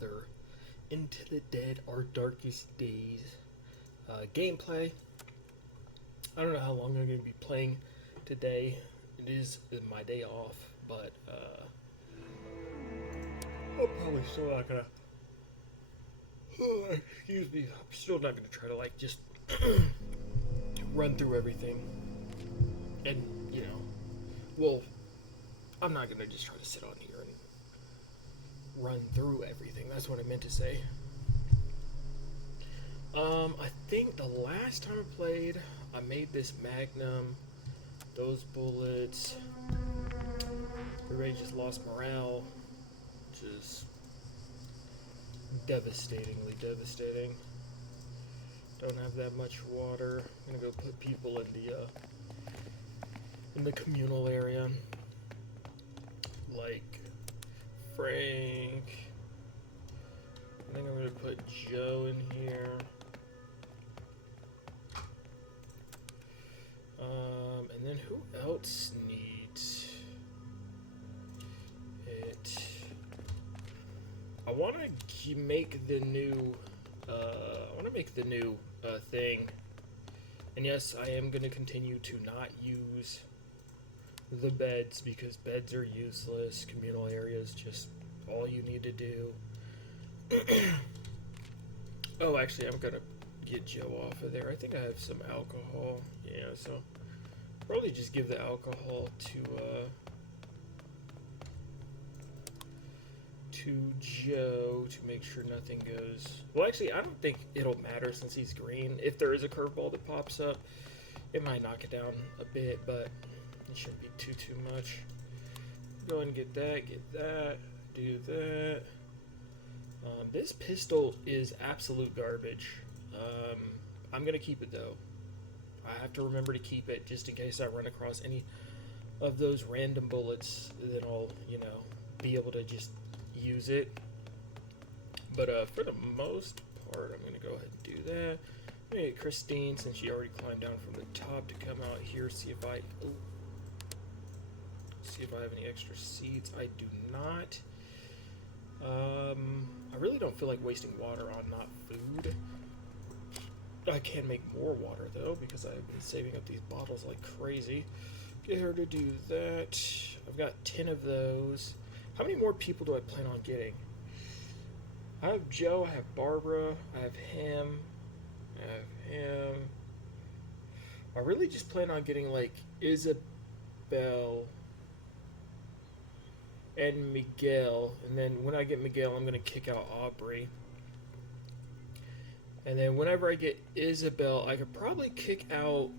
another Into the Dead Our Darkest Days gameplay. I don't know how long I'm going to be playing today. It is my day off, but I'm probably still not going to... excuse me. I'm still not going to try to, like, just run through everything. And, you know, well, I'm not going to just try to sit on here and run through everything. That's what I meant to say. I think the last time I played, I made this Magnum, those bullets. Everybody just lost morale, which is devastatingly devastating. Don't have that much water. I'm gonna go put people in the communal area, like Frank. I think I'm gonna put Joe in here. And then who else needs it? I want to make the new. Thing. And yes, I am going to continue to not use the beds because beds are useless. Communal areas just all you need to do. Oh, actually, I'm going to get Joe off of there. I think I have some alcohol. Yeah, so probably just give the alcohol to Joe to make sure nothing goes... Well, actually, I don't think it'll matter since he's green. If there is a curveball that pops up, it might knock it down a bit, but it shouldn't be too much. Go ahead and get that, do that. This pistol is absolute garbage. I'm going to keep it, though. I have to remember to keep it just in case I run across any of those random bullets. Then I'll, you know, be able to just use it. But for the most part, I'm going to go ahead and do that. I'm going to get Christine, since she already climbed down from the top, to come out here, see if I have any extra seeds. I do not. I really don't feel like wasting water on not food. I can make more water, though, because I've been saving up these bottles like crazy. Get her to do that. I've got 10 of those. How many more people do I plan on getting? I have Joe, I have Barbara, I have him, I really just plan on getting, like, Isabel and Miguel. And then when I get Miguel, I'm going to kick out Aubrey. And then whenever I get Isabel, I could probably kick out...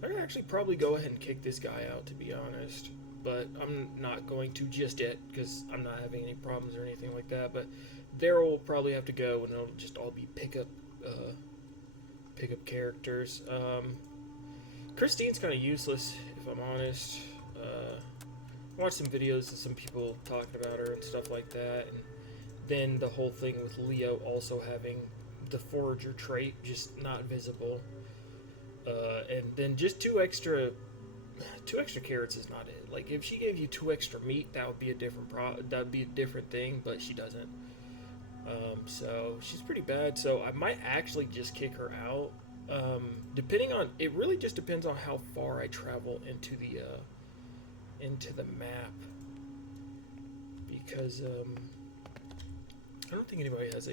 I could actually probably go ahead and kick this guy out, to be honest. But I'm not going to just yet, because I'm not having any problems or anything like that. But Daryl will probably have to go, and it'll just all be pickup characters. Christine's kind of useless, if I'm honest. I watched some videos of some people talking about her and stuff like that. And then the whole thing with Leo also having the forager trait just not visible. And then just two extra carrots is not it. Like, if she gave you 2 extra meat, that would be a different thing, but she doesn't. So she's pretty bad. So I might actually just kick her out. Depending on, it really just depends on how far I travel into the map, because I don't think anybody has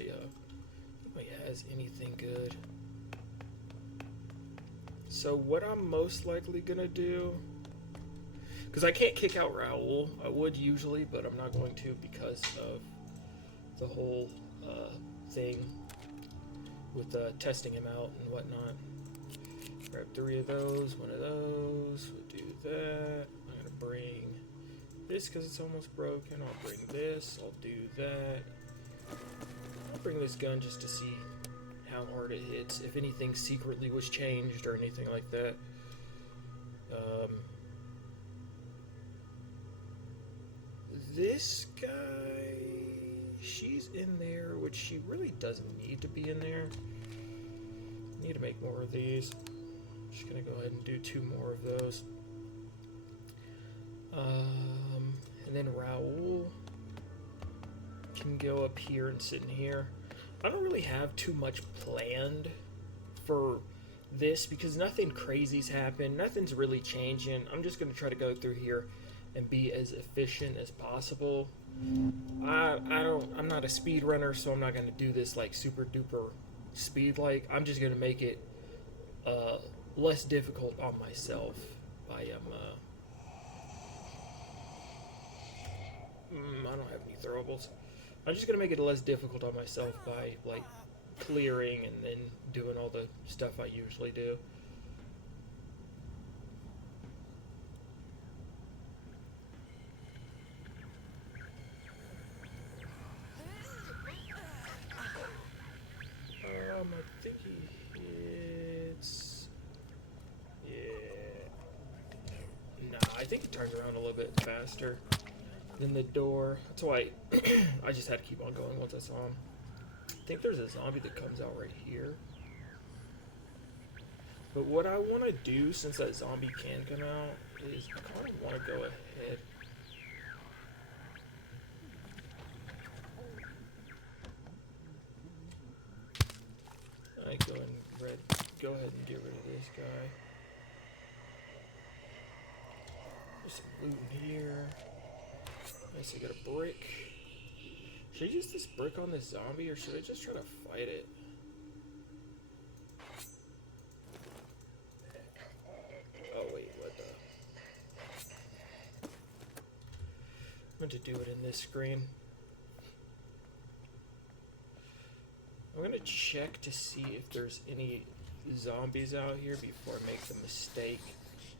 anything good. So what I'm most likely gonna do, because I can't kick out Raul. I would usually, but I'm not going to because of the whole thing with testing him out and whatnot. Grab 3 of those, 1 of those. We'll do that. I'm gonna bring this because it's almost broken. I'll bring this. I'll do that. I'll bring this gun just to see how hard it hits, if anything secretly was changed or anything like that. This guy, she's in there, which she really doesn't need to be in there. Need to make more of these. Just gonna go ahead and do 2 more of those. And then Raul can go up here and sit in here. I don't really have too much planned for this because nothing crazy's happened. Nothing's really changing. I'm just going to try to go through here and be as efficient as possible. I'm not a speed runner, so I'm not going to do this like super duper speed like. I'm just going to make it less difficult on myself by I don't have any throwables. I'm just gonna make it less difficult on myself by like clearing and then doing all the stuff I usually do. I think he hits. Yeah. Nah, I think he turns around a little bit faster than the door. That's why I just had to keep on going once I saw him. I think there's a zombie that comes out right here. But what I want to do, since that zombie can come out, is I kind of want to go ahead. Go ahead and get rid of this guy. There's some loot in here. Nice, I got a brick. Should I use this brick on this zombie, or should I just try to fight it? Oh wait, what the? I meant to do it in this screen. I'm gonna check to see if there's any zombies out here before I make the mistake.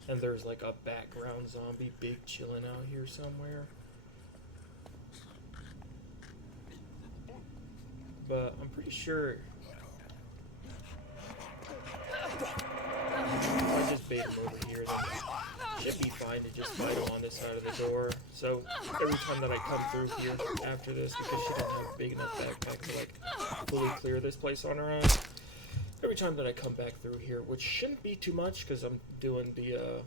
And there's like a background zombie big chilling out here somewhere. But I'm pretty sure if I just bait him over here, then it'd be fine to just fight him on this side of the door. So every time that I come through here after this, because she doesn't have a big enough backpack to like fully clear this place on her own, every time that I come back through here, which shouldn't be too much because I'm doing the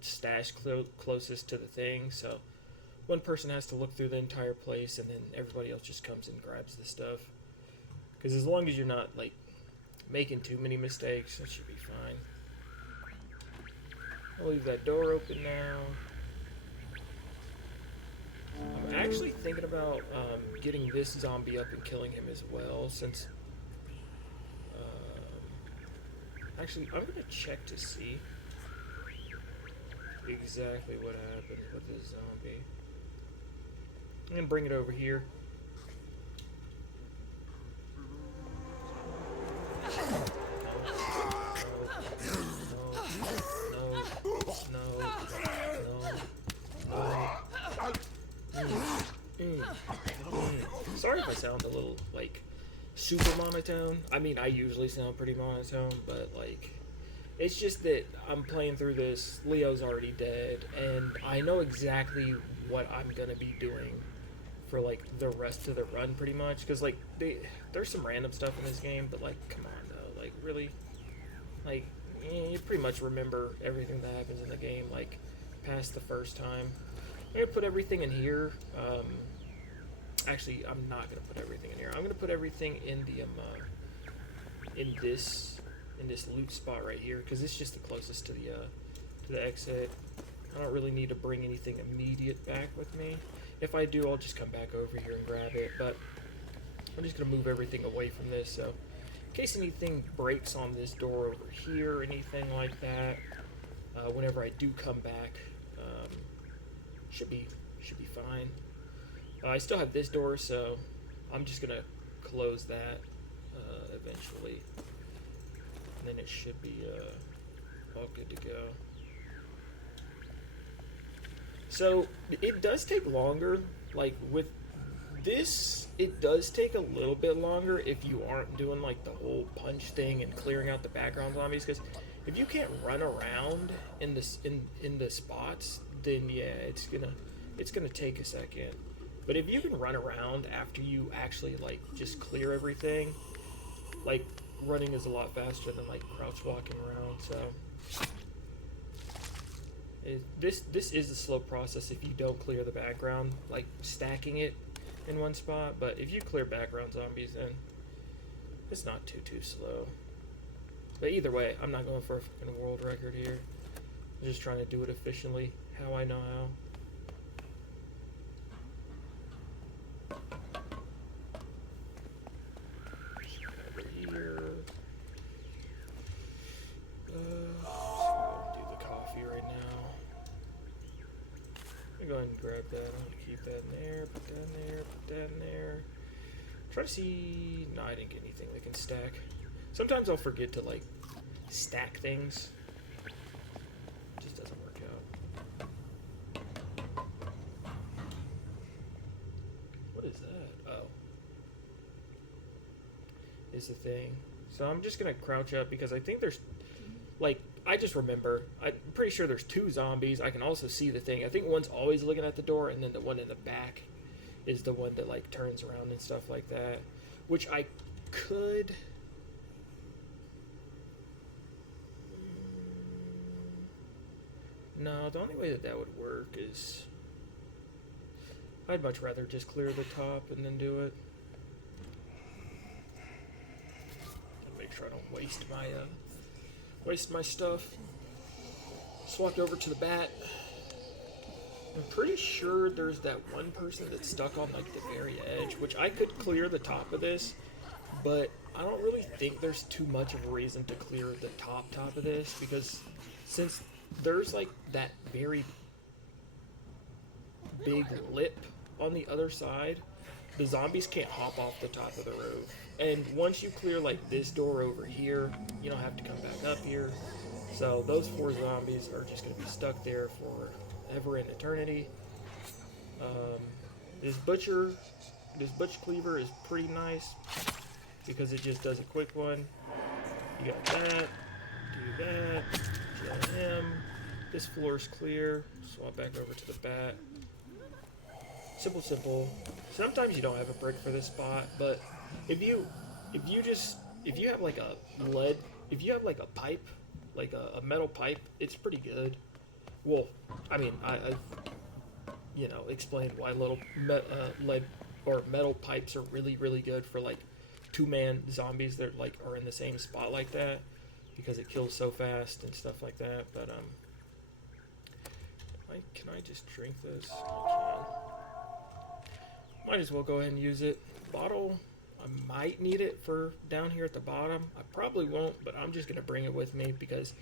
stash closest to the thing, so one person has to look through the entire place and then everybody else just comes and grabs the stuff. Because as long as you're not like making too many mistakes, it should be fine. I'll leave that door open now. I'm actually thinking about getting this zombie up and killing him as well, since actually I'm gonna check to see exactly what happened with this zombie. I'm gonna bring it over here. Sorry if I sound a little like super monotone. I mean, I usually sound pretty monotone, but like it's just that I'm playing through this. Leo's already dead, and I know exactly what I'm gonna be doing for like the rest of the run, pretty much. Because like there's some random stuff in this game, but like, come on though, like really, like you pretty much remember everything that happens in the game, like past the first time. I'm gonna put everything in here. Actually, I'm not gonna put everything in here. I'm gonna put everything in the in this loot spot right here, because it's just the closest to the exit. I don't really need to bring anything immediate back with me. If I do, I'll just come back over here and grab it, but I'm just gonna move everything away from this, so in case anything breaks on this door over here or anything like that, whenever I do come back, should be fine. I still have this door, so I'm just gonna close that eventually, and then it should be all good to go. So it does take longer, like with this, it does take a little bit longer if you aren't doing like the whole punch thing and clearing out the background zombies, because if you can't run around in the spots, then yeah, it's gonna take a second. But if you can run around after you actually like just clear everything, like running is a lot faster than like crouch walking around, so This is a slow process if you don't clear the background, like stacking it in one spot. But if you clear background zombies, then it's not too slow. But either way, I'm not going for a fucking world record here. I'm just trying to do it efficiently, how I know how. Over here. I'll do the coffee right now. I'm gonna go ahead and grab that. I'm gonna keep that in there, put that in there, put that in there. Try to see. No, I didn't get anything that can stack. Sometimes I'll forget to like stack things. It just doesn't work out. What is that? Oh. Is the thing. So I'm just gonna crouch up because I think there's like I just remember. I'm pretty sure there's 2 zombies. I can also see the thing. I think one's always looking at the door, and then the one in the back is the one that like turns around and stuff like that. Which I could. No, the only way that would work is I'd much rather just clear the top and then do it. And make sure I don't waste my stuff. Swapped over to the bat. I'm pretty sure there's that one person that's stuck on like the very edge, which I could clear the top of this, but I don't really think there's too much of a reason to clear the top of this, because since there's like that very big lip on the other side, the zombies can't hop off the top of the roof. And once you clear like this door over here, you don't have to come back up here. So those 4 zombies are just going to be stuck there for ever and eternity. This butch cleaver is pretty nice because it just does a quick one. You got that, do that, kill him. This floor is clear. Swap back over to the bat. Simple. Sometimes you don't have a brick for this spot, but if you have like a pipe, like a metal pipe, it's pretty good. Well, I mean, I've explained why lead or metal pipes are really good for like 2-man zombies that like are in the same spot like that, because it kills so fast and stuff like that. But can I just drink this? I can. Might as well go ahead and use it. Bottle, I might need it for down here at the bottom. I probably won't, but I'm just gonna bring it with me because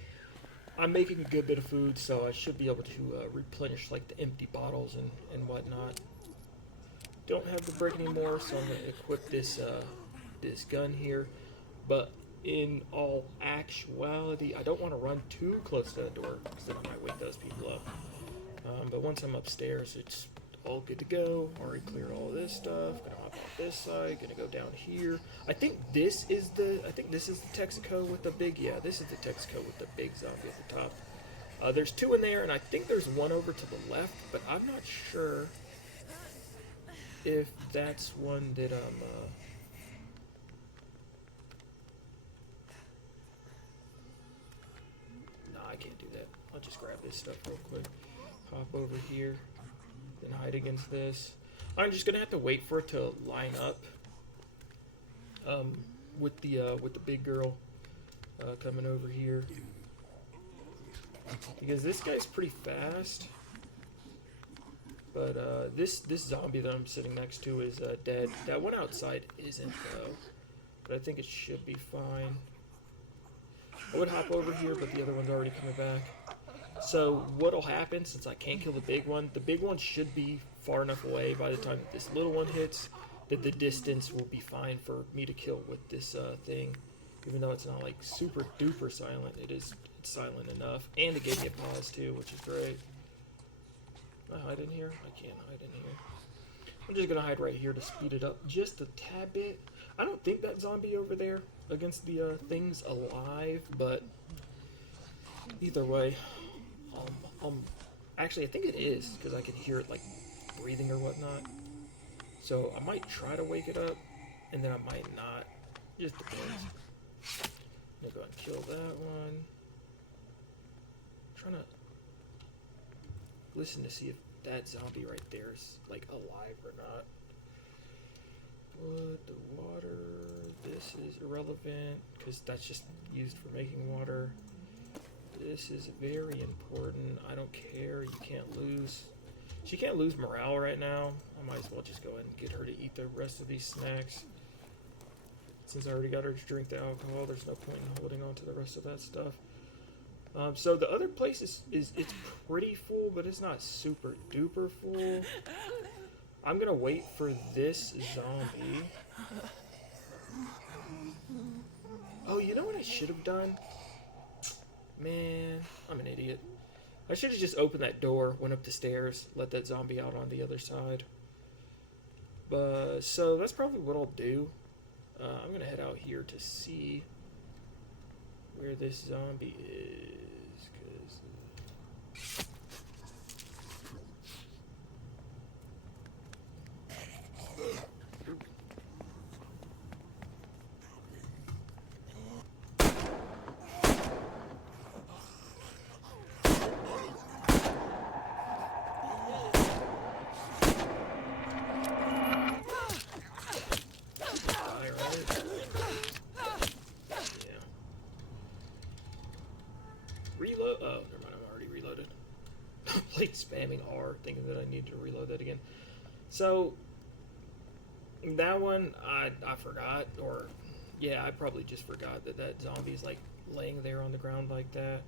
I'm making a good bit of food, so I should be able to replenish like the empty bottles and whatnot. Don't have the brick anymore, so I'm gonna equip this this gun here. But in all actuality, I don't want to run too close to the door because then I might wake those people up. But once I'm upstairs, it's all good to go. Already cleared all this stuff. Gonna hop off this side. Gonna go down here. I think this is the Texaco with the big. Yeah, this is the Texaco with the big zombie at the top. There's 2 in there, and I think there's one over to the left, but I'm not sure if that's one that No, I can't do that. I'll just grab this stuff real quick. Hop over here. Then hide against this. I'm just gonna have to wait for it to line up with the big girl coming over here, because this guy's pretty fast. But this zombie that I'm sitting next to is dead. That one outside isn't though, but I think it should be fine. I would hop over here, but the other one's already coming back. So what'll happen, since I can't kill the big one should be far enough away by the time that this little one hits that the distance will be fine for me to kill with this thing. Even though it's not like super duper silent, it's silent enough. And it gave me a pause too, which is great. Can I hide in here? I can't hide in here. I'm just gonna hide right here to speed it up just a tad bit. I don't think that zombie over there against the thing's alive, but either way, actually I think it is, because I can hear it like breathing or whatnot. So I might try to wake it up, and then I might not. Just depends. I'm gonna go and kill that one. I'm trying to listen to see if that zombie right there is like alive or not. Wood, the water, this is irrelevant because that's just used for making water. This is very important. I don't care. You can't lose. She can't lose morale right now. I might as well just go ahead and get her to eat the rest of these snacks. Since I already got her to drink the alcohol, there's no point in holding on to the rest of that stuff. So the other place is it's pretty full, but it's not super duper full. I'm gonna wait for this zombie. Oh, you know what I should have done? Man, I'm an idiot. I should have just opened that door, went up the stairs, let that zombie out on the other side. But so that's probably what I'll do. I'm gonna head out here to see where this zombie is, cause reload. Oh, never mind. I'm already reloaded. I played spamming R, thinking that I needed to reload that again. So that one I forgot, or yeah, I probably just forgot that that zombie's like laying there on the ground like that.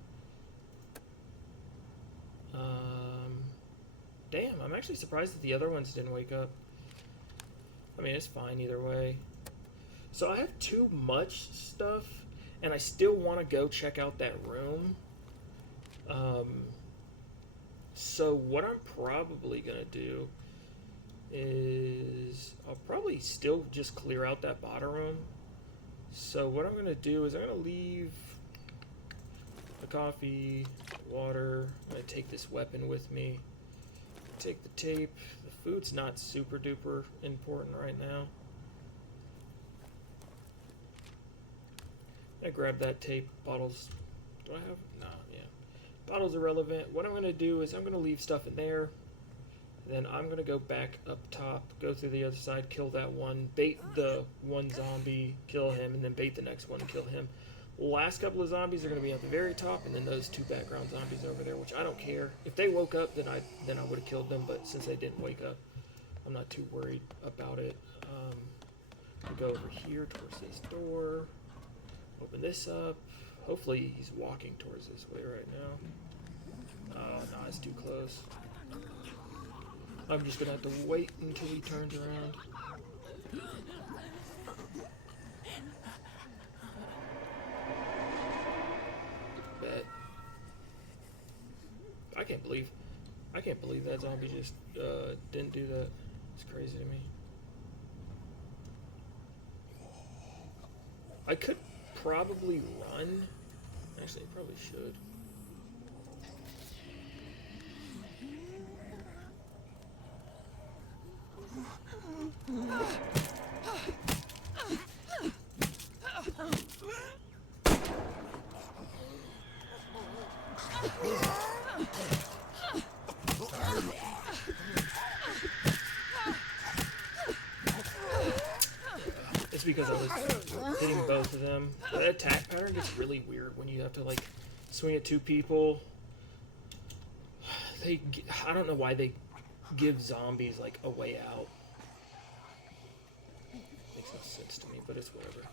Damn, I'm actually surprised that the other ones didn't wake up. I mean, it's fine either way. So I have too much stuff, and I still want to go check out that room. So what I'm probably gonna do is I'll probably still just clear out that bottom room. So what I'm gonna do is I'm gonna leave the coffee, water. I'm gonna take this weapon with me. Take the tape. The food's not super duper important right now. I grab that tape. Bottles. Do I have? No, yeah. Bottles are relevant. What I'm going to do is I'm going to leave stuff in there. Then I'm going to go back up top, go through the other side, kill that one, bait the one zombie, kill him, and then bait the next one and kill him. Last couple of zombies are going to be at the very top, and then those two background zombies over there, which I don't care. If they woke up, then I would have killed them, but since they didn't wake up, I'm not too worried about it. We'll go over here towards this door. Open this up. Hopefully he's walking towards this way right now. Oh, no, it's too close. I'm just gonna have to wait until he turns around. Bet. I can't believe that zombie just didn't do that. It's crazy to me. I could probably run. Actually, I probably should. It's because I was hitting both of them. The attack pattern gets really weird when you have to like swing at two people. I don't know why they give zombies like a way out. Makes no sense to me, but it's whatever.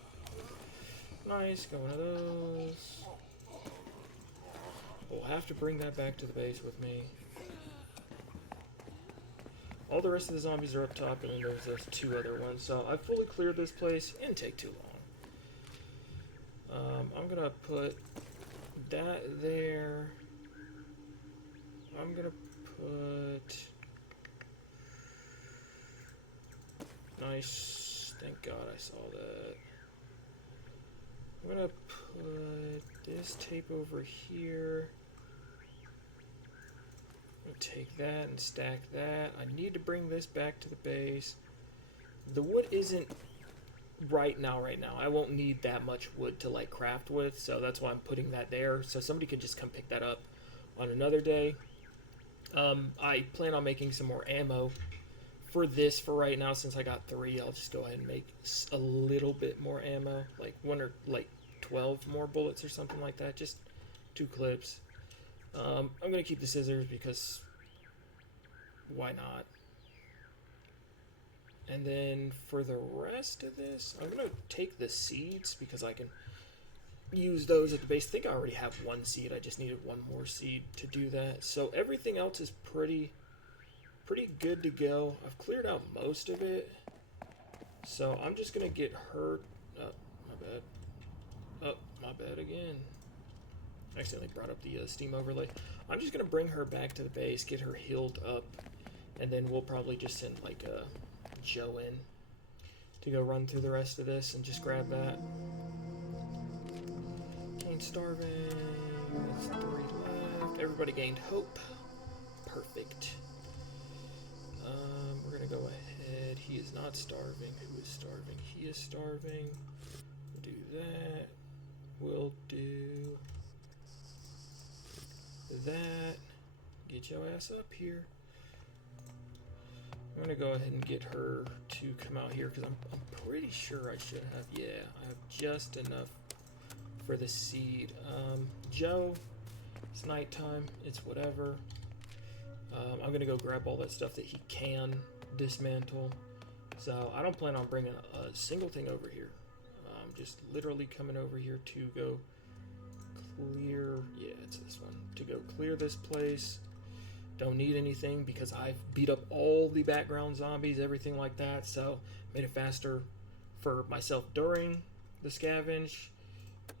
Nice, got one of those. We'll have to bring that back to the base with me. All the rest of the zombies are up top, and then there's those two other ones. So I've fully cleared this place. It didn't take too long. I'm gonna put that there. I'm gonna put... Nice. Thank God I saw that. I'm gonna put this tape over here. I'm gonna take that and stack that. I need to bring this back to the base. The wood isn't right now. I won't need that much wood to like craft with, so that's why I'm putting that there. So somebody could just come pick that up on another day. I plan on making some more ammo for this for right now. Since I got 3, I'll just go ahead and make a little bit more ammo, like 1 or like 12 more bullets or something like that. Just 2 clips. I'm gonna keep the scissors because why not? And then for the rest of this, I'm gonna take the seeds because I can use those at the base. I think I already have 1 seed. I just needed 1 more seed to do that. So everything else is pretty good to go. I've cleared out most of it. So I'm just gonna get her. Oh, my bad. Oh, my bad again. I accidentally brought up the Steam overlay. I'm just gonna bring her back to the base, get her healed up, and then we'll probably just send like Joe in to go run through the rest of this and just grab that. Ain't starving. That's 3 left. Everybody gained hope. Perfect. We're gonna go ahead. He is not starving. Who is starving? He is starving. We'll do that. We'll do that. Get your ass up here. I'm gonna go ahead and get her to come out here because I'm pretty sure I should have. Yeah, I have just enough for the seed. Joe, it's nighttime. It's whatever. I'm gonna go grab all that stuff that he can dismantle. So I don't plan on bringing a single thing over here. I'm just literally coming over here to go clear. Yeah, it's this one. To go clear this place. Don't need anything because I've beat up all the background zombies, everything like that. So made it faster for myself during the scavenge.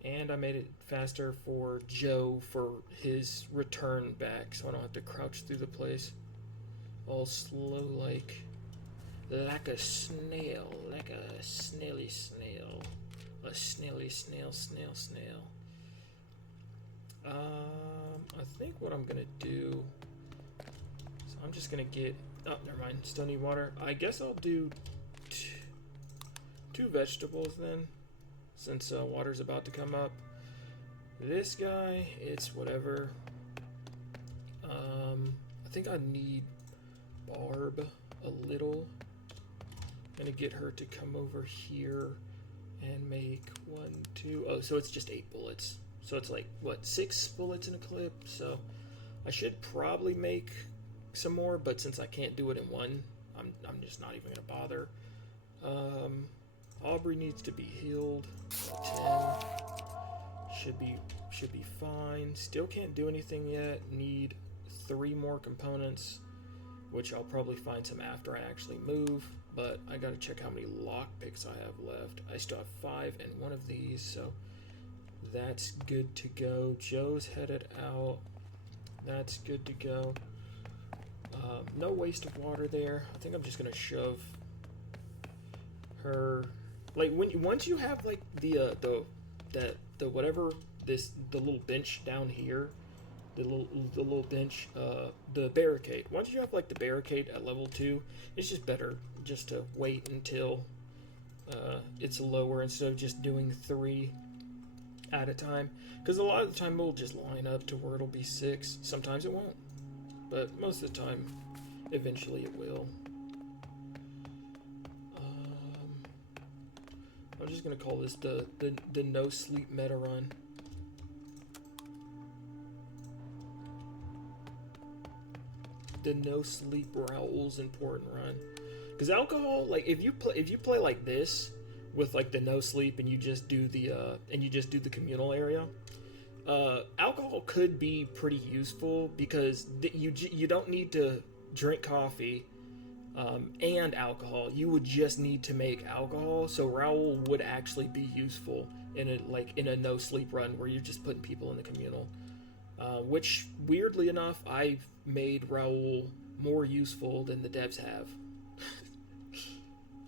And I made it faster for Joe for his return back, so I don't have to crouch through the place all slow like a snail, like a snaily snail, a snaily snail. I think what I'm gonna do, so I'm just gonna get, oh, never mind, still need water. I guess I'll do 2 vegetables then, since water's about to come up. This guy, it's whatever. I think I need Barb a little. I'm gonna get her to come over here and make 1, 2. Oh, so it's just 8 bullets. So it's like, what, 6 bullets in a clip? So I should probably make some more, but since I can't do it in one, I'm just not even gonna bother. Aubrey needs to be healed. 10 should be fine. Still can't do anything yet. Need 3 more components, which I'll probably find some after I actually move. But I gotta check how many lockpicks I have left. I still have 5 and 1 of these, so that's good to go. Joe's headed out. That's good to go. No waste of water there. I think I'm just gonna shove her. Like once you have like the whatever this, the little bench down here, the little bench, the barricade. Once you have like the barricade at level 2, it's just better just to wait until it's lower instead of just doing 3 at a time. Because a lot of the time it'll just line up to where it'll be 6. Sometimes it won't, but most of the time, eventually it will. I'm just gonna call this the no sleep meta run. The no sleep Raoul's important run. Because alcohol, like if you play like this with like the no sleep and you just do the communal area, alcohol could be pretty useful because you don't need to drink coffee and alcohol. You would just need to make alcohol, so Raoul would actually be useful in a no sleep run where you're just putting people in the communal, which weirdly enough I've made Raoul more useful than the devs have.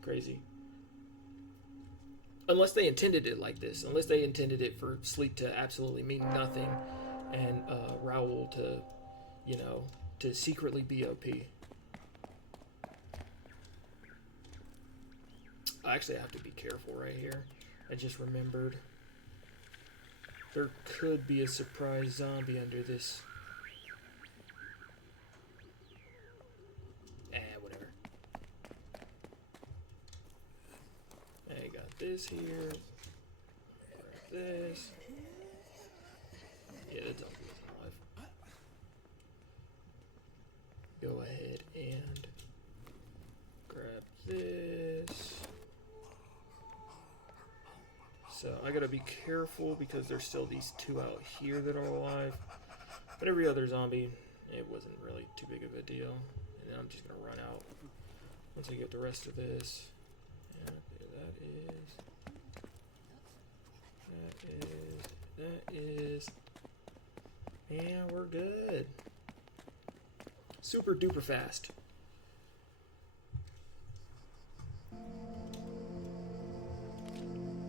Crazy. Unless they intended it like this, unless they intended it for sleep to absolutely mean nothing and Raoul to secretly be OP. Actually, I have to be careful right here. I just remembered. There could be a surprise zombie under this. this here. Grab this. Yeah, the zombie isn't alive. Go ahead and grab this. So I gotta be careful because there's still these two out here that are alive. But every other zombie, it wasn't really too big of a deal. And then I'm just gonna run out once I get the rest of this. And that is, and we're good. Super duper fast.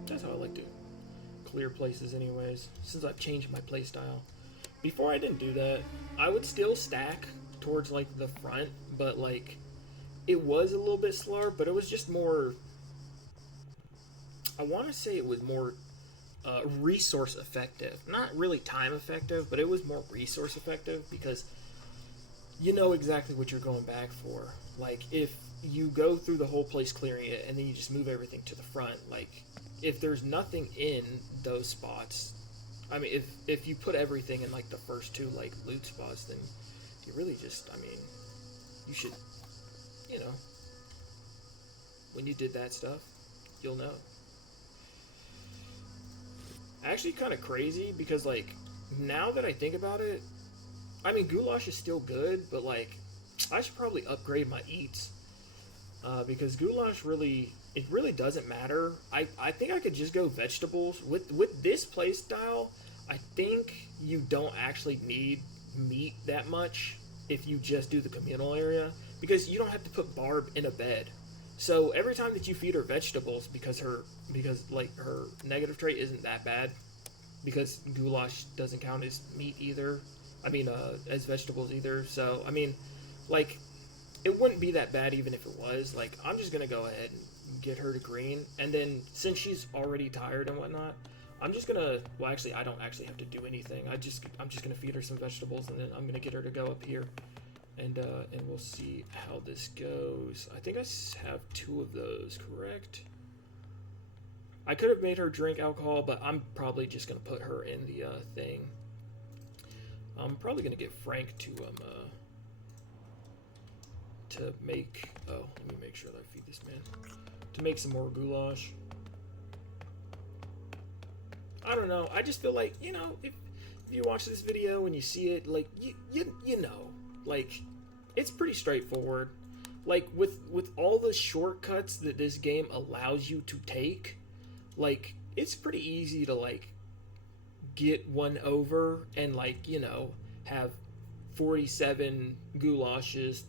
That's how I like to clear places anyways, since I've changed my playstyle. Before I didn't do that, I would still stack towards like the front, but like it was a little bit slower, but it was just more, I want to say it was more resource effective. Not really time effective, but it was more resource effective because you know exactly what you're going back for. Like if you go through the whole place clearing it and then you just move everything to the front, like if there's nothing in those spots, I mean, if you put everything in like the first two like loot spots, then you really just, I mean, you should, you know, when you did that stuff, you'll know. Actually kind of crazy because like now that I think about it, I mean goulash is still good, but like I should probably upgrade my eats because goulash really, it really doesn't matter. I think I could just go vegetables with this play style. I think you don't actually need meat that much if you just do the communal area because you don't have to put Barb in a bed. So every time that you feed her vegetables, because like her negative trait isn't that bad, because goulash doesn't count as meat either. I mean, as vegetables either. So I mean, like, it wouldn't be that bad even if it was. Like, I'm just gonna go ahead and get her to green, and then since she's already tired and whatnot, I'm just gonna. Well, actually, I don't actually have to do anything. I'm just gonna feed her some vegetables, and then I'm gonna get her to go up here. And we'll see how this goes. I think I have 2 of those, correct? I could have made her drink alcohol, but I'm probably just going to put her in the thing. I'm probably going to get Frank to make... Oh, let me make sure that I feed this man. To make some more goulash. I don't know. I just feel like, you know, if you watch this video and you see it, like, you know. Like, it's pretty straightforward. Like, with all the shortcuts that this game allows you to take, like, it's pretty easy to, like, get one over and, like, you know, have 47 goulashes,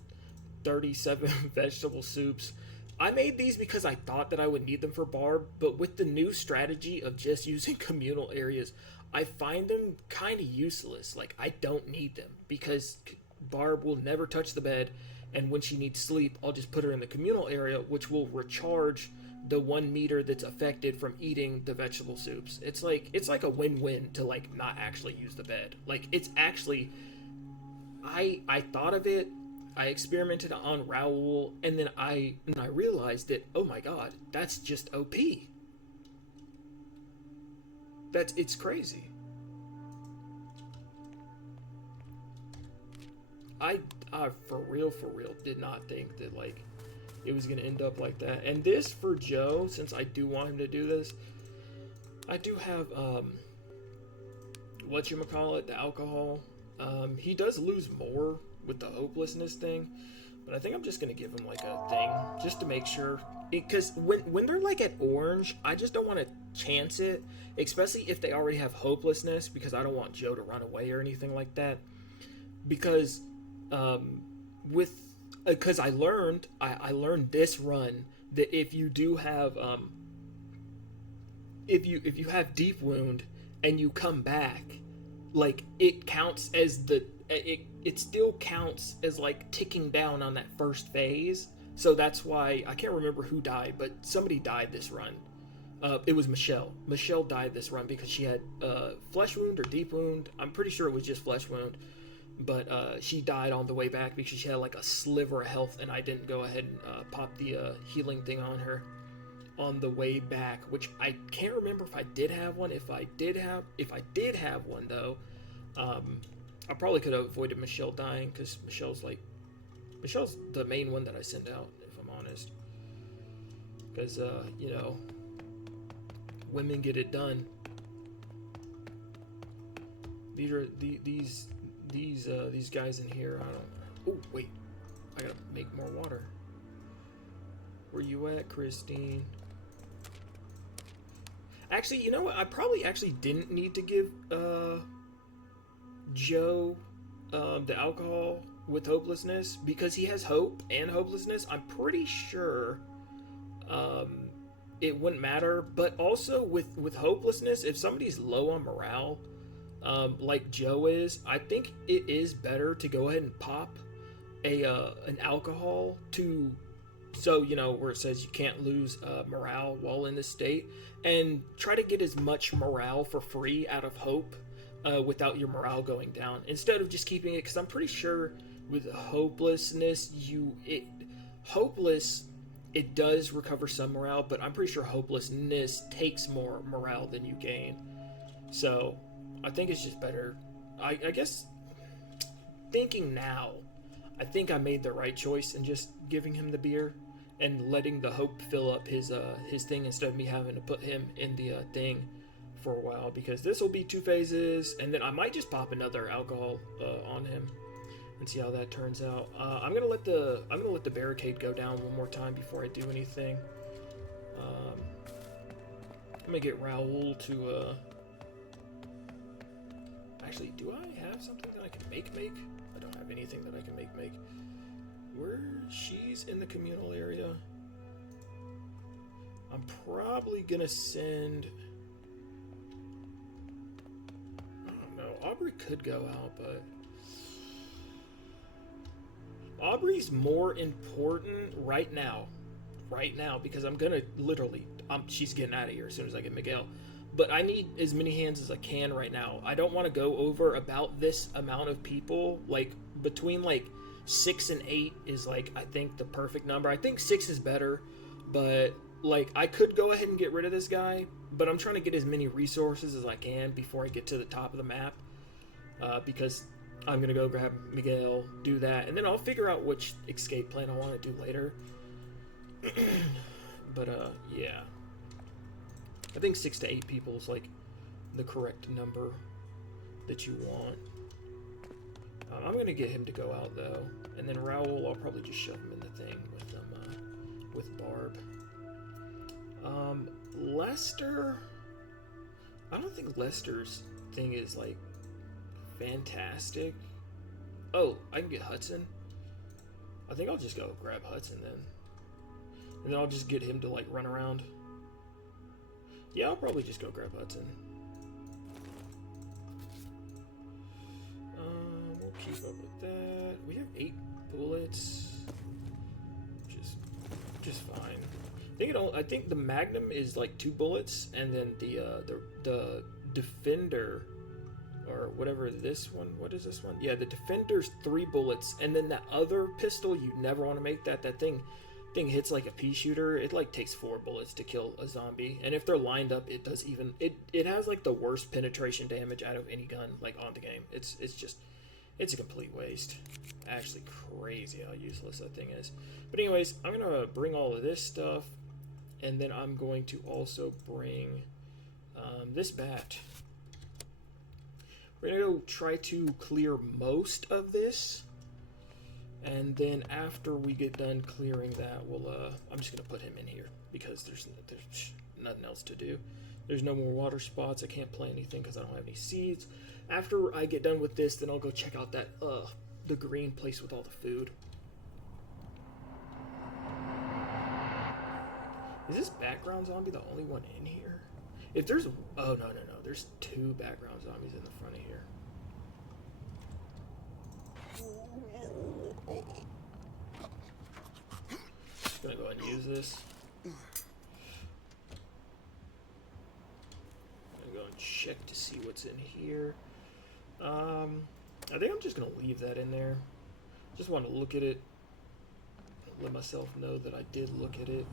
37 vegetable soups. I made these because I thought that I would need them for Barb, but with the new strategy of just using communal areas, I find them kind of useless. Like, I don't need them because Barb will never touch the bed, and when she needs sleep, I'll just put her in the communal area, which will recharge the 1 meter that's affected from eating the vegetable soups. It's like a win-win to like not actually use the bed. Like, it's actually, I thought of it, I experimented on Raoul, and then I realized that, oh my god, that's just OP. It's crazy. I for real did not think that like it was gonna end up like that. And this for Joe, since I do want him to do this, I do have whatchamacallit, the alcohol. He does lose more with the hopelessness thing, but I think I'm just gonna give him like a thing just to make sure, because when they're like at orange, I just don't want to chance it, especially if they already have hopelessness, because I don't want Joe to run away or anything like that. Because because I learned this run that if you do have if you have deep wound and you come back, like, it counts as it still counts as like ticking down on that first phase. So that's why I can't remember who died, but somebody died this run. It was Michelle. Michelle died this run because she had flesh wound or deep wound. I'm pretty sure it was just flesh wound. But she died on the way back because she had like a sliver of health, and I didn't go ahead and pop the healing thing on her. on the way back, which I can't remember if I did have one. If I did have one though, I probably could have avoided Michelle dying, because Michelle's the main one that I send out, if I'm honest. Because you know, women get it done. These guys in here. I don't. Oh wait, I gotta make more water. Where you at, Christine? Actually, you know what? I probably actually didn't need to give Joe the alcohol with hopelessness, because he has hope and hopelessness. I'm pretty sure it wouldn't matter. But also with hopelessness, if somebody's low on morale, like Joe is, I think it is better to go ahead and pop an alcohol to, so you know, where it says you can't lose morale while in this state, and try to get as much morale for free out of hope without your morale going down, instead of just keeping it, because I'm pretty sure with hopelessness it does recover some morale, but I'm pretty sure hopelessness takes more morale than you gain. So I think it's just better. I guess thinking now, I think I made the right choice in just giving him the beer and letting the hope fill up his thing, instead of me having to put him in the thing for a while, because this will be 2 phases, and then I might just pop another alcohol on him and see how that turns out. I'm gonna let the barricade go down one more time before I do anything. I'm gonna get Raoul to actually, do I have something that I can make? I don't have anything that I can make. Where she's in the communal area, I'm probably gonna send, I don't know, Aubrey could go out, but Aubrey's more important right now, because I'm gonna literally, she's getting out of here as soon as I get Miguel. But I need as many hands as I can right now. I don't want to go over about this amount of people. Like, between like 6 and 8 is like, I think, the perfect number. I think 6 is better, but like, I could go ahead and get rid of this guy, but I'm trying to get as many resources as I can before I get to the top of the map, because I'm gonna go grab Miguel, do that, and then I'll figure out which escape plan I want to do later. But yeah, I think 6 to 8 people is like the correct number that you want. I'm gonna get him to go out though, and then Raoul, I'll probably just shove him in the thing with Barb. Lester, I don't think Lester's thing is like fantastic. Oh, I can get Hudson. I think I'll just go grab Hudson then, and then I'll just get him to like run around. Yeah, I'll probably just go grab Hudson. We'll keep up with that. We have 8 bullets, just fine. I think the Magnum is like 2 bullets, and then the Defender, or whatever this one. What is this one? Yeah, the Defender's 3 bullets, and then that other pistol, you never want to make that. That thing hits like a pea shooter. It like takes 4 bullets to kill a zombie, and if they're lined up, it does even it has like the worst penetration damage out of any gun like on the game. It's a complete waste. Actually crazy how useless that thing is. But anyways, I'm gonna bring all of this stuff, and then I'm going to also bring this bat. We're gonna go try to clear most of this, and then after we get done clearing that, I'm just gonna put him in here, because there's nothing else to do. There's no more water spots. I can't plant anything because I don't have any seeds. After I get done with this, then I'll go check out that the green place with all the food. Is this background zombie the only one in here? If there's, oh no, there's 2 background zombies in the front of here. Just gonna go ahead and use this. Gonna go and check to see what's in here. I think I'm just gonna leave that in there. Just want to look at it, let myself know that I did look at it.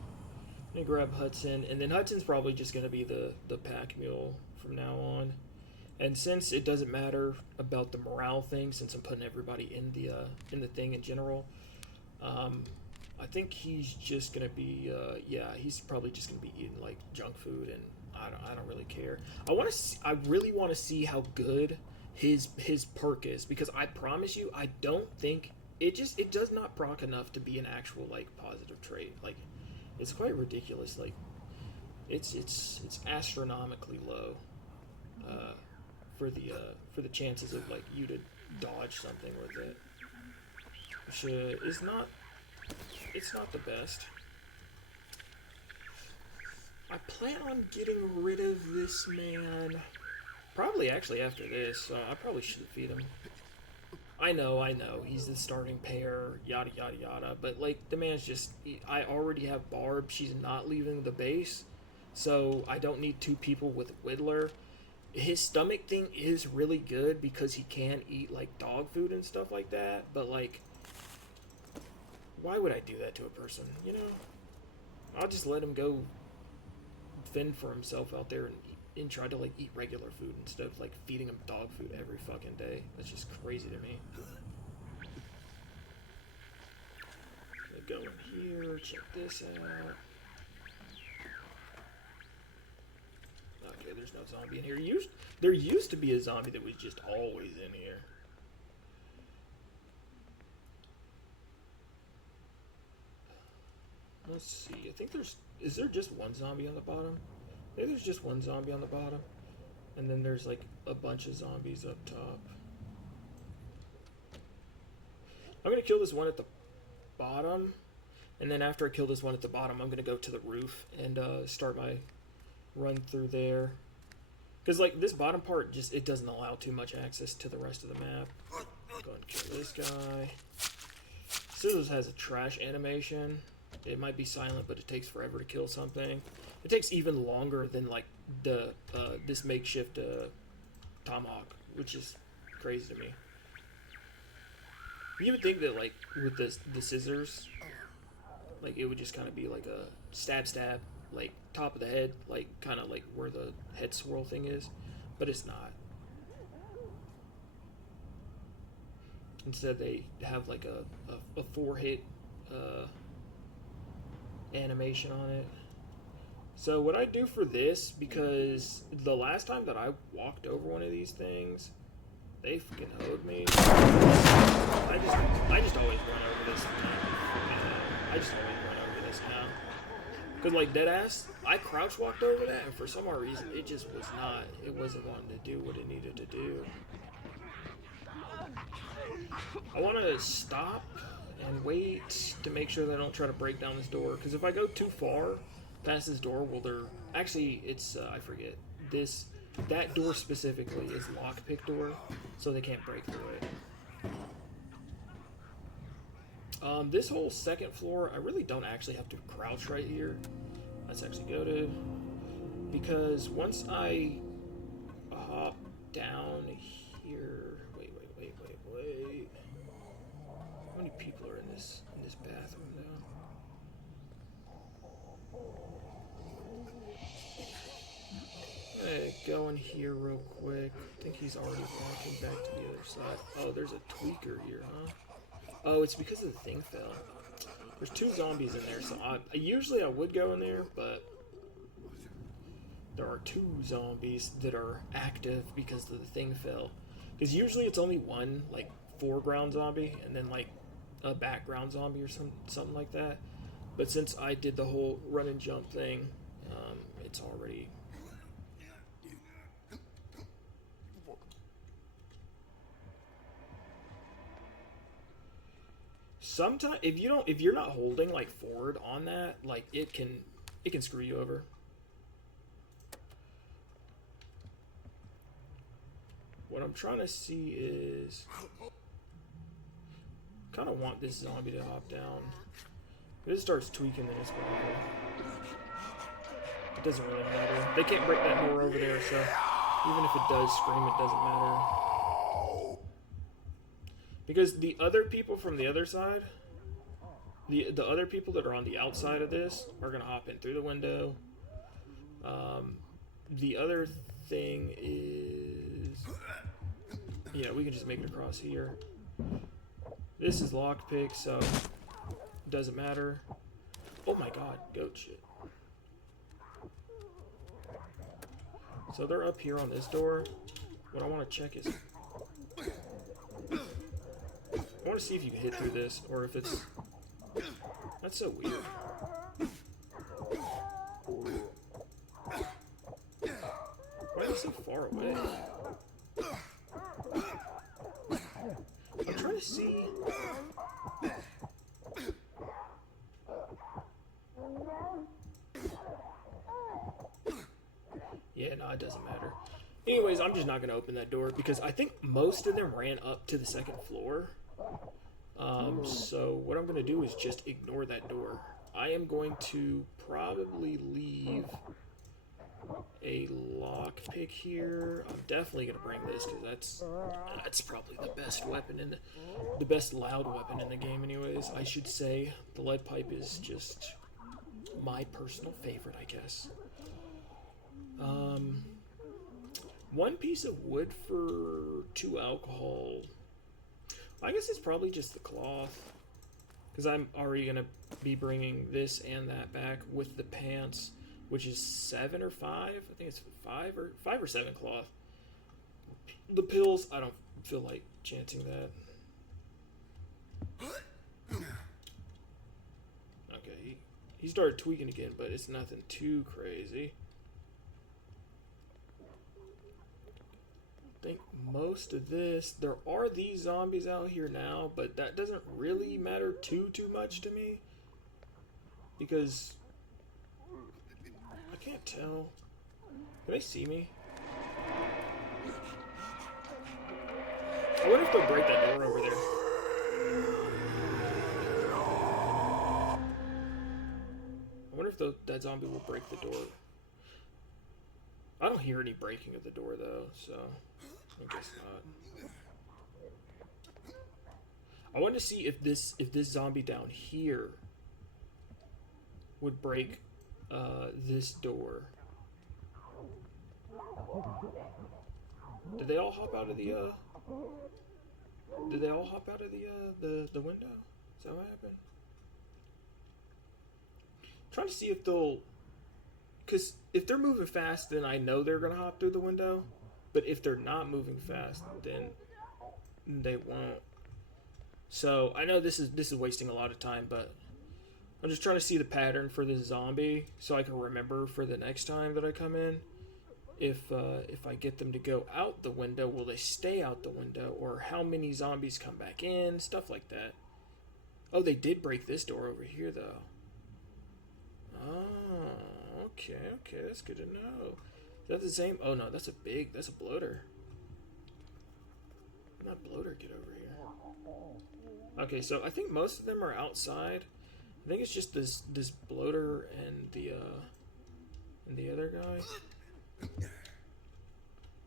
And grab Hudson, and then Hudson's probably just going to be the pack mule from now on. And since it doesn't matter about the morale thing, since I'm putting everybody in the thing in general, I think he's just gonna be he's probably just gonna be eating like junk food, and I don't really care. I really want to see how good his perk is, because I promise you, I don't think it does not proc enough to be an actual like positive trait. Like, it's quite ridiculous. Like, it's astronomically low for the chances of like you to dodge something with it, which is not. It's not the best. I plan on getting rid of this man probably actually after this, so I probably should feed him. I know, he's the starting pair, yada yada yada, but like, the man's just, I already have Barb, she's not leaving the base, so I don't need two people with Whittler. His stomach thing is really good because he can eat like dog food and stuff like that, but like, why would I do that to a person, you know? I'll just let him go fend for himself out there and try to like eat regular food instead of like feeding him dog food every fucking day. That's just crazy to me. Go in here, check this out. Okay, there's no zombie in here. There used to be a zombie that was just always in here. Let's see, I think is there just one zombie on the bottom? I think there's just one zombie on the bottom. And then there's like a bunch of zombies up top. I'm gonna kill this one at the bottom. And then after I kill this one at the bottom, I'm gonna go to the roof and start my run through there. Because like, this bottom part, just, it doesn't allow too much access to the rest of the map. Go and kill this guy. Scissors has a trash animation. It might be silent, but it takes forever to kill something. It takes even longer than like the this makeshift tomahawk, which is crazy to me. You would think that like with the scissors, like it would just kind of be like a stab, like top of the head, like kind of like where the head swirl thing is, but it's not. Instead, they have like a 4-hit animation on it. So what I do for this, because the last time that I walked over one of these things, they fucking hoed me. I just always run over this now. I just always run over this now. Because like, deadass, I crouch walked over that, and for some odd reason, it just was not, it wasn't wanting to do what it needed to do. I want to stop and wait to make sure they don't try to break down this door, because if I go too far past this door, well, they're actually, it's I forget, that door specifically is lockpick door, so they can't break through it. This whole second floor, I really don't actually have to crouch right here. Let's actually go to, because once I hop down here, wait. How many people are in this bathroom now? Okay, go in here real quick. I think he's already walking back to the other side. Oh, there's a tweaker here, huh? Oh, it's because the thing fell. There's 2 zombies in there, so usually I would go in there, but there are 2 zombies that are active because the thing fell. Because usually it's only one, like, foreground zombie, and then, like, a background zombie or something like that. But since I did the whole run and jump thing, it's already... Sometimes if you're not holding like forward on that, like it can screw you over. What I'm trying to see is, kind of want this zombie to hop down. If it starts tweaking, then it's gonna. It doesn't really matter. They can't break that door over there, so even if it does scream, it doesn't matter. Because the other people from the other side, The other people that are on the outside of this are gonna hop in through the window. The other thing is, yeah, we can just make it across here. This is lockpick, so it doesn't matter. Oh my god, goat shit. So they're up here on this door. What I want to check is, I want to see if you can hit through this, or if it's, that's so weird. Why is it so far away? I'm trying to see. Yeah, no, it doesn't matter. Anyways, I'm just not going to open that door because I think most of them ran up to the second floor. So what I'm going to do is just ignore that door. I am going to probably leave a lockpick here. I'm definitely going to bring this because that's probably the best weapon in the best loud weapon in the game anyways. I should say the lead pipe is just my personal favorite, I guess. One piece of wood for 2 alcohol. I guess it's probably just the cloth, because I'm already gonna be bringing this and that back with the pants, which is 7 or 5. I think it's 5 or 7 cloth. The pills, I don't feel like chancing that. Okay, he started tweaking again, but it's nothing too crazy. I think most of this, there are these zombies out here now, but that doesn't really matter too much to me, because I can't tell. Can they see me? I wonder if they'll break that door over there. I wonder if that zombie will break the door. I don't hear any breaking of the door though, so I guess not. I want to see if this zombie down here would break this door. Did they all hop out of the Did they all hop out of the window? Is that what happened? I'm trying to see if they'll, because if they're moving fast, then I know they're gonna hop through the window. But if they're not moving fast, then they won't. So I know this is wasting a lot of time, but I'm just trying to see the pattern for this zombie so I can remember for the next time that I come in. If I get them to go out the window, will they stay out the window, or how many zombies come back in, stuff like that. Oh, they did break this door over here though. Oh, okay, that's good to know. Is that the same? Oh no, that's a bloater. Not bloater, get over here. Okay, so I think most of them are outside. I think it's just this bloater and the other guy.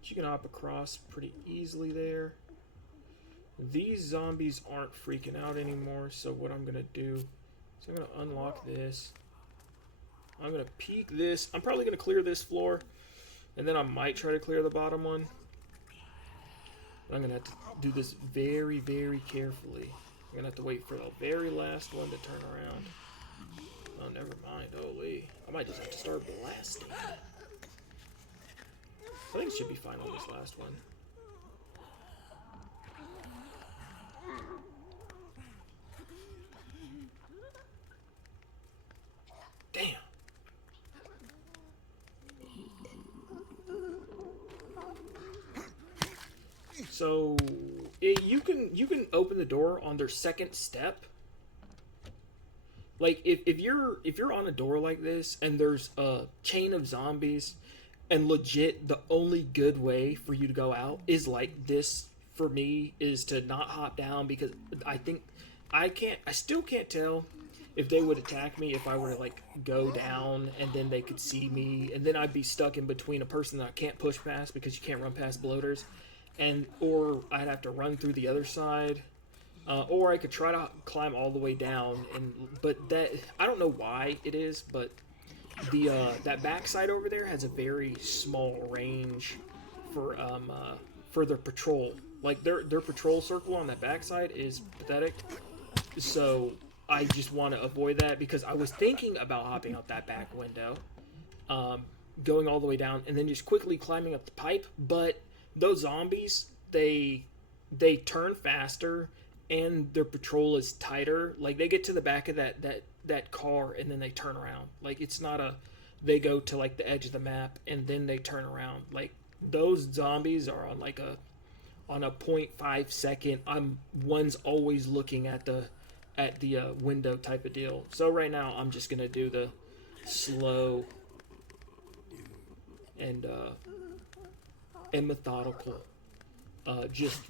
You can hop across pretty easily there. These zombies aren't freaking out anymore, so what I'm gonna do is I'm gonna unlock this. I'm gonna peek this. I'm probably gonna clear this floor, and then I might try to clear the bottom one. I'm gonna have to do this very, very carefully. I'm gonna have to wait for the very last one to turn around. Oh, never mind. Holy, I might just have to start blasting. I think it should be fine on this last one. Damn. So you can open the door on their second step. Like if you're on a door like this and there's a chain of zombies, and legit the only good way for you to go out is like this, for me, is to not hop down, because I think I still can't tell if they would attack me if I were to like go down and then they could see me, and then I'd be stuck in between a person that I can't push past because you can't run past bloaters, or I'd have to run through the other side. Or I could try to climb all the way down, but that I don't know why it is, but the that backside over there has a very small range for their patrol. Like their patrol circle on that backside is pathetic. So I just want to avoid that because I was thinking about hopping out that back window, going all the way down, and then just quickly climbing up the pipe. But those zombies, they turn faster, and their patrol is tighter. Like they get to the back of that car, and then they turn around. Like it's not a they go to like the edge of the map and then they turn around. Like those zombies are on like a 0.5 second. One's always looking at the window type of deal. So right now I'm just gonna do the slow and methodical. Just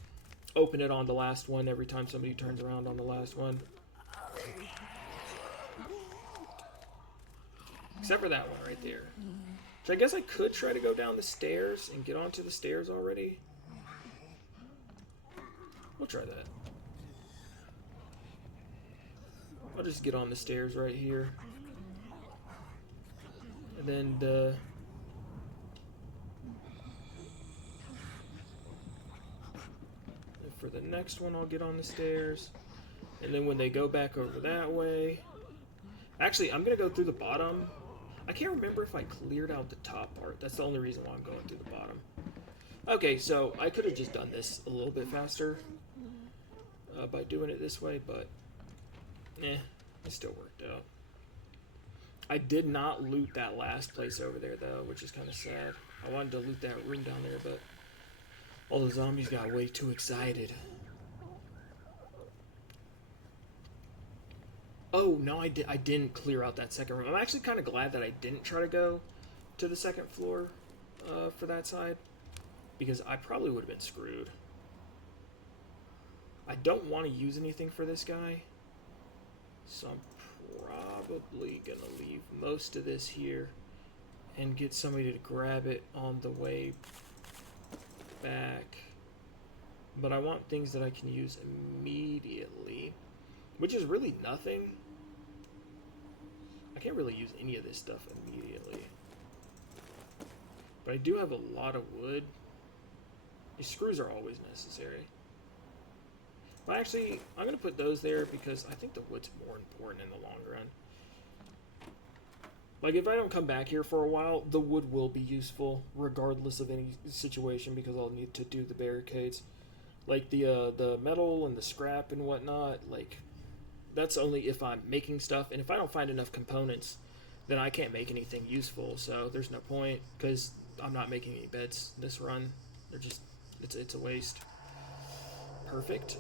open it on the last one every time somebody turns around on the last one. Except for that one right there. Which I guess I could try to go down the stairs and get onto the stairs already. We'll try that. I'll just get on the stairs right here. And then for the next one, I'll get on the stairs. And then when they go back over that way... Actually, I'm going to go through the bottom. I can't remember if I cleared out the top part. That's the only reason why I'm going through the bottom. Okay, so I could have just done this a little bit faster by doing it this way, but it still worked out. I did not loot that last place over there, though, which is kind of sad. I wanted to loot that room down there, but all the zombies got way too excited. Oh, no, I didn't clear out that second room. I'm actually kind of glad that I didn't try to go to the second floor for that side, because I probably would have been screwed. I don't want to use anything for this guy, so I'm probably going to leave most of this here and get somebody to grab it on the way back. But I want things that I can use immediately, which is really nothing. I can't really use any of this stuff immediately. But I do have a lot of wood. These screws are always necessary. But actually, I'm going to put those there because I think the wood's more important in the long run. Like, if I don't come back here for a while, the wood will be useful regardless of any situation because I'll need to do the barricades. Like, the metal and the scrap and whatnot, like... That's only if I'm making stuff, and if I don't find enough components, then I can't make anything useful, so there's no point, because I'm not making any beds this run. They're just, it's a waste. Perfect.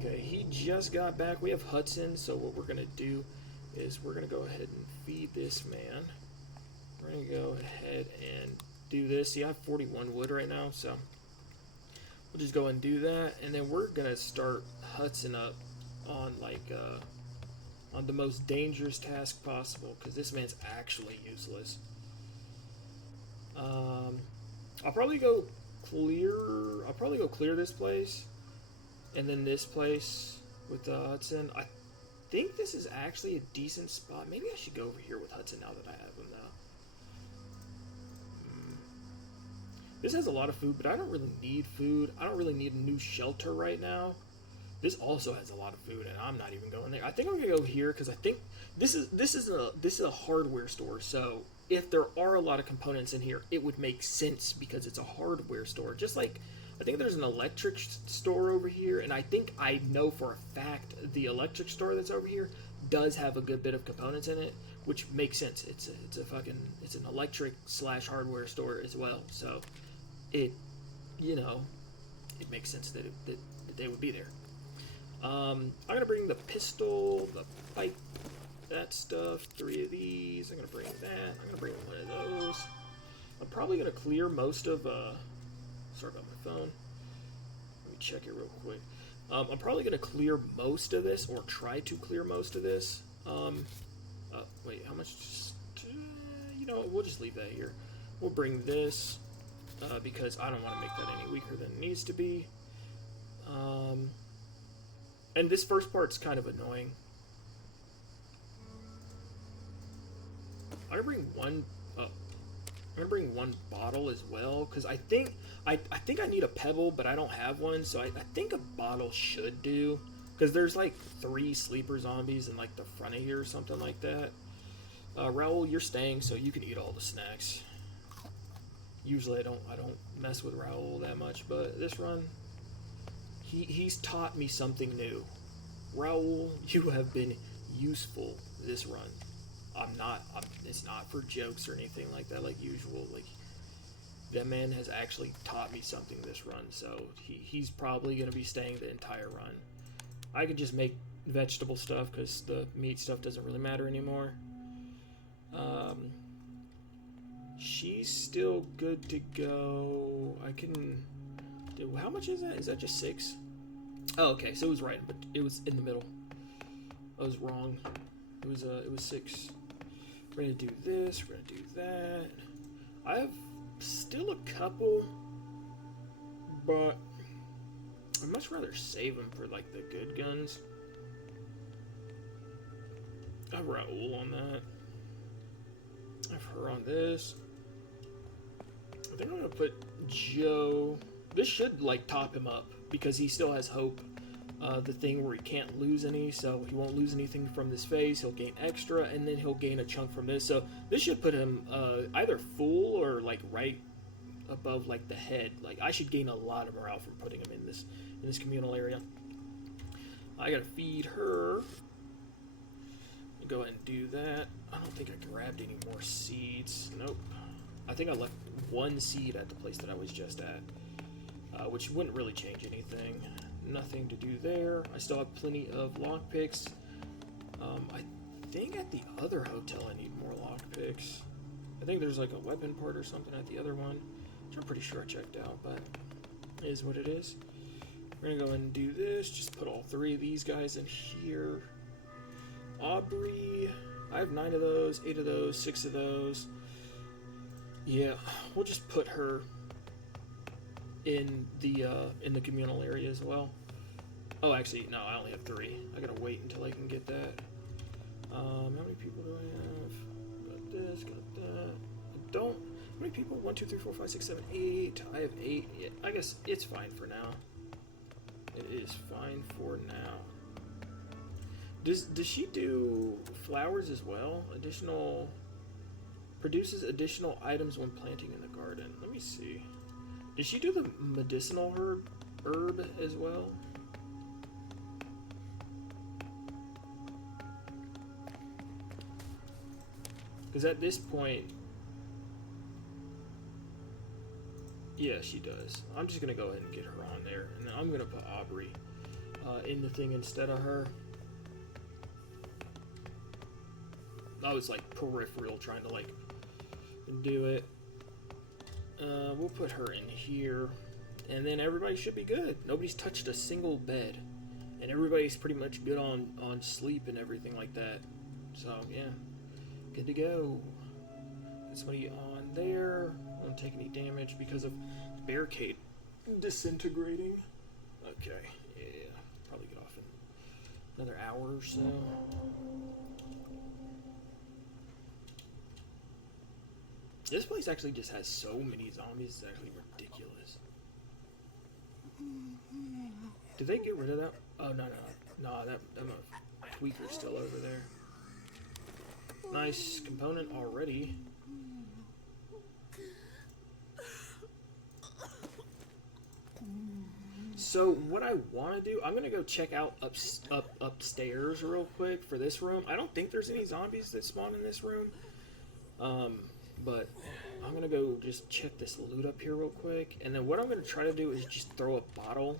Okay, he just got back. We have Hudson, so what we're going to do is we're going to go ahead and feed this man. We're going to go ahead and do this. See, I have 41 wood right now, so we'll just go and do that, and then we're going to start Hudson up on on the most dangerous task possible, because this man's actually useless. I'll probably go clear this place, and then this place with Hudson. I think this is actually a decent spot. Maybe I should go over here with Hudson now that I have him now. This has a lot of food, but I don't really need food. I don't really need a new shelter right now. This also has a lot of food, and I'm not even going there. I think I'm gonna go here because I think this is a hardware store. So if there are a lot of components in here, it would make sense because it's a hardware store. Just like I think there's an electric store over here, and I think I know for a fact the electric store that's over here does have a good bit of components in it, which makes sense. It's an electric / hardware store as well. So it makes sense that they would be there. I'm going to bring the pistol, the pipe, that stuff, 3 of these. I'm going to bring that. I'm going to bring one of those. I'm probably going to clear most of, sorry about my phone. Let me check it real quick. I'm probably going to clear most of this, or try to clear most of this. Wait, how much? You know what, we'll just leave that here. We'll bring this, because I don't want to make that any weaker than it needs to be. And this first part's kind of annoying. I'm gonna bring one. I'm gonna bring one bottle as well because I think I need a pebble, but I don't have one, so I think a bottle should do. Because there's like 3 sleeper zombies in like the front of here or something like that. Raul, you're staying, so you can eat all the snacks. Usually I don't mess with Raul that much, but this run, he's taught me something new. Raul, you have been useful this run. It's not for jokes or anything like that, like usual. Like, that man has actually taught me something this run, so he's probably going to be staying the entire run. I could just make vegetable stuff because the meat stuff doesn't really matter anymore. She's still good to go. I can do, how much is that? Is that just 6? Oh, okay, so it was right, but it was in the middle. I was wrong. It was 6. We're gonna do this, we're gonna do that. I have still a couple, but I'd much rather save them for like the good guns. I have Raul on that. I have her on this. I think I'm gonna put Joe. This should like top him up because he still has hope. The thing where he can't lose any, so he won't lose anything from this phase. He'll gain extra, and then he'll gain a chunk from this. So this should put him either full or like right above like the head. Like, I should gain a lot of morale from putting him in this communal area. I gotta feed her. Go ahead and do that. I don't think I grabbed any more seeds. Nope. I think I left 1 seed at the place that I was just at, which wouldn't really change anything. Nothing to do there. I still have plenty of lockpicks. I think at the other hotel I need more lockpicks. I think there's like a weapon part or something at the other one, which I'm pretty sure I checked out, but it is what it is. We're gonna go ahead and do this. Just put all 3 of these guys in here. Aubrey, I have 9 of those, 8 of those, 6 of those. Yeah, we'll just put her in the communal area as well. Oh, actually, no, I only have 3. I gotta wait until I can get that. How many people do I have? Got this, got that. I don't. How many people? 1, 2, 3, 4, 5, 6, 7, 8. I have 8. Yeah, I guess it's fine for now. It is fine for now. Does she do flowers as well? Produces additional items when planting in the garden. Let me see. Did she do the medicinal herb as well? Because at this point, yeah, she does. I'm just gonna go ahead and get her on there, and then I'm gonna put Aubrey in the thing instead of her. I was like peripheral trying to like do it. We'll put her in here, and then everybody should be good. Nobody's touched a single bed, and everybody's pretty much good on sleep and everything like that. So yeah, good to go. Get somebody on there. Won't take any damage because of barricade disintegrating. Okay, yeah, probably get off in another hour or so. This place actually just has so many zombies, it's actually ridiculous. Did they get rid of that? Oh, no, that tweaker's still over there. Nice component already. So what I want to do, I'm going to go check out upstairs real quick for this room. I don't think there's any zombies that spawn in this room. But I'm going to go just check this loot up here real quick. And then what I'm going to try to do is just throw a bottle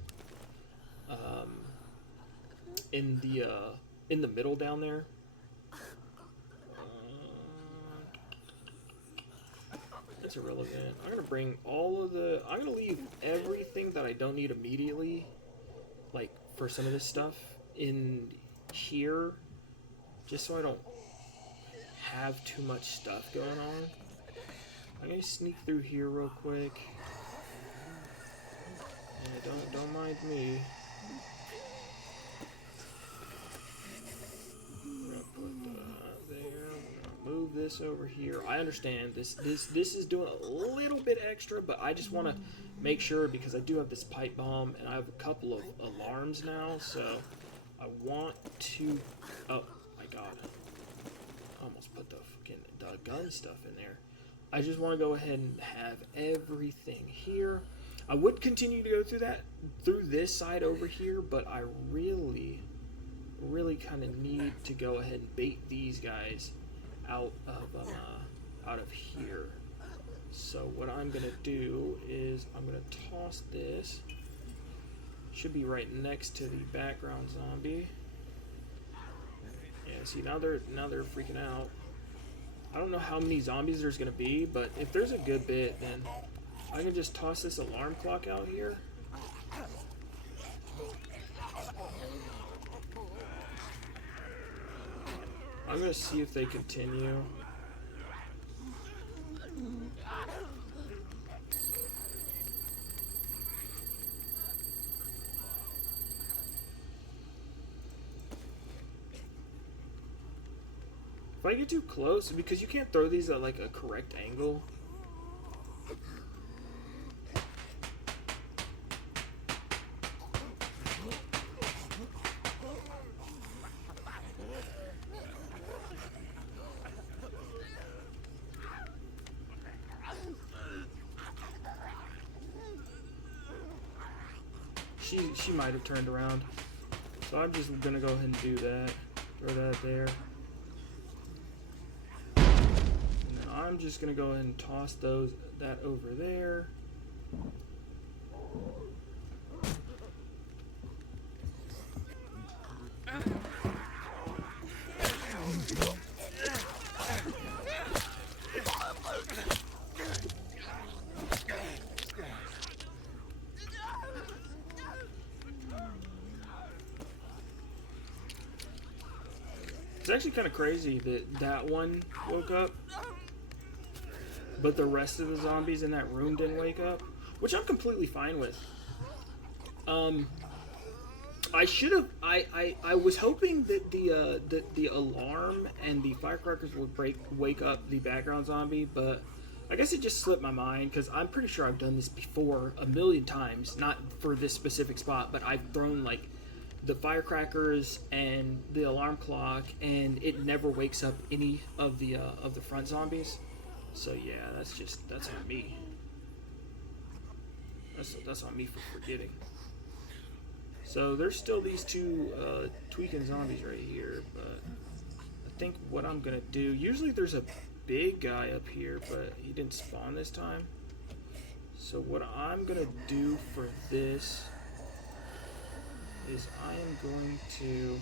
in the middle down there. That's irrelevant. I'm going to bring I'm going to leave everything that I don't need immediately, like for some of this stuff, in here, just so I don't have too much stuff going on. I'm gonna sneak through here real quick. Yeah, don't mind me. this over here. I understand this is doing a little bit extra, but I just want to make sure because I do have this pipe bomb and I have a couple of alarms now, so I want to. Oh my god! I almost put the gun stuff in there. I just want to go ahead and have everything here. I would continue to go through this side over here, but I really kind of need to go ahead and bait these guys out of here. So what I'm gonna do is I'm gonna toss this. Should be right next to the background zombie. Yeah, see now they're freaking out. I don't know how many zombies there's gonna be, but if there's a good bit, then I can just toss this alarm clock out here. I'm gonna see if they continue. If I get too close, because you can't throw these at like a correct angle. She might have turned around. So I'm just gonna go ahead and do that. Throw that there. And then I'm just gonna go ahead and toss that over there. It's actually kind of crazy that that one woke up, but the rest of the zombies in that room didn't wake up, which I'm completely fine with. I should have. I was hoping that the alarm and the firecrackers would wake up the background zombie, but I guess it just slipped my mind because I'm pretty sure I've done this before a million times. Not for this specific spot, but I've thrown like the firecrackers and the alarm clock, and it never wakes up any of the front zombies. So yeah, that's on me. That's on me for forgetting. So there's still these two tweaking zombies right here, but I think what I'm gonna do. Usually there's a big guy up here, but he didn't spawn this time. So what I'm gonna do for this is I am going to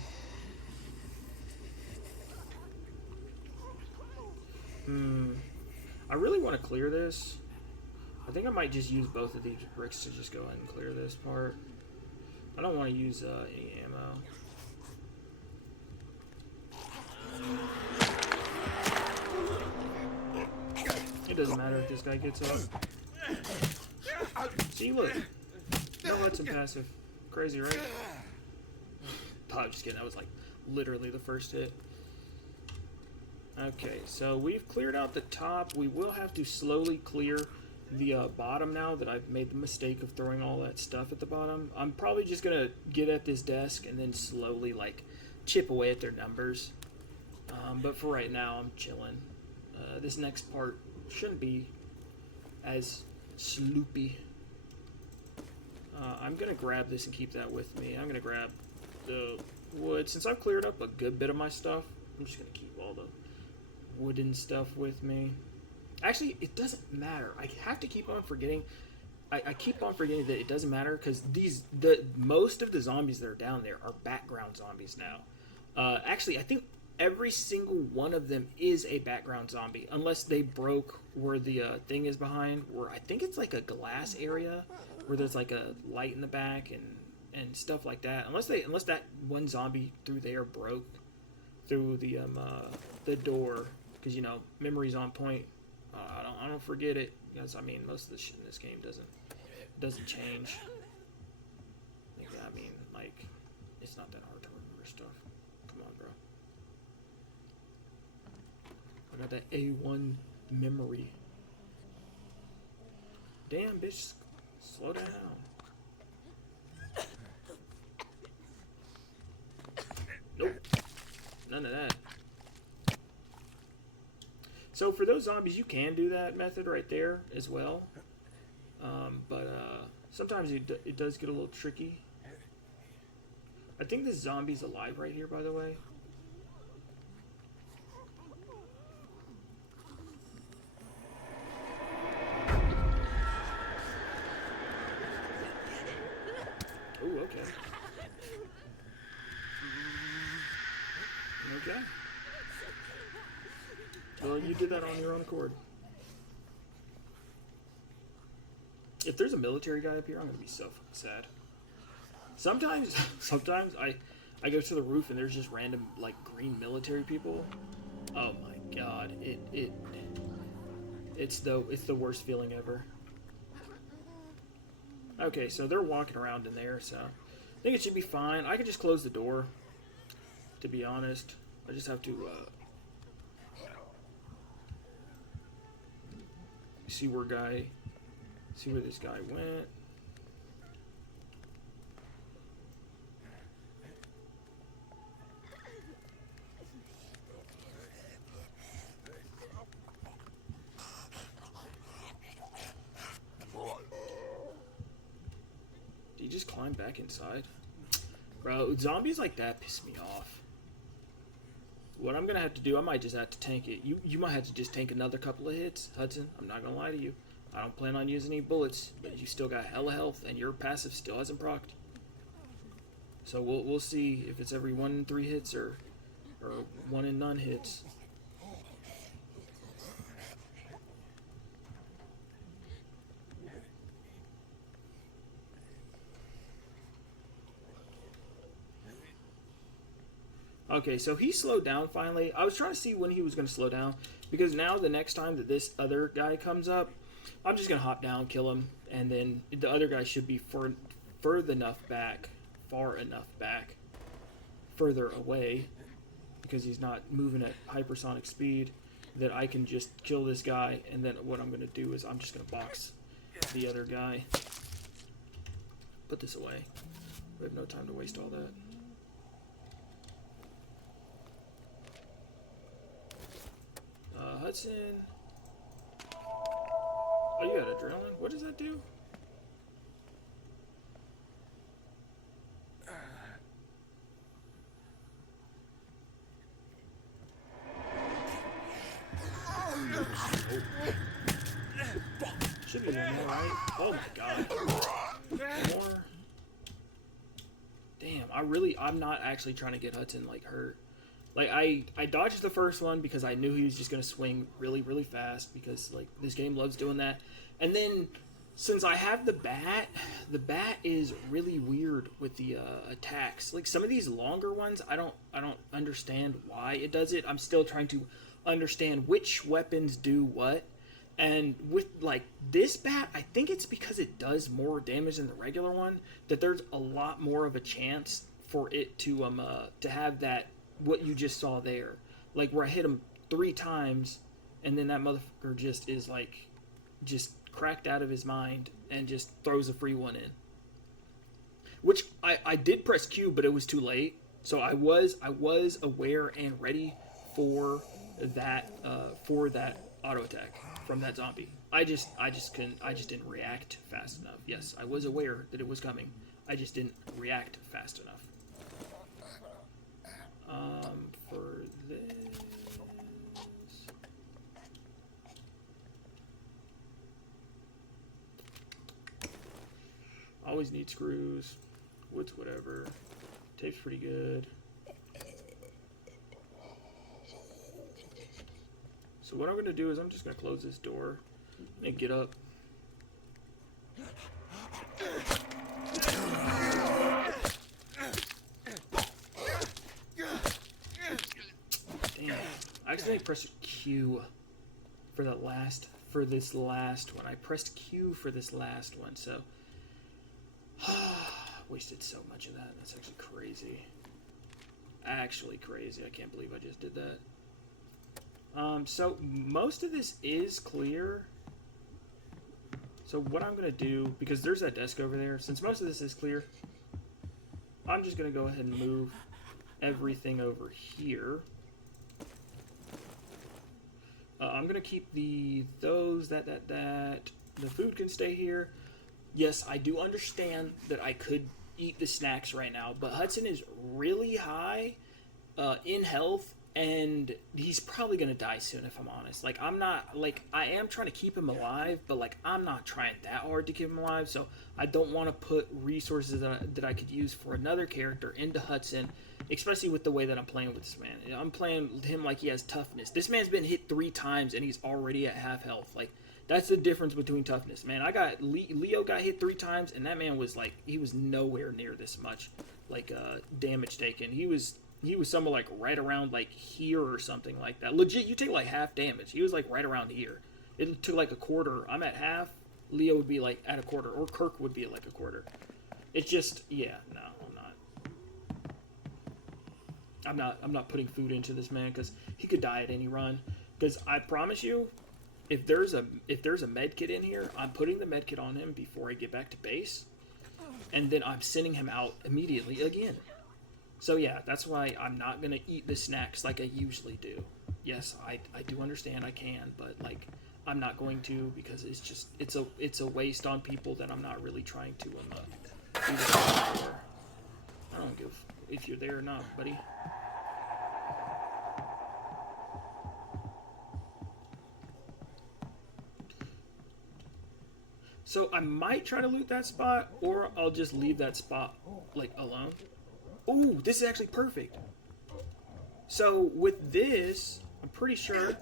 I really want to clear this. I think I might just use both of these bricks to just go ahead and clear this part. I don't want to use any ammo. It doesn't matter if this guy gets up. See, look. No, that's impassive. Crazy, right? Oh, just kidding. That was like literally the first hit. Okay, so we've cleared out the top. We will have to slowly clear the bottom now that I've made the mistake of throwing all that stuff at the bottom. I'm probably just gonna get at this desk and then slowly like chip away at their numbers. But for right now, I'm chilling. This next part shouldn't be as sloopy. I'm gonna grab this and keep that with me. I'm gonna grab the wood. Since I've cleared up a good bit of my stuff, I'm just gonna keep all the wooden stuff with me. Actually, it doesn't matter. I have to keep on forgetting. I keep on forgetting that it doesn't matter because most of the zombies that are down there are background zombies now. Actually, I think every single one of them is a background zombie, unless they broke where the thing is behind. Where I think it's like a glass area where there's like a light in the back and stuff like that. Unless that one zombie through there broke through the door, because you know memory's on point. I don't forget it, because I mean most of the shit in this game doesn't change. I mean, like, it's not that hard to remember stuff. Come on, bro. I got got that A1 memory. Damn, bitch. Slow down. Nope. None of that. So for those zombies, you can do that method right there as well. But sometimes it does get a little tricky. I think this zombie's alive right here, by the way. Ooh, okay. Okay. Well, you did that on your own accord. If there's a military guy up here, I'm gonna be so fucking sad. Sometimes I go to the roof and there's just random like green military people. Oh my god, it's the worst feeling ever. Okay, so they're walking around in there, so I think it should be fine. I could just close the door. To be honest, I just have to see where this guy went. Did he just climb back inside? Bro, zombies like that piss me off. What I'm gonna have to do, I might just have to tank it. You might have to just tank another couple of hits, Hudson. I'm not gonna lie to you. I don't plan on using any bullets, but you still got hella health, and your passive still hasn't procced. So we'll see if it's every 1 in 3 hits or 1 in none hits. Okay, so he slowed down finally. I was trying to see when he was going to slow down, because now the next time that this other guy comes up, I'm just going to hop down, kill him, and then the other guy should be far enough back, further away, because he's not moving at hypersonic speed, that I can just kill this guy, and then what I'm going to do is I'm just going to box the other guy. Put this away. We have no time to waste all that. Hudson. Oh, you got adrenaline? What does that do? Should be one more, right? Oh my god. More? Damn, I'm not actually trying to get Hudson, like, hurt. Like, I dodged the first one because I knew he was just going to swing really, really fast, because, like, this game loves doing that. And then, since I have the bat is really weird with the attacks. Like, some of these longer ones, I don't understand why it does it. I'm still trying to understand which weapons do what. And with, like, this bat, I think it's because it does more damage than the regular one, that there's a lot more of a chance for it to have that, what you just saw there. Like, where I hit him 3 times, and then that motherfucker just is, like, just cracked out of his mind and just throws a free one in. Which, I did press Q, but it was too late. So I was aware and ready for that auto attack from that zombie. I just didn't react fast enough. Yes, I was aware that it was coming. I just didn't react fast enough. For this, always need screws. Wood's whatever. Tape's pretty good. So what I'm gonna do is I'm just gonna close this door and get up. Damn. I accidentally pressed Q for this last one. I pressed Q for this last one, so wasted so much of that. That's actually crazy. Actually crazy. I can't believe I just did that. So most of this is clear. So what I'm gonna do, because there's that desk over there, since most of this is clear, I'm just gonna go ahead and move everything over here. I'm gonna keep the food can stay here. Yes, I do understand that I could eat the snacks right now, but Hudson is really high in health, and he's probably gonna die soon if I'm honest. Like, I'm not, like, I am trying to keep him alive, but like, I'm not trying that hard to keep him alive, so I don't want to put resources that I could use for another character into Hudson, especially with the way that I'm playing with this man. I'm playing him like he has toughness. This man's been hit 3 times and he's already at half health. Like, that's the difference between toughness, man. Leo got hit 3 times, and that man was like, he was nowhere near this much, like, damage taken. He was somewhere like right around like here or something like that. Legit, you take like half damage. He was like right around here. It took like a quarter. I'm at half. Leo would be like at a quarter, or Kirk would be at like a quarter. It's just, yeah, no, I'm not putting food into this man because he could die at any run. Because I promise you, if there's a med kit in here, I'm putting the med kit on him before I get back to base, and then I'm sending him out immediately again. So yeah, that's why I'm not gonna eat the snacks like I usually do. Yes, I do understand I can, but like, I'm not going to, because it's a waste on people that I'm not really trying to do this for. I don't give if you're there or not, buddy. So I might try to loot that spot, or I'll just leave that spot like alone. Ooh, this is actually perfect. So with this, I'm pretty sure.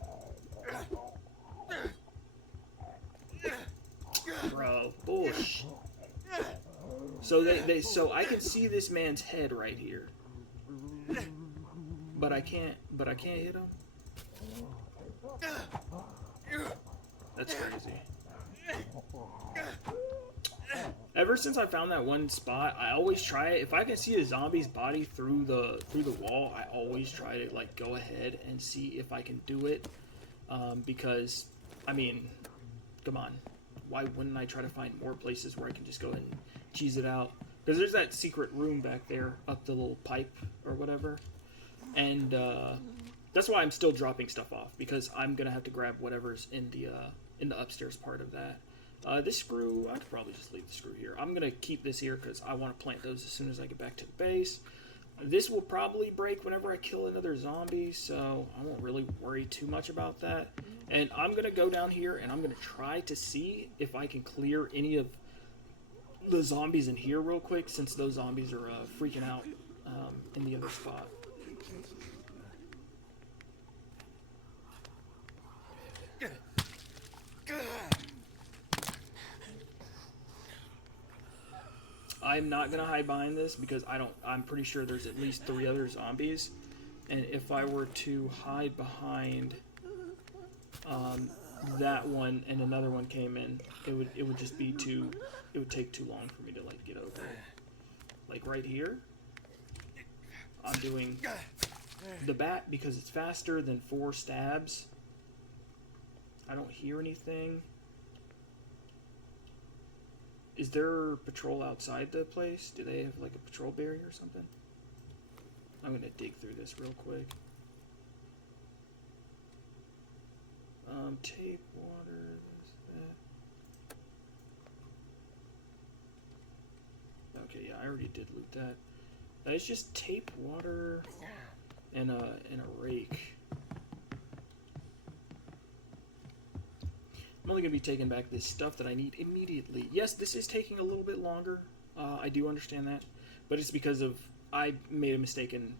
Bro, bullshit. So so I can see this man's head right here, but I can't hit him. That's crazy. Ever since I found that one spot, I always try it. If I can see a zombie's body through the wall, I always try to like go ahead and see if I can do it. Because, I mean, come on, why wouldn't I try to find more places where I can just go ahead and cheese it out? Because there's that secret room back there up the little pipe or whatever, and that's why I'm still dropping stuff off, because I'm gonna have to grab whatever's in the upstairs part of that. This screw, I could probably just leave the screw here. I'm going to keep this here because I want to plant those as soon as I get back to the base. This will probably break whenever I kill another zombie, so I won't really worry too much about that. And I'm going to go down here and I'm going to try to see if I can clear any of the zombies in here real quick, since those zombies are freaking out in the other spot. I'm not gonna hide behind this because I'm pretty sure there's at least 3 other zombies, and if I were to hide behind that one and another one came in, it would just be it would take too long for me to like get over. Like right here, I'm doing the bat because it's faster than 4 stabs. I don't hear anything. Is there patrol outside the place? Do they have like a patrol barrier or something? I'm gonna dig through this real quick. Tape, water, this, that. Okay, yeah, I already did loot that. It's just tape, water, and a rake. I'm only going to be taking back this stuff that I need immediately. Yes, this is taking a little bit longer. I do understand that. But it's because I made a mistake and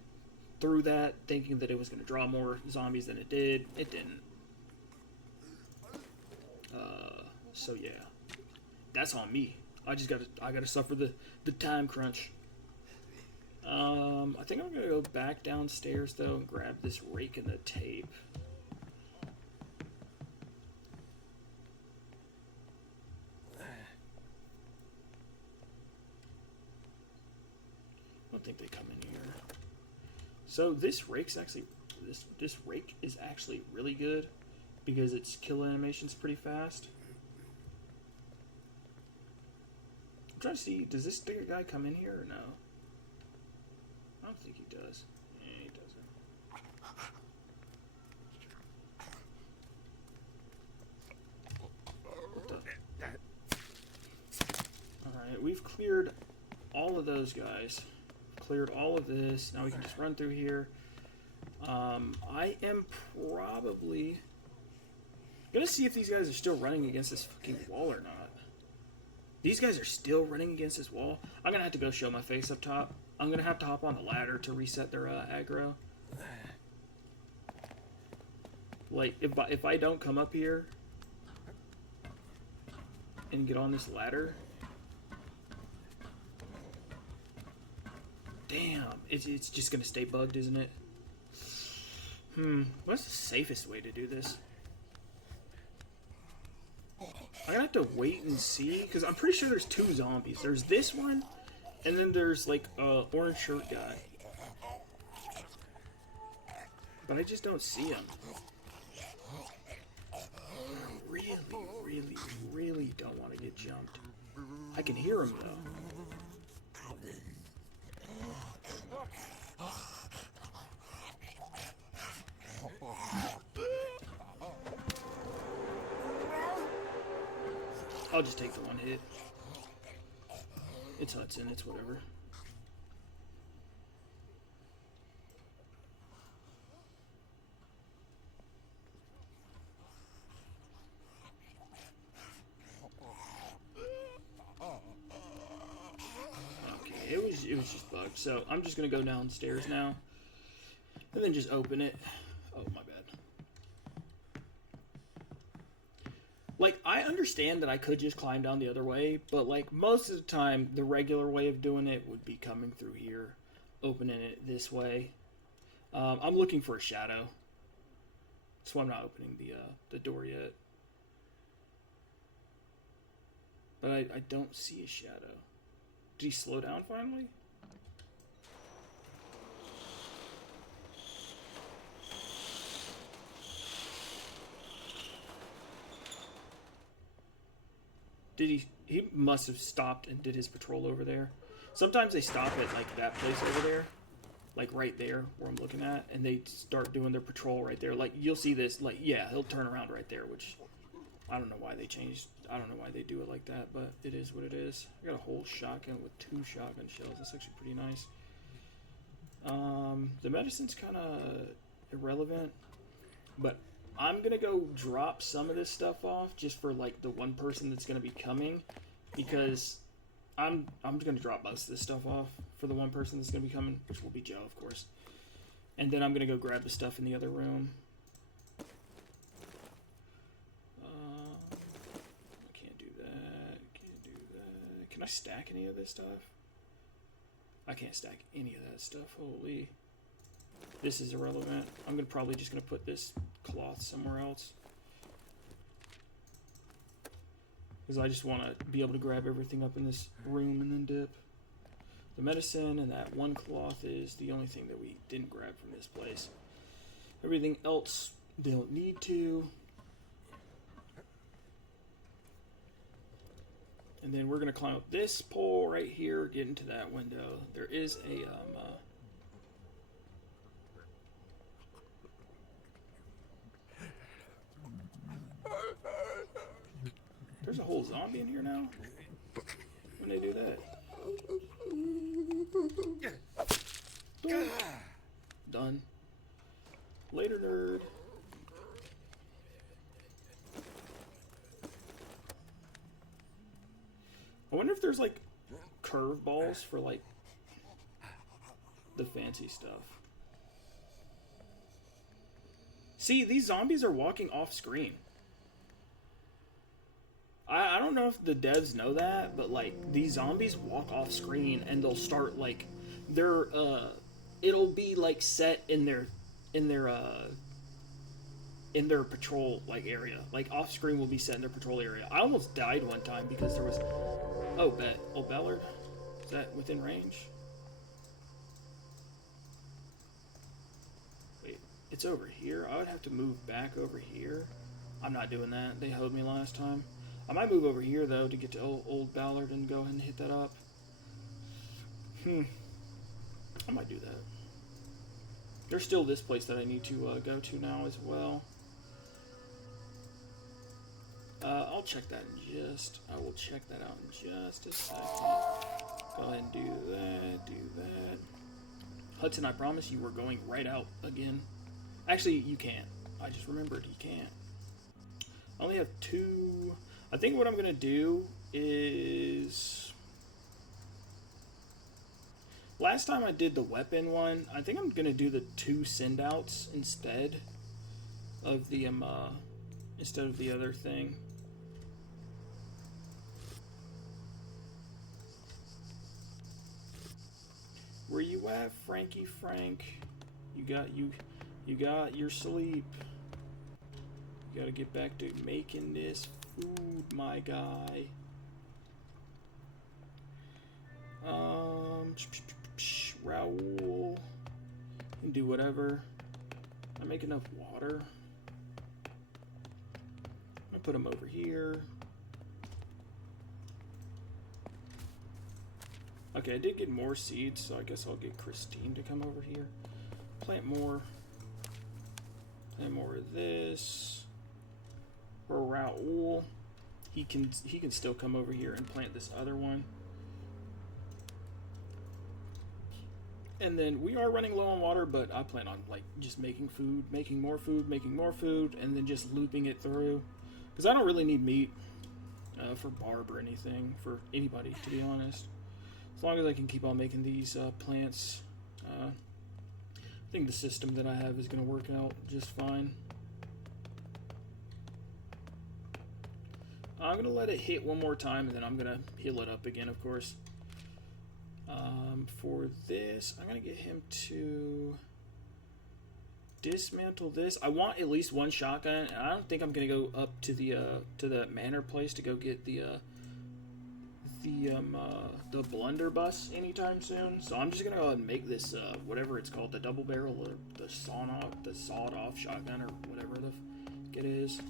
threw that, thinking that it was going to draw more zombies than it did. It didn't. So yeah. That's on me. I gotta suffer the time crunch. I think I'm going to go back downstairs, though, and grab this rake and the tape. I don't think they come in here. So this rake's actually this rake is actually really good because its kill animation's pretty fast. I'm trying to see, does this bigger guy come in here or no? I don't think he does. Yeah, he doesn't. Alright, we've cleared all of those guys. Cleared all of this. Now we can just run through here. I am probably gonna see if these guys are still running against this fucking wall or not. These guys are still running against this wall. I'm gonna have to go show my face up top. I'm gonna have to hop on the ladder to reset their aggro. Like, if I don't come up here and get on this ladder, damn, it's just gonna stay bugged, isn't it? What's the safest way to do this? I'm gonna have to wait and see, because I'm pretty sure there's two zombies. There's this one, and then there's like a orange shirt guy. But I just don't see him. I really don't want to get jumped. I can hear him though. I'll just take the one hit. It's Hudson, it's whatever. Okay, it was just bugged. So I'm just gonna go downstairs now. And then just open it. Oh, my bad. Like, I understand that I could just climb down the other way, but, like, most of the time, the regular way of doing it would be coming through here, opening it this way. I'm looking for a shadow. That's why I'm not opening the door yet. But I don't see a shadow. Did he slow down finally? Did he must have stopped and did his patrol over there. Sometimes they stop at like that place over there, like right there where I'm looking at, and they start doing their patrol right there. Like you'll see this, like yeah, he'll turn around right there, which I don't know why they changed. I don't know why they do it like that, but it is what it is. I got a whole shotgun with 2 shotgun shells. That's actually pretty nice. The medicine's kind of irrelevant, but I'm gonna go drop some of this stuff off just for like the one person that's gonna be coming, because I'm gonna drop most of this stuff off for the one person that's gonna be coming, which will be Joe, of course. And then I'm gonna go grab the stuff in the other room. I can't do that. Can't do that. Can I stack any of this stuff? I can't stack any of that stuff. Holy. This is irrelevant. I'm probably just gonna put this cloth somewhere else, because I just want to be able to grab everything up in this room and then dip. The medicine and that one cloth is the only thing that we didn't grab from this place. Everything else they don't need to. And then we're gonna climb up this pole right here, get into that window. There is a there's a whole zombie in here now? When they do that? Done. Later, nerd. I wonder if there's, like, curveballs for, like, the fancy stuff. See, these zombies are walking off screen. I don't know if the devs know that, but like these zombies walk off screen and they'll start like it'll be like set in their patrol like area. Like off screen will be set in their patrol area. I almost died one time because there was Ballard? Is that within range? Wait. It's over here. I would have to move back over here. I'm not doing that. They hoed me last time. I might move over here, though, to get to old Ballard and go ahead and hit that up. I might do that. There's still this place that I need to go to now as well. I'll check that in just... I will check that out in just a second. Go ahead and do that. Hudson, I promise you we're going right out again. Actually, you can't. I just remembered you can't. I only have 2... I think what I'm going to do is... Last time I did the weapon one, I think I'm going to do the 2 send-outs instead of the other thing. Where you at, Frankie Frank? You got your sleep. You gotta get back to making this food, my guy. Raoul can do whatever. I make enough water. I'm gonna put him over here. Okay, I did get more seeds, so I guess I'll get Christine to come over here. Plant more. Plant more of this. For Raoul, he can still come over here and plant this other one. And then we are running low on water, but I plan on like just making food, making more food, and then just looping it through. Because I don't really need meat for Barb or anything, for anybody, to be honest. As long as I can keep on making these plants, I think the system that I have is going to work out just fine. I'm going to let it hit one more time, and then I'm going to heal it up again, of course. For this, I'm going to get him to dismantle this. I want at least one shotgun, and I don't think I'm going to go up to the manor place to go get the blunderbuss anytime soon. So I'm just going to go ahead and make this, whatever it's called, the double barrel, or the sawed off shotgun, or whatever the f it is.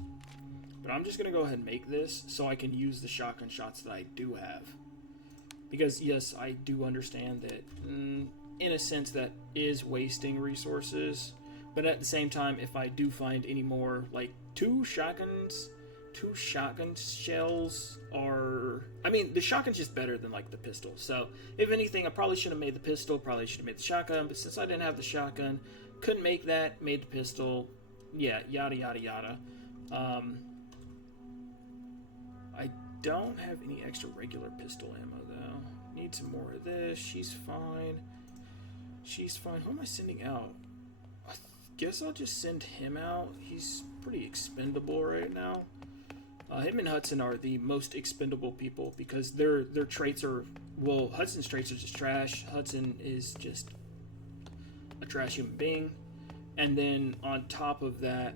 But I'm just going to go ahead and make this so I can use the shotgun shots that I do have. Because, yes, I do understand that, in a sense, that is wasting resources. But at the same time, if I do find any more, like, 2 shotgun shells are... I mean, the shotgun's just better than, like, the pistol. So, if anything, I probably should have made the pistol, probably should have made the shotgun. But since I didn't have the shotgun, couldn't make that, made the pistol. Yeah, yada, yada, yada. I don't have any extra regular pistol ammo, though. Need some more of this. She's fine. She's fine. Who am I sending out? I guess I'll just send him out. He's pretty expendable right now. Him and Hudson are the most expendable people because their traits are... Well, Hudson's traits are just trash. Hudson is just a trash human being. And then on top of that,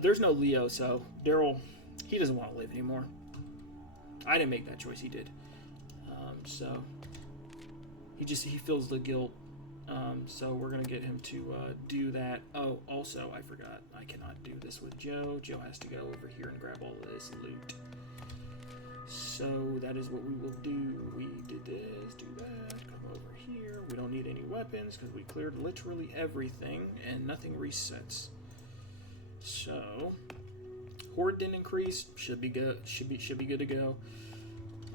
there's no Leo, so Daryl... He doesn't want to live anymore. I didn't make that choice, he did. So he feels the guilt. So we're gonna get him to do that. Oh, also I forgot, I cannot do this with Joe. Joe has to go over here and grab all of this loot. So that is what we will do. We did this, do that, come over here. We don't need any weapons because we cleared literally everything and nothing resets. So horde didn't increase. Should be good. Should be good to go.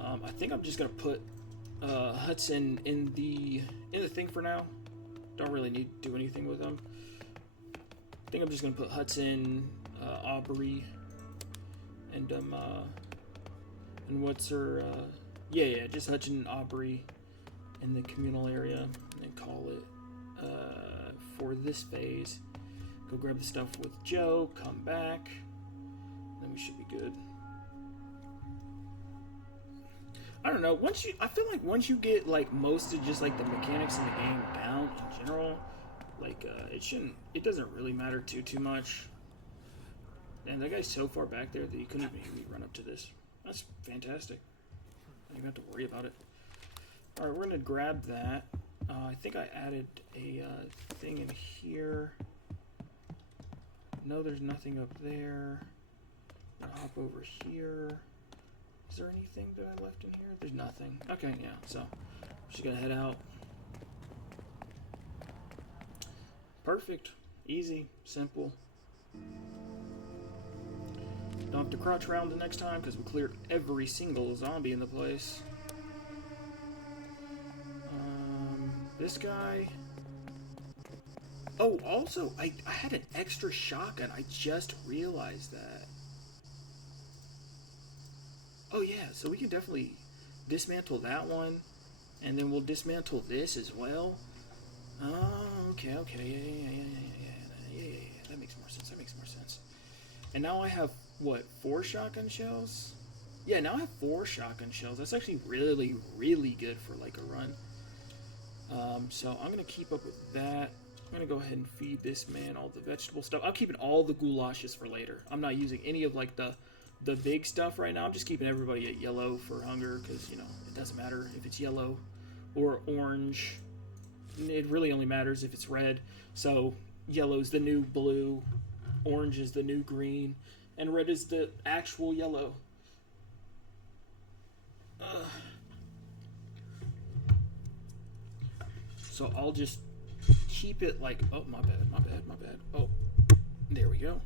I think I'm just gonna put Hudson in the thing for now. Don't really need to do anything with him. I think I'm just gonna put Hudson, Aubrey, and what's her? Yeah, just Hudson and Aubrey in the communal area, and call it for this phase. Go grab the stuff with Joe. Come back. Then we should be good. I don't know. I feel like once you get like most of just like the mechanics in the game down in general, like it doesn't really matter too much. And that guy's so far back there that he couldn't even hear me run up to this. That's fantastic. I don't even have to worry about it. All right, we're gonna grab that. I think I added a thing in here. No, there's nothing up there. I'll hop over here. Is there anything that I left in here? There's nothing. Okay, yeah, so I'm just gonna head out. Perfect. Easy. Simple. Don't have to crouch around the next time because we cleared every single zombie in the place. This guy... Oh, also, I had an extra shotgun. I just realized that. Oh, yeah, so we can definitely dismantle that one. And then we'll dismantle this as well. Oh, okay. Yeah. That makes more sense. And now I have, what, 4 shotgun shells? Yeah, now I have 4 shotgun shells. That's actually really, really good for, like, a run. So I'm going to keep up with that. I'm going to go ahead and feed this man all the vegetable stuff. I'm keeping all the goulashes for later. I'm not using any of, like, the big stuff right now. I'm just keeping everybody at yellow for hunger because, you know, it doesn't matter if it's yellow or orange. It really only matters if it's red. So yellow's the new blue, orange is the new green, and red is the actual yellow. So I'll just keep it like, oh, my bad. Oh, there we go.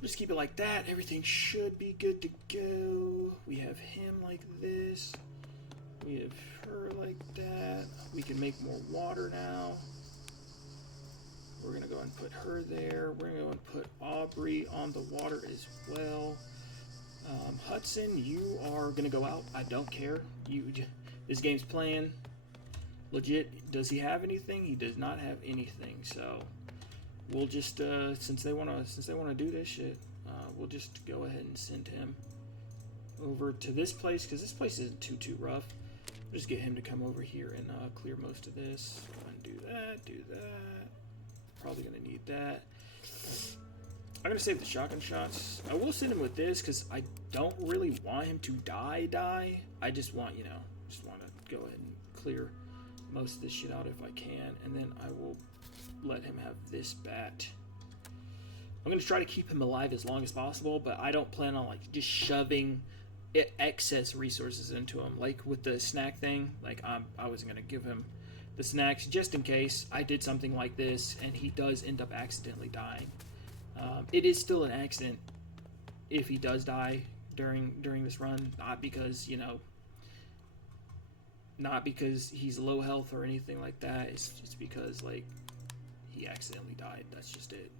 Just keep it like that. Everything should be good to go. We have him like this. We have her like that. We can make more water now. We're going to go and put her there. We're going to go and put Aubrey on the water as well. Hudson, you are going to go out. I don't care. This game's playing. Legit, does he have anything? He does not have anything. So we'll just since they want to do this shit, we'll just go ahead and send him over to this place because this place isn't too rough. Just get him to come over here and clear most of this. And do that. Probably gonna need that. I'm gonna save the shotgun shots. I will send him with this because I don't really want him to die. I just want to go ahead and clear most of this shit out if I can, and then I will let him have this bat. I'm gonna try to keep him alive as long as possible, but I don't plan on like just shoving excess resources into him, like with the snack thing. Like I was gonna give him the snacks just in case I did something like this and he does end up accidentally dying. It is still an accident if he does die during this run, not because he's low health or anything like that. It's just because like he accidentally died. That's just it.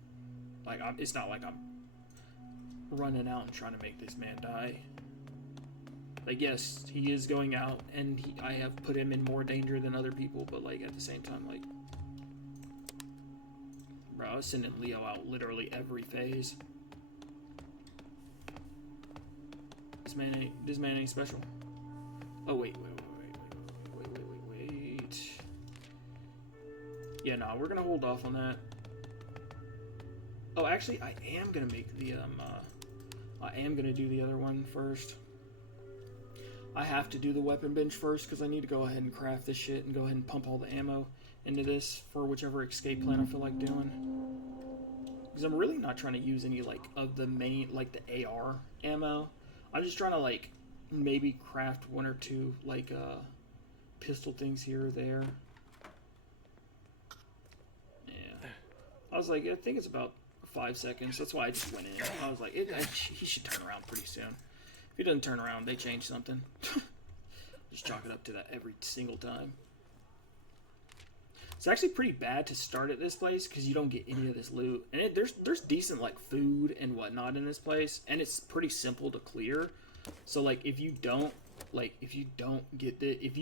Like it's not like I'm running out and trying to make this man die. Like, yes, he is going out, and I have put him in more danger than other people, but, like, at the same time, like, bro, I was sending Leo out literally every phase. This man ain't special. Oh, wait. Yeah, no, we're gonna hold off on that. Oh, actually, I am gonna make the, I am gonna do the other one first. I have to do the weapon bench first because I need to go ahead and craft this shit and go ahead and pump all the ammo into this for whichever escape plan I feel like doing. Because I'm really not trying to use any like of the main, like the AR ammo. I'm just trying to like maybe craft 1 or 2 like pistol things here or there. Yeah. I was like, I think it's about 5 seconds. That's why I just went in. I was like, he should turn around pretty soon. If he doesn't turn around, they change something. Just chalk it up to that every single time. It's actually pretty bad to start at this place because you don't get any of this loot. And there's decent like food and whatnot in this place, and it's pretty simple to clear. So like if you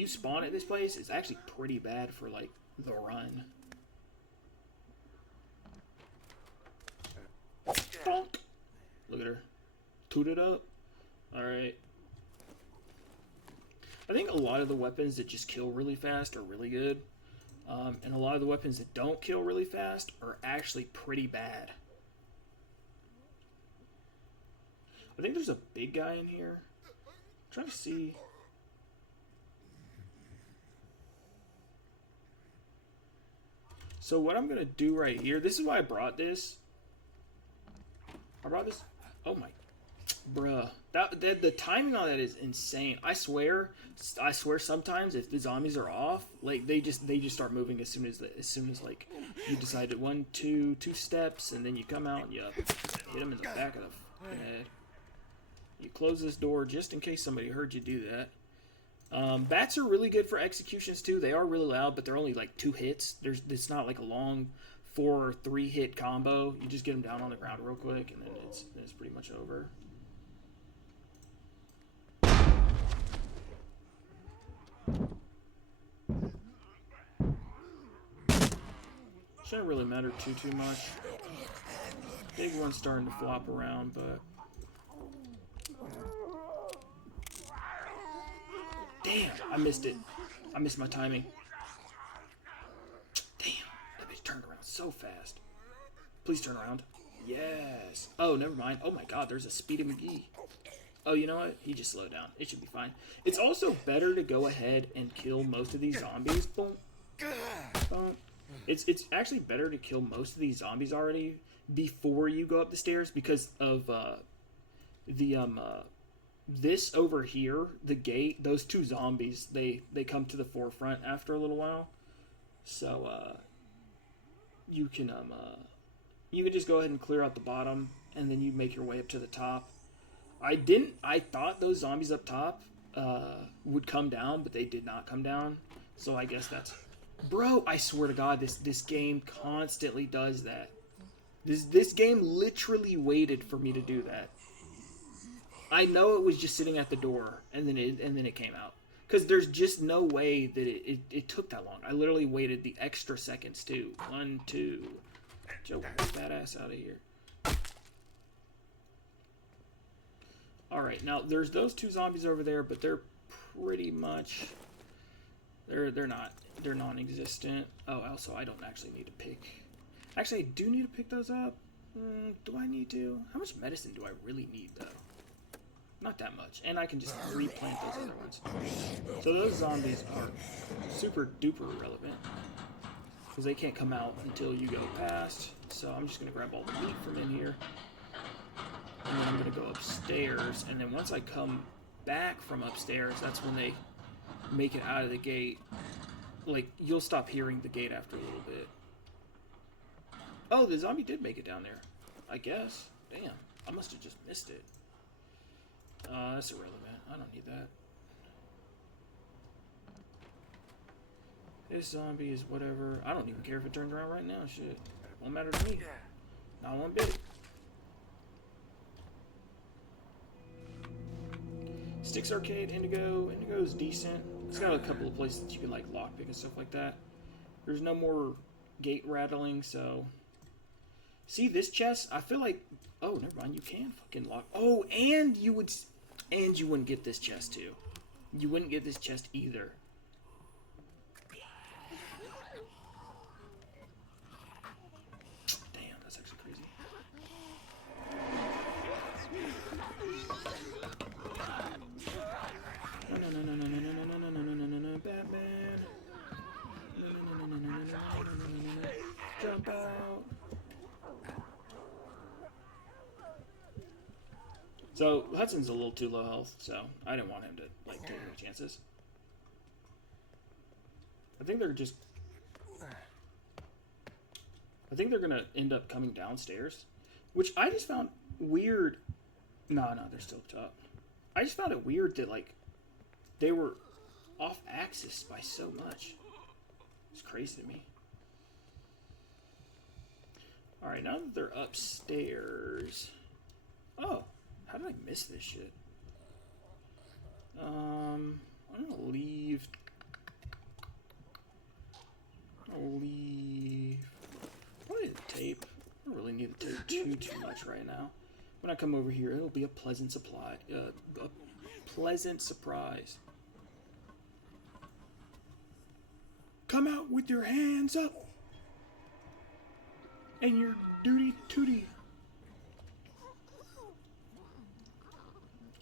spawn at this place, it's actually pretty bad for like the run. Bonk. Look at her. Toot it up. Alright. I think a lot of the weapons that just kill really fast are really good. And a lot of the weapons that don't kill really fast are actually pretty bad. I think there's a big guy in here. I'm trying to see. So what I'm going to do right here, this is why I brought this. brought this. Oh my, bruh, that the timing on that is insane. I swear sometimes if the zombies are off, like they just start moving as soon as like you decided two steps, and then you come out and you hit them in the back of the head. You close this door just in case somebody heard you do that. Bats are really good for executions too. They are really loud, but they're only like 2 hits. It's not like a long 4 or 3 hit combo. You just get them down on the ground real quick, and then it's pretty much over. Shouldn't really matter too much. Big one's starting to flop around, but damn, I missed it. I missed my timing. Damn, that bitch turned around so fast. Please turn around. Yes. Oh, never mind. Oh my god, there's a Speedy McGee. Oh, you know what? He just slowed down. It should be fine. It's also better to go ahead and kill most of these zombies. Boom. Boom. It's actually better to kill most of these zombies already before you go up the stairs because of this over here, the gate, those 2 zombies, they come to the forefront after a little while. So you can just go ahead and clear out the bottom, and then you make your way up to the top. I thought those zombies up top would come down, but they did not come down. So I guess that's... Bro, I swear to God, this game constantly does that. This game literally waited for me to do that. I know it was just sitting at the door, and then it came out. Because there's just no way that it took that long. I literally waited the extra seconds too. 1, 2. Joe, get that ass out of here. Alright, now there's those 2 zombies over there, but they're pretty much... They're non-existent. Oh, also, I don't actually need to pick... Actually, I do need to pick those up. Do I need to? How much medicine do I really need, though? Not that much. And I can just replant those other ones. So those zombies are super duper irrelevant. Because they can't come out until you go past. So I'm just going to grab all the meat from in here. And then I'm going to go upstairs. And then once I come back from upstairs, that's when they make it out of the gate. Like, you'll stop hearing the gate after a little bit. Oh, the zombie did make it down there. I guess. Damn. I must have just missed it. That's irrelevant. I don't need that. This zombie is whatever. I don't even care if it turns around right now. Shit. Won't matter to me. Not one bit. Sticks Arcade, Indigo. Indigo's decent. It's got a couple of places that you can like lockpick and stuff like that. There's no more gate rattling, so... See this chest? I feel like... Oh, never mind. You can fucking lock... Oh, and you would... And you wouldn't get this chest, too. You wouldn't get this chest either. Damn, that's actually crazy. No, Batman. No. Jump out. So, Hudson's a little too low health, so I didn't want him to, like, take any chances. I think they're gonna end up coming downstairs, which I just found weird. No, they're still up. I just found it weird that, like, they were off axis by so much. It's crazy to me. Alright, now that they're upstairs... Oh, how did I miss this shit? I'm gonna leave... Probably the tape. I don't really need the tape too much right now. When I come over here, it'll be a pleasant surprise. Come out with your hands up and your duty tootie.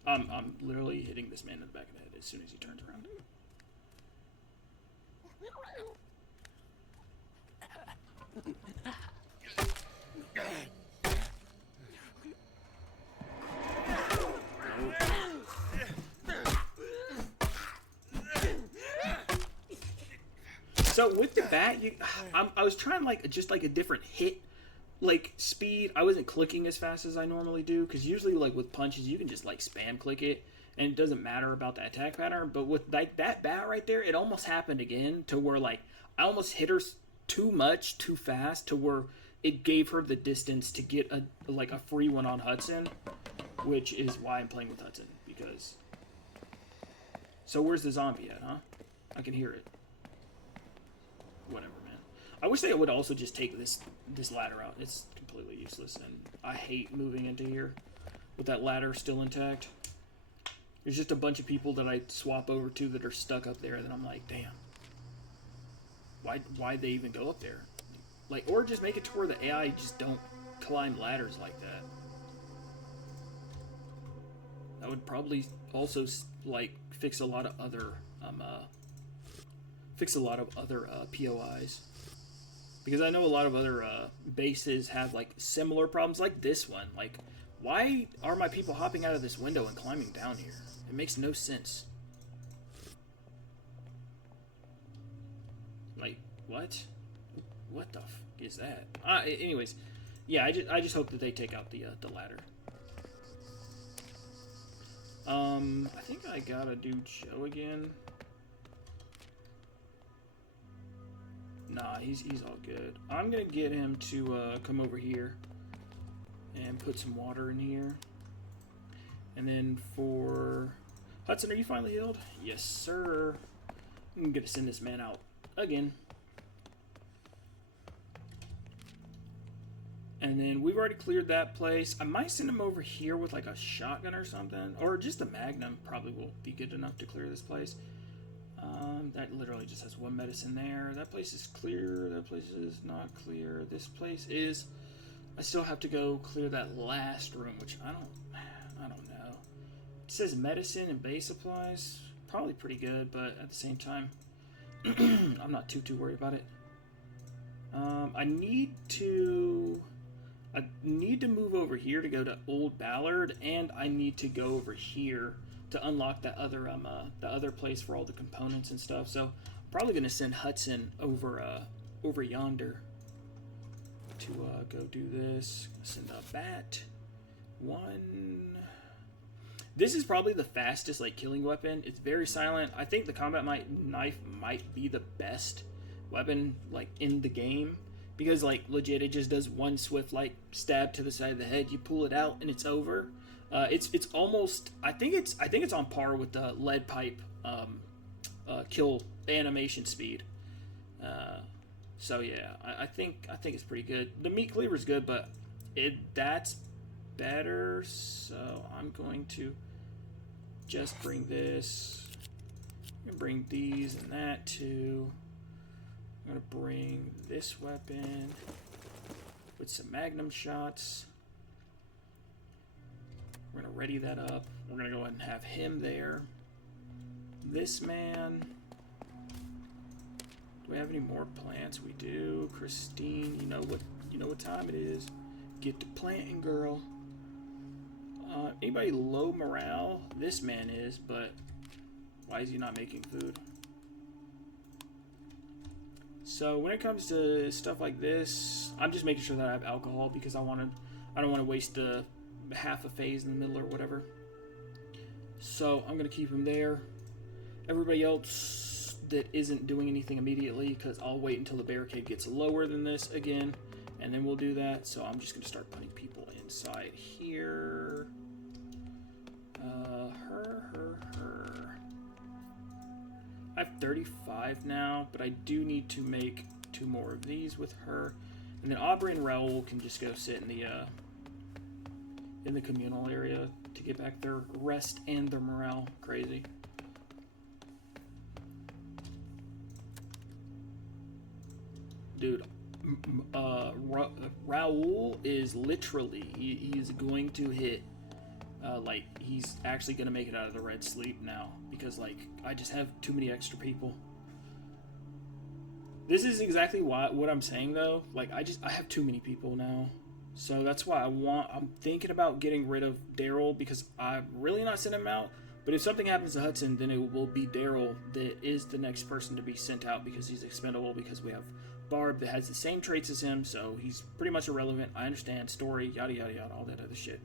I'm literally hitting this man in the back of the head as soon as he turns around. So with the bat, I was trying like just like a different hit like speed. I wasn't clicking as fast as I normally do, because usually like with punches you can just like spam click it and it doesn't matter about the attack pattern. But with like that bat right there, it almost happened again to where like I almost hit her too much too fast to where it gave her the distance to get a free one on Hudson, which is why I'm playing with Hudson. Because so where's the zombie at, huh? I can hear it. Whatever, man. I wish they would also just take this ladder out. It's completely useless, and I hate moving into here with that ladder still intact. There's just a bunch of people that I swap over to that are stuck up there, and then I'm like, damn. Why'd they even go up there? Like, or just make it to where the AI just don't climb ladders like that. That would probably also like fix a lot of other POIs, because I know a lot of other bases have like similar problems like this one. Like, why are my people hopping out of this window and climbing down here? It makes no sense. Like, what? What the f is that? Anyways, yeah, I just hope that they take out the ladder. I think I gotta do Joe again. Nah, he's all good. I'm gonna get him to come over here and put some water in here. And then for Hudson, are you finally healed? Yes, sir. I'm gonna send this man out again. And then we've already cleared that place. I might send him over here with like a shotgun or something, or just a magnum probably will be good enough to clear this place. That literally just has one medicine there. That place is clear. That place is not clear. This place is. I still have to go clear that last room, which I don't know. It says medicine and base supplies. Probably pretty good, but at the same time, I'm not too worried about it. I need to move over here to go to Old Ballard, and I need to go over here to unlock that other the other place for all the components and stuff. So I'm probably gonna send Hudson over yonder to go do this. Send a bat. One. This is probably the fastest like killing weapon. It's very silent. I think the combat knife might be the best weapon like in the game, because like legit it just does one swift like stab to the side of the head. You pull it out and it's over. It's almost, I think it's on par with the lead pipe kill animation speed. So yeah, I think it's pretty good. The meat cleaver is good, but that's better. So I'm going to just bring this. I'm gonna bring these and that too. I'm gonna bring this weapon with some magnum shots. We're gonna ready that up. We're gonna go ahead and have him there. This man. Do we have any more plants? We do. Christine, you know what time it is. Get to planting, girl. Anybody low morale? This man is, but why is he not making food? So when it comes to stuff like this, I'm just making sure that I have alcohol, because I don't want to waste the half a phase in the middle or whatever. So I'm gonna keep him there. Everybody else that isn't doing anything immediately, because I'll wait until the barricade gets lower than this again, and then we'll do that. So I'm just gonna start putting people inside here. Her. I have 35 now, but I do need to make 2 more of these with her, and then Aubrey and Raul can just go sit in the communal area to get back their rest and their morale. Crazy. Dude, Raul is literally, he is going to hit, like, he's actually going to make it out of the red sleep now, because, like, I just have too many extra people. This is exactly what I'm saying, though. Like, I have too many people now. So that's why I'm thinking about getting rid of Daryl, because I'm really not sending him out. But if something happens to Hudson, then it will be Daryl that is the next person to be sent out because he's expendable, because we have Barb that has the same traits as him, so he's pretty much irrelevant. I understand. Story, yada, yada, yada, all that other shit.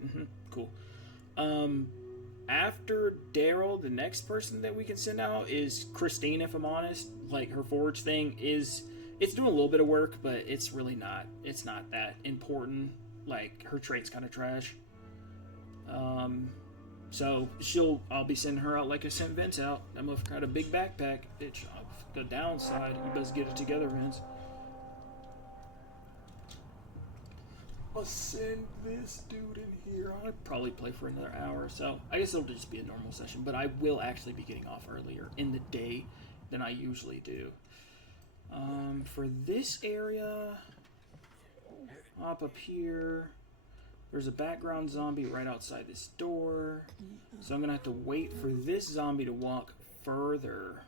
Cool. After Daryl, the next person that we can send out is Christine, if I'm honest. Like, her forge thing is... It's doing a little bit of work, but it's really not. It's not that important. Like, her trait's kind of trash. So I'll be sending her out like I sent Vince out. That motherfucker got a big backpack. Bitch, the downside. You best get it together, Vince. I'll send this dude in here. I'll probably play for another hour, so I guess it'll just be a normal session. But I will actually be getting off earlier in the day than I usually do. For this area, up here, there's a background zombie right outside this door. So I'm going to have to wait for this zombie to walk further.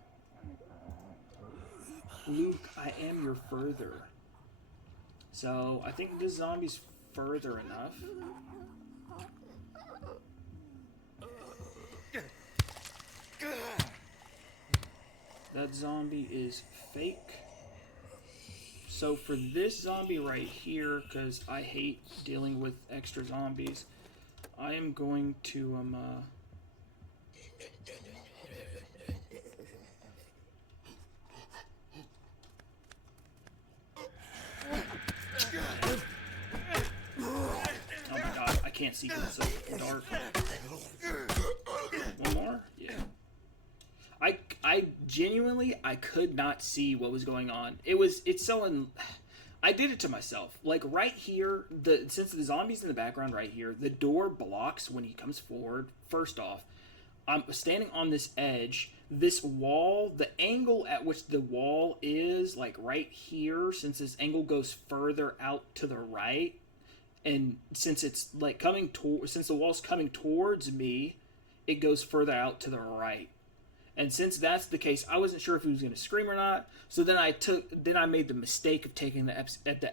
Luke, I am your further. So I think this zombie's further enough. That zombie is fake. So for this zombie right here, because I hate dealing with extra zombies, I am going to oh my god, I can't see because it's so dark. One more? Yeah. I genuinely, I could not see what was going on. I did it to myself. Like, right here, since the zombie's in the background right here, the door blocks when he comes forward. First off, I'm standing on this edge. This wall, the angle at which the wall is, like, right here, since this angle goes further out to the right, and since it's, like, since the wall's coming towards me, it goes further out to the right. And since that's the case, I wasn't sure if he was going to scream or not. So then I made the mistake of taking the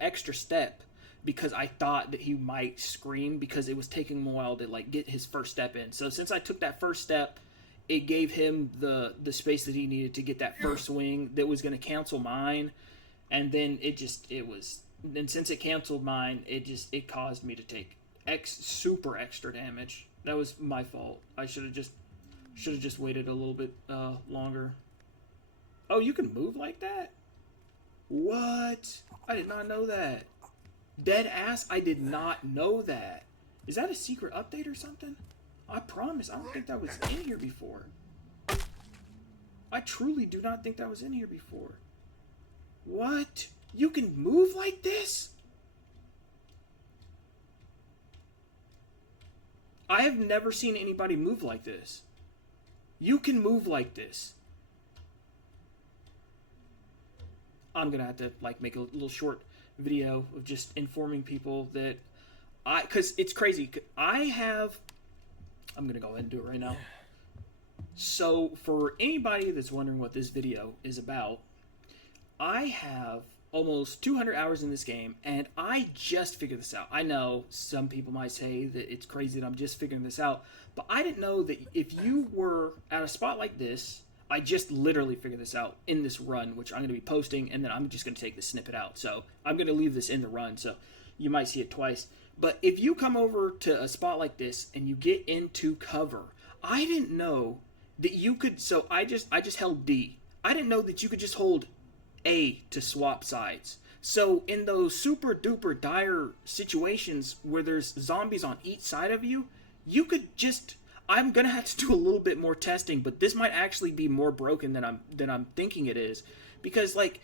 extra step, because I thought that he might scream because it was taking him a while to like get his first step in. So since I took that first step, it gave him the space that he needed to get that first swing that was going to cancel mine. And then and since it canceled mine, it caused me to take super extra damage. That was my fault. I should have just waited a little bit longer. Oh, you can move like that? What? I did not know that. Dead ass, I did not know that. Is that a secret update or something? I promise, I don't think that was in here before. I truly do not think that was in here before. What? You can move like this? I have never seen anybody move like this. You can move like this. I'm gonna have to like make a little short video of just informing people that because it's crazy. I'm gonna go ahead and do it right now. So for anybody that's wondering what this video is about, I have almost 200 hours in this game, and I just figured this out. I know some people might say that it's crazy that I'm just figuring this out, but I didn't know that if you were at a spot like this, I just literally figured this out in this run, which I'm going to be posting, and then I'm just going to take the snippet out. So I'm going to leave this in the run, so you might see it twice. But if you come over to a spot like this and you get into cover, I didn't know that you could. So I just held D. I didn't know that you could just hold A to swap sides. So in those super duper dire situations where there's zombies on each side of you, you could just. I'm gonna have to do a little bit more testing, but this might actually be more broken than I'm thinking it is, because like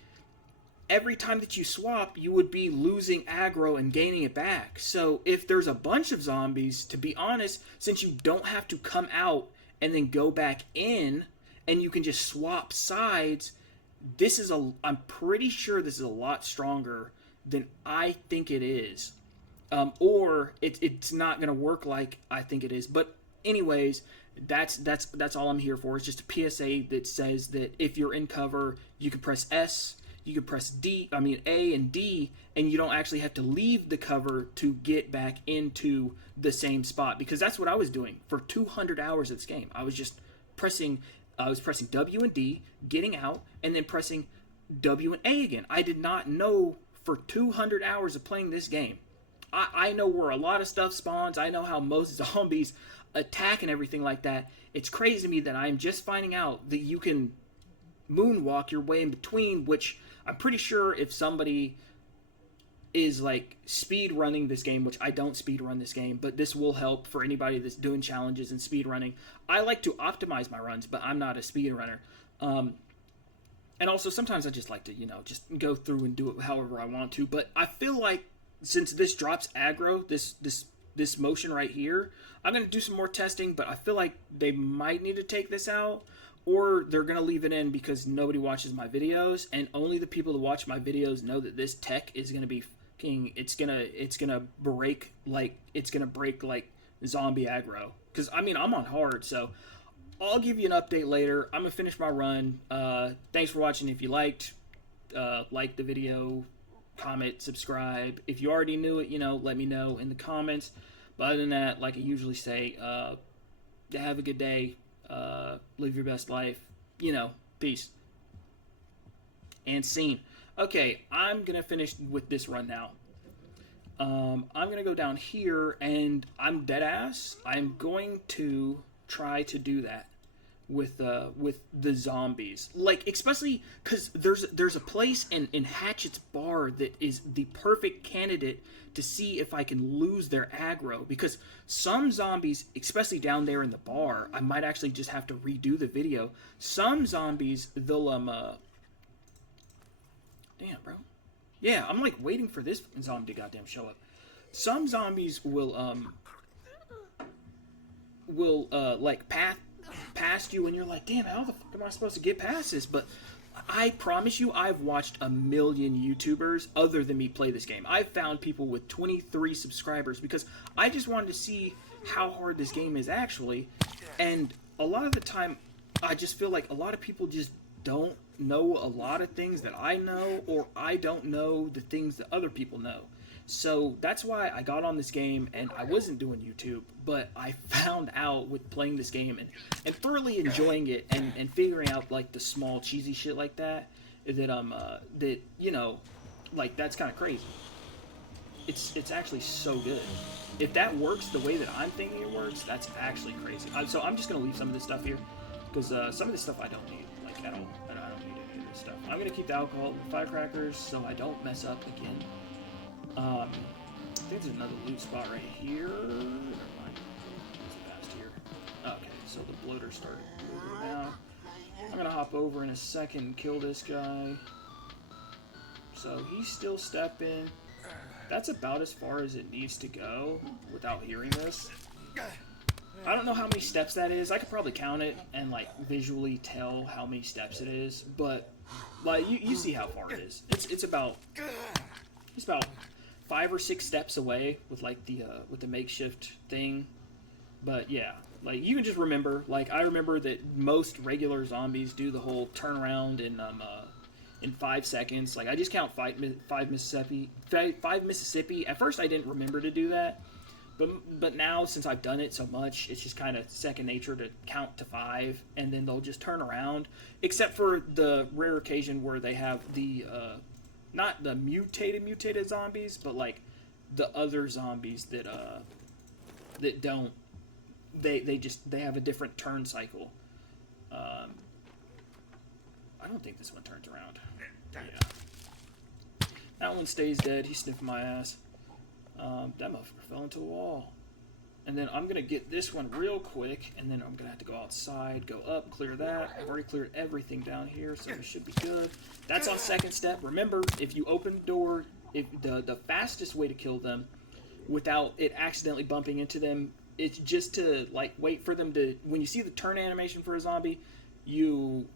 every time that you swap, you would be losing aggro and gaining it back. So if there's a bunch of zombies, to be honest, since you don't have to come out and then go back in, and you can just swap sides, I'm pretty sure this is a lot stronger than I think it is, or it's not gonna work like I think it is, but. Anyways, that's all I'm here for. It's just a PSA that says that if you're in cover, you can press S, You can press A and D, and you don't actually have to leave the cover to get back into the same spot, because that's what I was doing for 200 hours of this game. I was pressing W and D, getting out, and then pressing W and A again. I did not know for 200 hours of playing this game. I know where a lot of stuff spawns. I know how most zombies attack and everything like that. It's crazy to me that I'm just finding out that you can moonwalk your way in between, which I'm pretty sure if somebody is like speed running this game, which I don't speed run this game, but this will help for anybody that's doing challenges and speed running. I like to optimize my runs, but I'm not a speed runner. And also sometimes I just like to, just go through and do it however I want to. But I feel like since this drops aggro, this motion right here, I'm going to do some more testing, but I feel like they might need to take this out, or they're going to leave it in because nobody watches my videos, and only the people that watch my videos know that this tech is going to be it's going to break like zombie aggro. Cuz I'm on hard, so I'll give you an update later. I'm going to finish my run. Thanks for watching. If you liked, like the video, comment, subscribe. If you already knew it, let me know in the comments. But other than that, like I usually say, have a good day. Live your best life. Peace. And scene. Okay, I'm going to finish with this run now. I'm going to go down here, and I'm dead ass. I'm going to try to do that with the zombies, like especially because there's a place in Hatchet's bar that is the perfect candidate to see if I can lose their aggro, because some zombies, especially down there in the bar, I might actually just have to redo the video. Some zombies, they'll damn, bro, yeah, I'm like waiting for this zombie to goddamn show up. Some zombies will like past you, and you're like, damn, how the fuck am I supposed to get past this? But I promise you, I've watched a million YouTubers other than me play this game. I've found people with 23 subscribers because I just wanted to see how hard this game is actually. And a lot of the time, I just feel like a lot of people just don't know a lot of things that I know, or I don't know the things that other people know. So that's why I got on this game, and I wasn't doing YouTube, but I found out with playing this game and thoroughly enjoying it, and figuring out like the small cheesy shit like that like that's kind of crazy. It's actually so good. If that works the way that I'm thinking it works, that's actually crazy. So I'm just gonna leave some of this stuff here, because some of this stuff I don't need like at all. I don't need any of this stuff. I'm gonna keep the alcohol and the firecrackers so I don't mess up again. I think there's another loot spot right here. Never mind. It's past here. Okay, so the bloater started moving now. I'm gonna hop over in a second and kill this guy. So he's still stepping. That's about as far as it needs to go without hearing this. I don't know how many steps that is. I could probably count it and like visually tell how many steps it is, but like you see how far it is. It's about 5 or 6 steps away with like the makeshift thing. But yeah, like you can just remember, like I remember that most regular zombies do the whole turnaround in 5 seconds. Like I just count 5 Mississippi. At first I didn't remember to do that, but now since I've done it so much, it's just kind of second nature to count to 5, and then they'll just turn around. Except for the rare occasion where they have the not the mutated zombies, but like the other zombies that don't, they have a different turn cycle. I don't think this one turns around. Yeah. That one stays dead. He sniffed my ass. That motherfucker fell into a wall. And then I'm going to get this one real quick, and then I'm going to have to go outside, go up, clear that. I've already cleared everything down here, so it should be good. That's on second step. Remember, if you open the door, the fastest way to kill them without it accidentally bumping into them, it's just to like wait for them to, when you see the turn animation for a zombie, you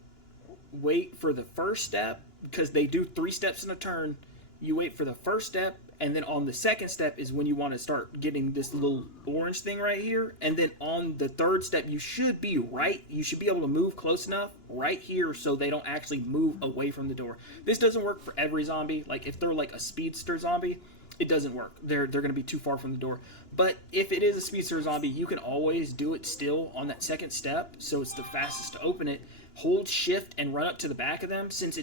wait for the first step, because they do 3 steps in a turn, you wait for the first step, and then on the second step is when you want to start getting this little orange thing right here, and then on the third step you should be able to move close enough right here so they don't actually move away from the door. This doesn't work for every zombie. Like if they're like a speedster zombie, it doesn't work. They're going to be too far from the door. But if it is a speedster zombie, you can always do it still on that second step, so it's the fastest to open it. Hold shift and run up to the back of them. Since the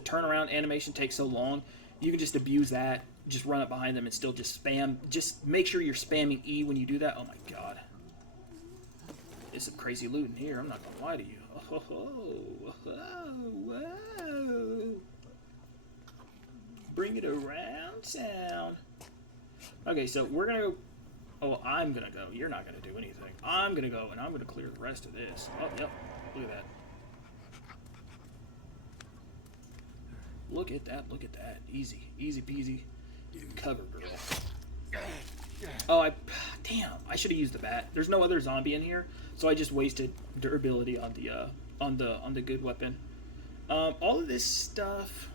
turnaround animation takes so long, you can just abuse that. Just run up behind them and still just spam. Just make sure you're spamming E when you do that. Oh my god. There's some crazy loot in here, I'm not going to lie to you. Whoa. Bring it around town. Okay, so we're going to go. Oh, well, I'm going to go. You're not going to do anything. I'm going to go, and I'm going to clear the rest of this. Oh, yep. Look at that. Look at that. Look at that. Easy. Easy peasy. Cover, girl. Oh, damn. I should have used the bat. There's no other zombie in here, so I just wasted durability on the good weapon. All of this stuff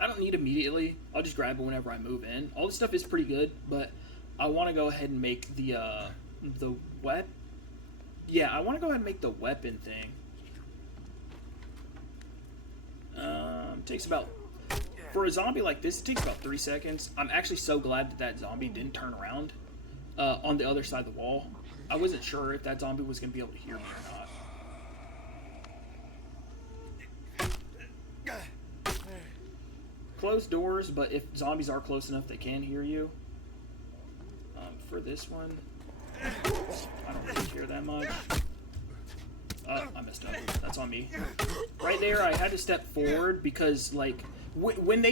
I don't need immediately. I'll just grab it whenever I move in. All this stuff is pretty good, but I want to go ahead and make the weapon. Yeah, I want to go ahead and make the weapon thing. Takes about, for a zombie like this, it takes about 3 seconds. I'm actually so glad that zombie didn't turn around on the other side of the wall. I wasn't sure if that zombie was going to be able to hear me or not. Close doors, but if zombies are close enough, they can hear you. For this one, I don't really care that much. Oh, I messed up. That's on me. Right there, I had to step forward because, like, when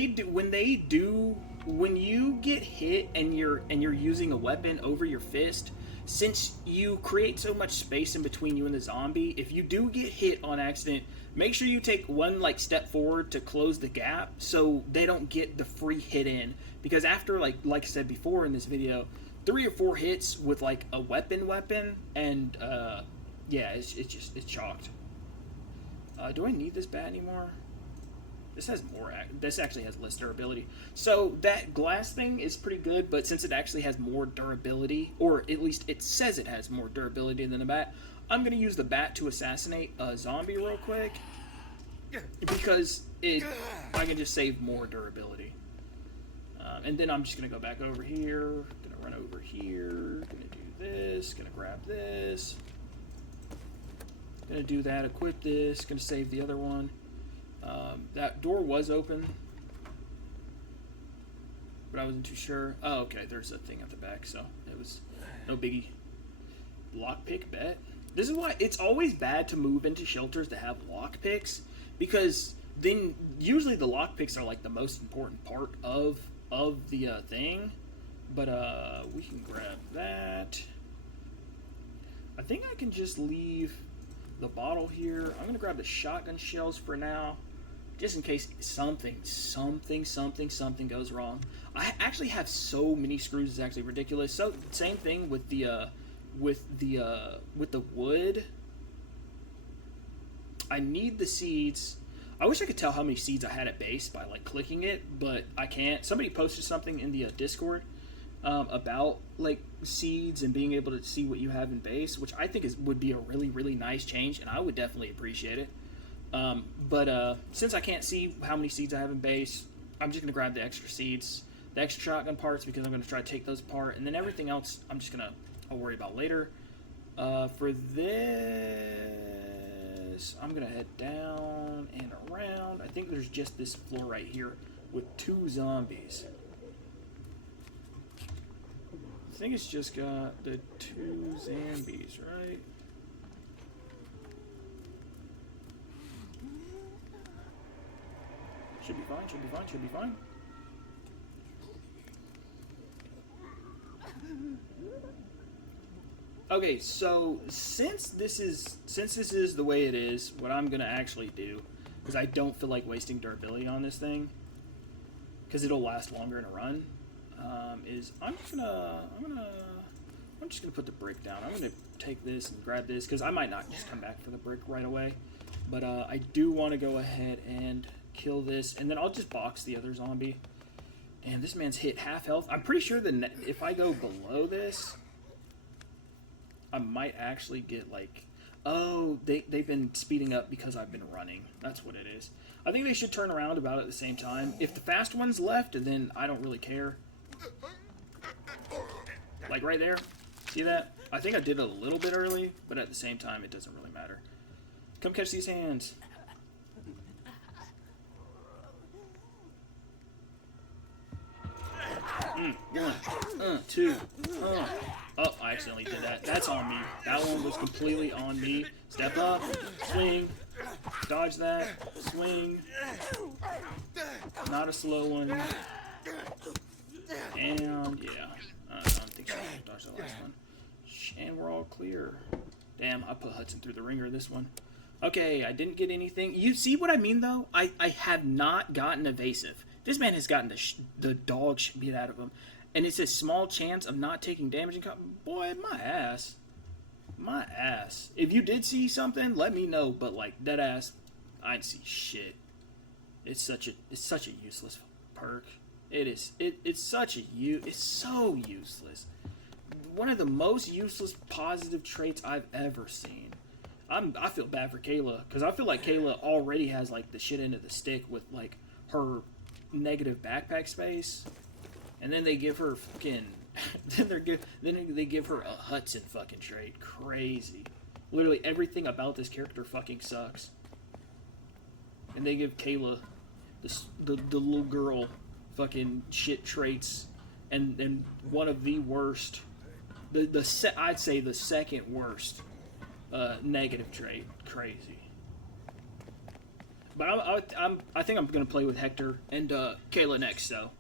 you get hit and you're using a weapon over your fist, since you create so much space in between you and the zombie, if you do get hit on accident, make sure you take one step forward to close the gap so they don't get the free hit in. Because after, like I said before in this video, 3 or 4 hits with like a weapon, and yeah, it's chalked. Do I need this bat anymore? This has more. This actually has less durability. So that glass thing is pretty good, but since it actually has more durability, or at least it says it has more durability than the bat, I'm gonna use the bat to assassinate a zombie real quick because I can just save more durability. And then I'm just gonna go back over here. Gonna run over here. Gonna do this. Gonna grab this. Gonna do that. Equip this. Gonna save the other one. That door was open, but I wasn't too sure. Oh, okay. There's a thing at the back, so it was no biggie. Lockpick bet. This is why it's always bad to move into shelters that have lockpicks, because then usually the lockpicks are like the most important part of the thing. But we can grab that. I think I can just leave the bottle here. I'm gonna grab the shotgun shells for now, just in case something goes wrong. I actually have so many screws, it's actually ridiculous. So same thing with the wood. I need the seeds. I wish I could tell how many seeds I had at base by like clicking it, but I can't. Somebody posted something in the Discord about like seeds and being able to see what you have in base, which I think would be a really nice change, and I would definitely appreciate it. But since I can't see how many seeds I have in base, I'm just gonna grab the extra seeds, the extra shotgun parts, because I'm gonna try to take those apart, and then everything else I'll worry about later. For this, I'm gonna head down and around. I think there's just this floor right here with 2 zombies. I think it's just got the 2 zombies, right? Should be fine, should be fine, should be fine. Okay, so since this is the way it is, what I'm gonna actually do, because I don't feel like wasting durability on this thing, because it'll last longer in a run, is I'm just gonna put the brick down. I'm gonna take this and grab this, because I might not just come back for the brick right away, but I do want to go ahead and kill this, and then I'll just box the other zombie. Damn, this man's hit half health. I'm pretty sure that if I go below this, I might actually get, like... Oh, they've been speeding up because I've been running. That's what it is. I think they should turn around about at the same time. If the fast one's left, then I don't really care. Like right there. See that? I think I did it a little bit early, but at the same time, it doesn't really matter. Come catch these hands. One, two, Oh, I accidentally did that. That's on me. That one was completely on me. Step up, swing, dodge that, swing. Not a slow one. And, yeah. I don't think I dodged the last one. And we're all clear. Damn, I put Hudson through the ringer this one. Okay, I didn't get anything. You see what I mean, though? I have not gotten evasive. This man has gotten the dog shit beat out of him. And it's a small chance of not taking damage. And boy, my ass. My ass. If you did see something, let me know. But, like, dead ass, I'd see shit. It's such a useless perk. It is. It's such a it's so useless. One of the most useless positive traits I've ever seen. I feel bad for Kayla, because I feel like Kayla already has, like, the shit end of the stick with, like, her negative backpack space. And then they give her fucking... then they give her a Hudson fucking trait. Crazy. Literally everything about this character fucking sucks. And they give Kayla the little girl fucking shit traits, and one of the worst, I'd say the second worst negative trait. Crazy. But I think I'm gonna play with Hector and Kayla next. So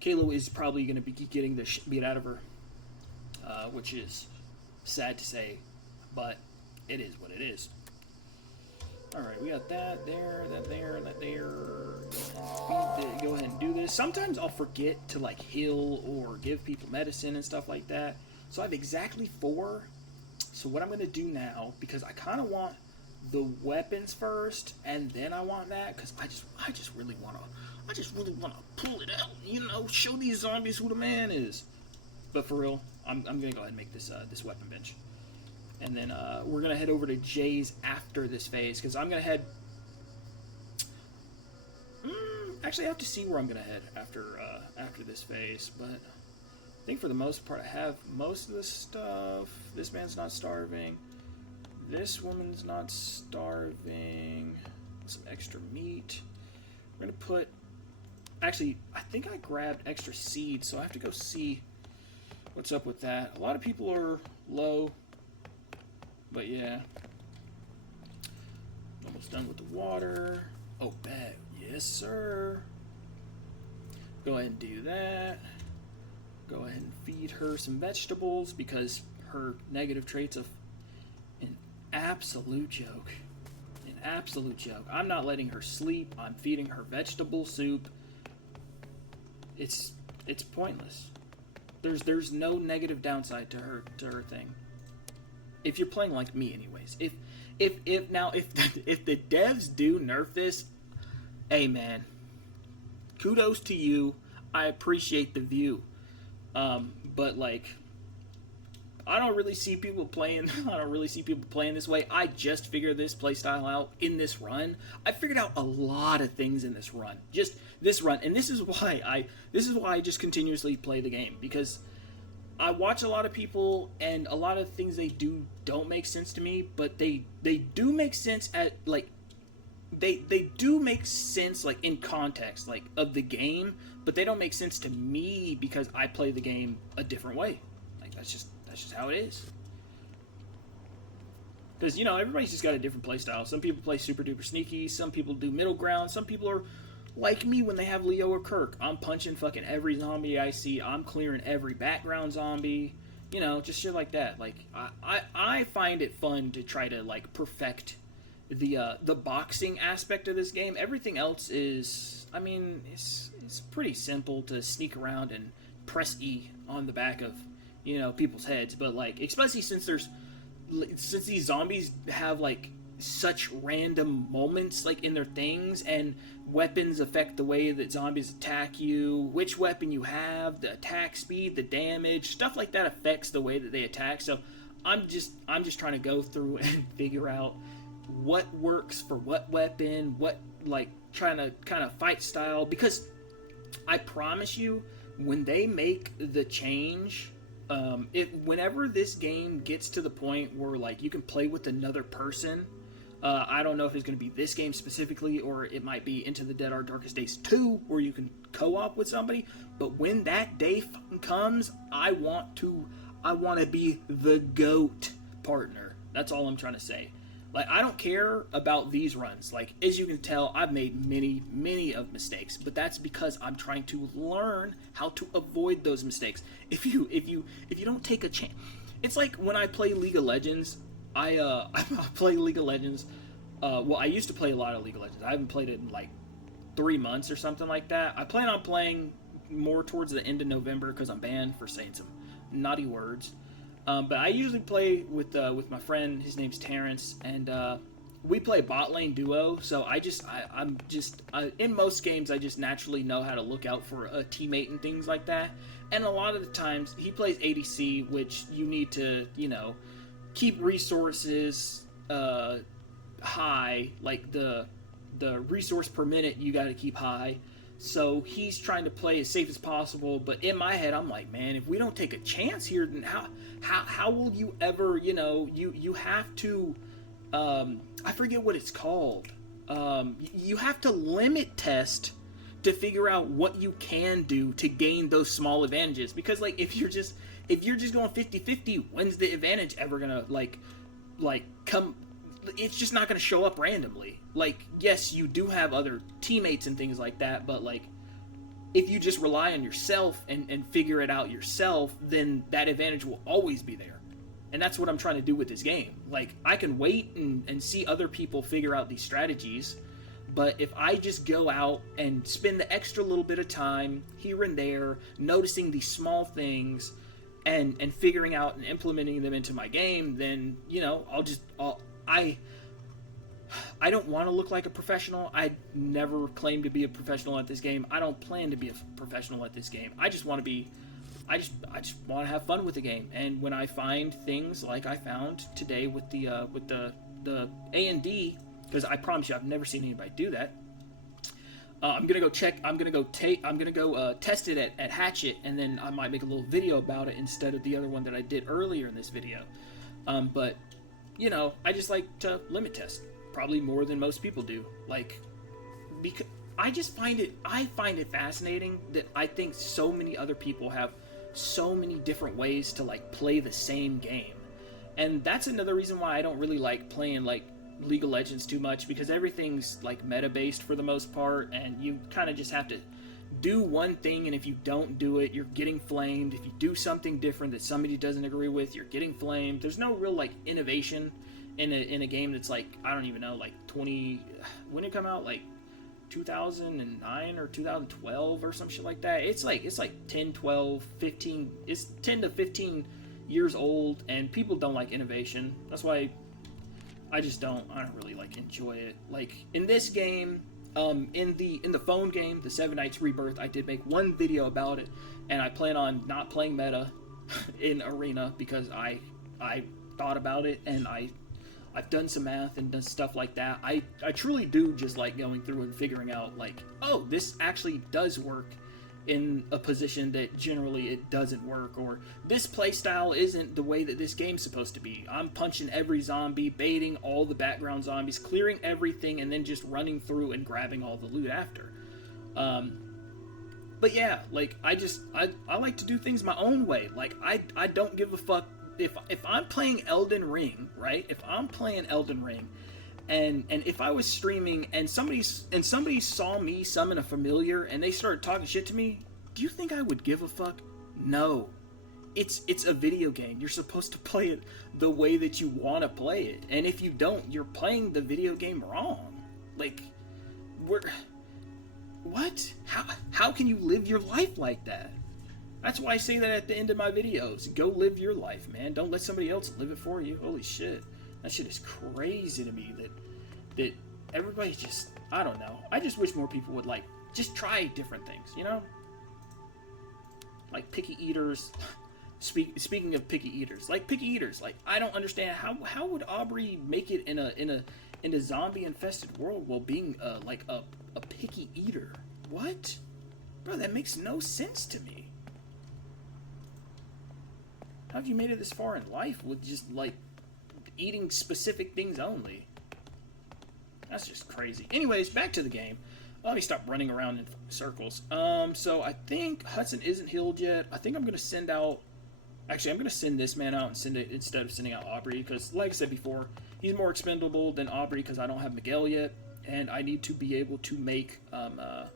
Kayla is probably gonna be getting the shit beat out of her, which is sad to say, but it is what it is. Alright, we got that there, that there, that there. Go ahead and do this. Sometimes I'll forget to, like, heal or give people medicine and stuff like that. So I have exactly 4. So what I'm going to do now, because I kind of want the weapons first, and then I want that, because I just really want to pull it out, you know, show these zombies who the man is. But for real, I'm going to go ahead and make this weapon bench. And then we're going to head over to Jay's after this phase, because I'm going to head... actually, I have to see where I'm going to head after this phase, but I think for the most part I have most of the stuff. This man's not starving. This woman's not starving. Some extra meat. We're going to put... Actually, I think I grabbed extra seeds, so I have to go see what's up with that. A lot of people are low. But yeah, almost done with the water. Oh, bet. Yes, sir. Go ahead and do that. Go ahead and feed her some vegetables, because her negative traits of an absolute joke. An absolute joke. I'm not letting her sleep. I'm feeding her vegetable soup. It's pointless. There's no negative downside to her thing. If you're playing like me, anyways. If the devs do nerf this, hey man, kudos to you. I appreciate the view. But like, I don't really see people playing. I don't really see people playing this way. I just figured this playstyle out in this run. I figured out a lot of things in this run. Just this run, and this is why I just continuously play the game, because I watch a lot of people, and a lot of things they do don't make sense to me, but they do make sense at, like, they do make sense, like, in context, like, of the game, but they don't make sense to me because I play the game a different way. Like, that's just how it is. Because, you know, everybody's just got a different play style. Some people play super duper sneaky, some people do middle ground, some people are like me when they have Leo or Kirk. I'm punching fucking every zombie I see. I'm clearing every background zombie. You know, just shit like that. Like, I find it fun to try to, like, perfect the boxing aspect of this game. Everything else is, I mean, it's pretty simple to sneak around and press E on the back of, you know, people's heads. But, like, especially since these zombies have, like, such random moments like in their things, and weapons affect the way that zombies attack you, which weapon you have, the attack speed, the damage, stuff like that affects the way that they attack. So I'm just trying to go through and figure out what works for what weapon, what, like, trying to kind of fight style, because I promise you, when they make the change, whenever this game gets to the point where, like, you can play with another person, I don't know if it's going to be this game specifically, or it might be Into the Dead Our Darkest Days 2, where you can co-op with somebody, but when that day comes, I want to be the GOAT partner. That's all I'm trying to say. Like, I don't care about these runs. Like, as you can tell, I've made many of mistakes, but that's because I'm trying to learn how to avoid those mistakes. If you don't take a chance, it's like when I play League of Legends. I play League of Legends. Well, I used to play a lot of League of Legends. I haven't played it in like 3 months or something like that. I plan on playing more towards the end of November because I'm banned for saying some naughty words. But I usually play with my friend. His name's Terrence, and we play bot lane duo. So I'm in most games I just naturally know how to look out for a teammate and things like that. And a lot of the times he plays ADC, which you need to keep resources high. Like the resource per minute you got to keep high. So he's trying to play as safe as possible, but in my head, I'm like, man, if we don't take a chance here, then how will you ever, you have to, I forget what it's called. You have to limit test to figure out what you can do to gain those small advantages. Because, like, if you're just going 50-50, when's the advantage ever gonna like come? It's just not gonna show up randomly. Like, yes, you do have other teammates and things like that, but, like, if you just rely on yourself and figure it out yourself, then that advantage will always be there. And that's what I'm trying to do with this game. Like, I can wait and see other people figure out these strategies, but if I just go out and spend the extra little bit of time here and there, noticing these small things, and figuring out and implementing them into my game, then, I don't want to look like a professional. I never claimed to be a professional at this game. I don't plan to be a professional at this game. I just want to want to have fun with the game. And when I find things like I found today with the A&D, because I promise you I've never seen anybody do that. I'm gonna go test it at Hatchet, and then I might make a little video about it instead of the other one that I did earlier in this video. But I just like to limit test. Probably more than most people do, like, because I find it fascinating that I think so many other people have so many different ways to, like, play the same game. And that's another reason why I don't really like playing, like, League of Legends too much, because everything's, like, meta based for the most part, and you kind of just have to do one thing, and if you don't do it, you're getting flamed. If you do something different that somebody doesn't agree with, you're getting flamed. There's no real, like, innovation in a game that's, like, I don't even know, like, when did it come out, like 2009 or 2012 or some shit like that. It's like 10, 12, 15, it's 10 to 15 years old, and people don't like innovation. That's why I don't really, like, enjoy it. Like, in this game, in the phone game, the Seven Nights Rebirth, I did make one video about it, and I plan on not playing meta in Arena because I thought about it, and I've done some math and done stuff like that. I truly do just like going through and figuring out, like, oh, this actually does work in a position that generally it doesn't work, or this playstyle isn't the way that this game's supposed to be. I'm punching every zombie, baiting all the background zombies, clearing everything, and then just running through and grabbing all the loot after. But yeah, like, I like to do things my own way. Like, I don't give a fuck if I'm playing Elden Ring, right? If I'm playing Elden Ring, and if I was streaming and somebody saw me summon a familiar and they started talking shit to me, do you think I would give a fuck? No. It's a video game. You're supposed to play it the way that you want to play it. And if you don't, you're playing the video game wrong. Like, what? How can you live your life like that? That's why I say that at the end of my videos. Go live your life, man. Don't let somebody else live it for you. Holy shit. That shit is crazy to me that everybody just, I don't know. I just wish more people would, like, just try different things, you know? Like picky eaters. Speaking of picky eaters, like I don't understand how would Aubrey make it in a zombie infested world while being like a picky eater? What? Bro, that makes no sense to me. How have you made it this far in life with just like eating specific things only? That's just crazy. Anyways, back to the game. Let me stop running around in circles. So I think Hudson isn't healed yet. I think I'm gonna send out. Actually, I'm gonna send this man out and send it instead of sending out Aubrey because, like I said before, he's more expendable than Aubrey because I don't have Miguel yet, and I need to be able to make whatchamacallit,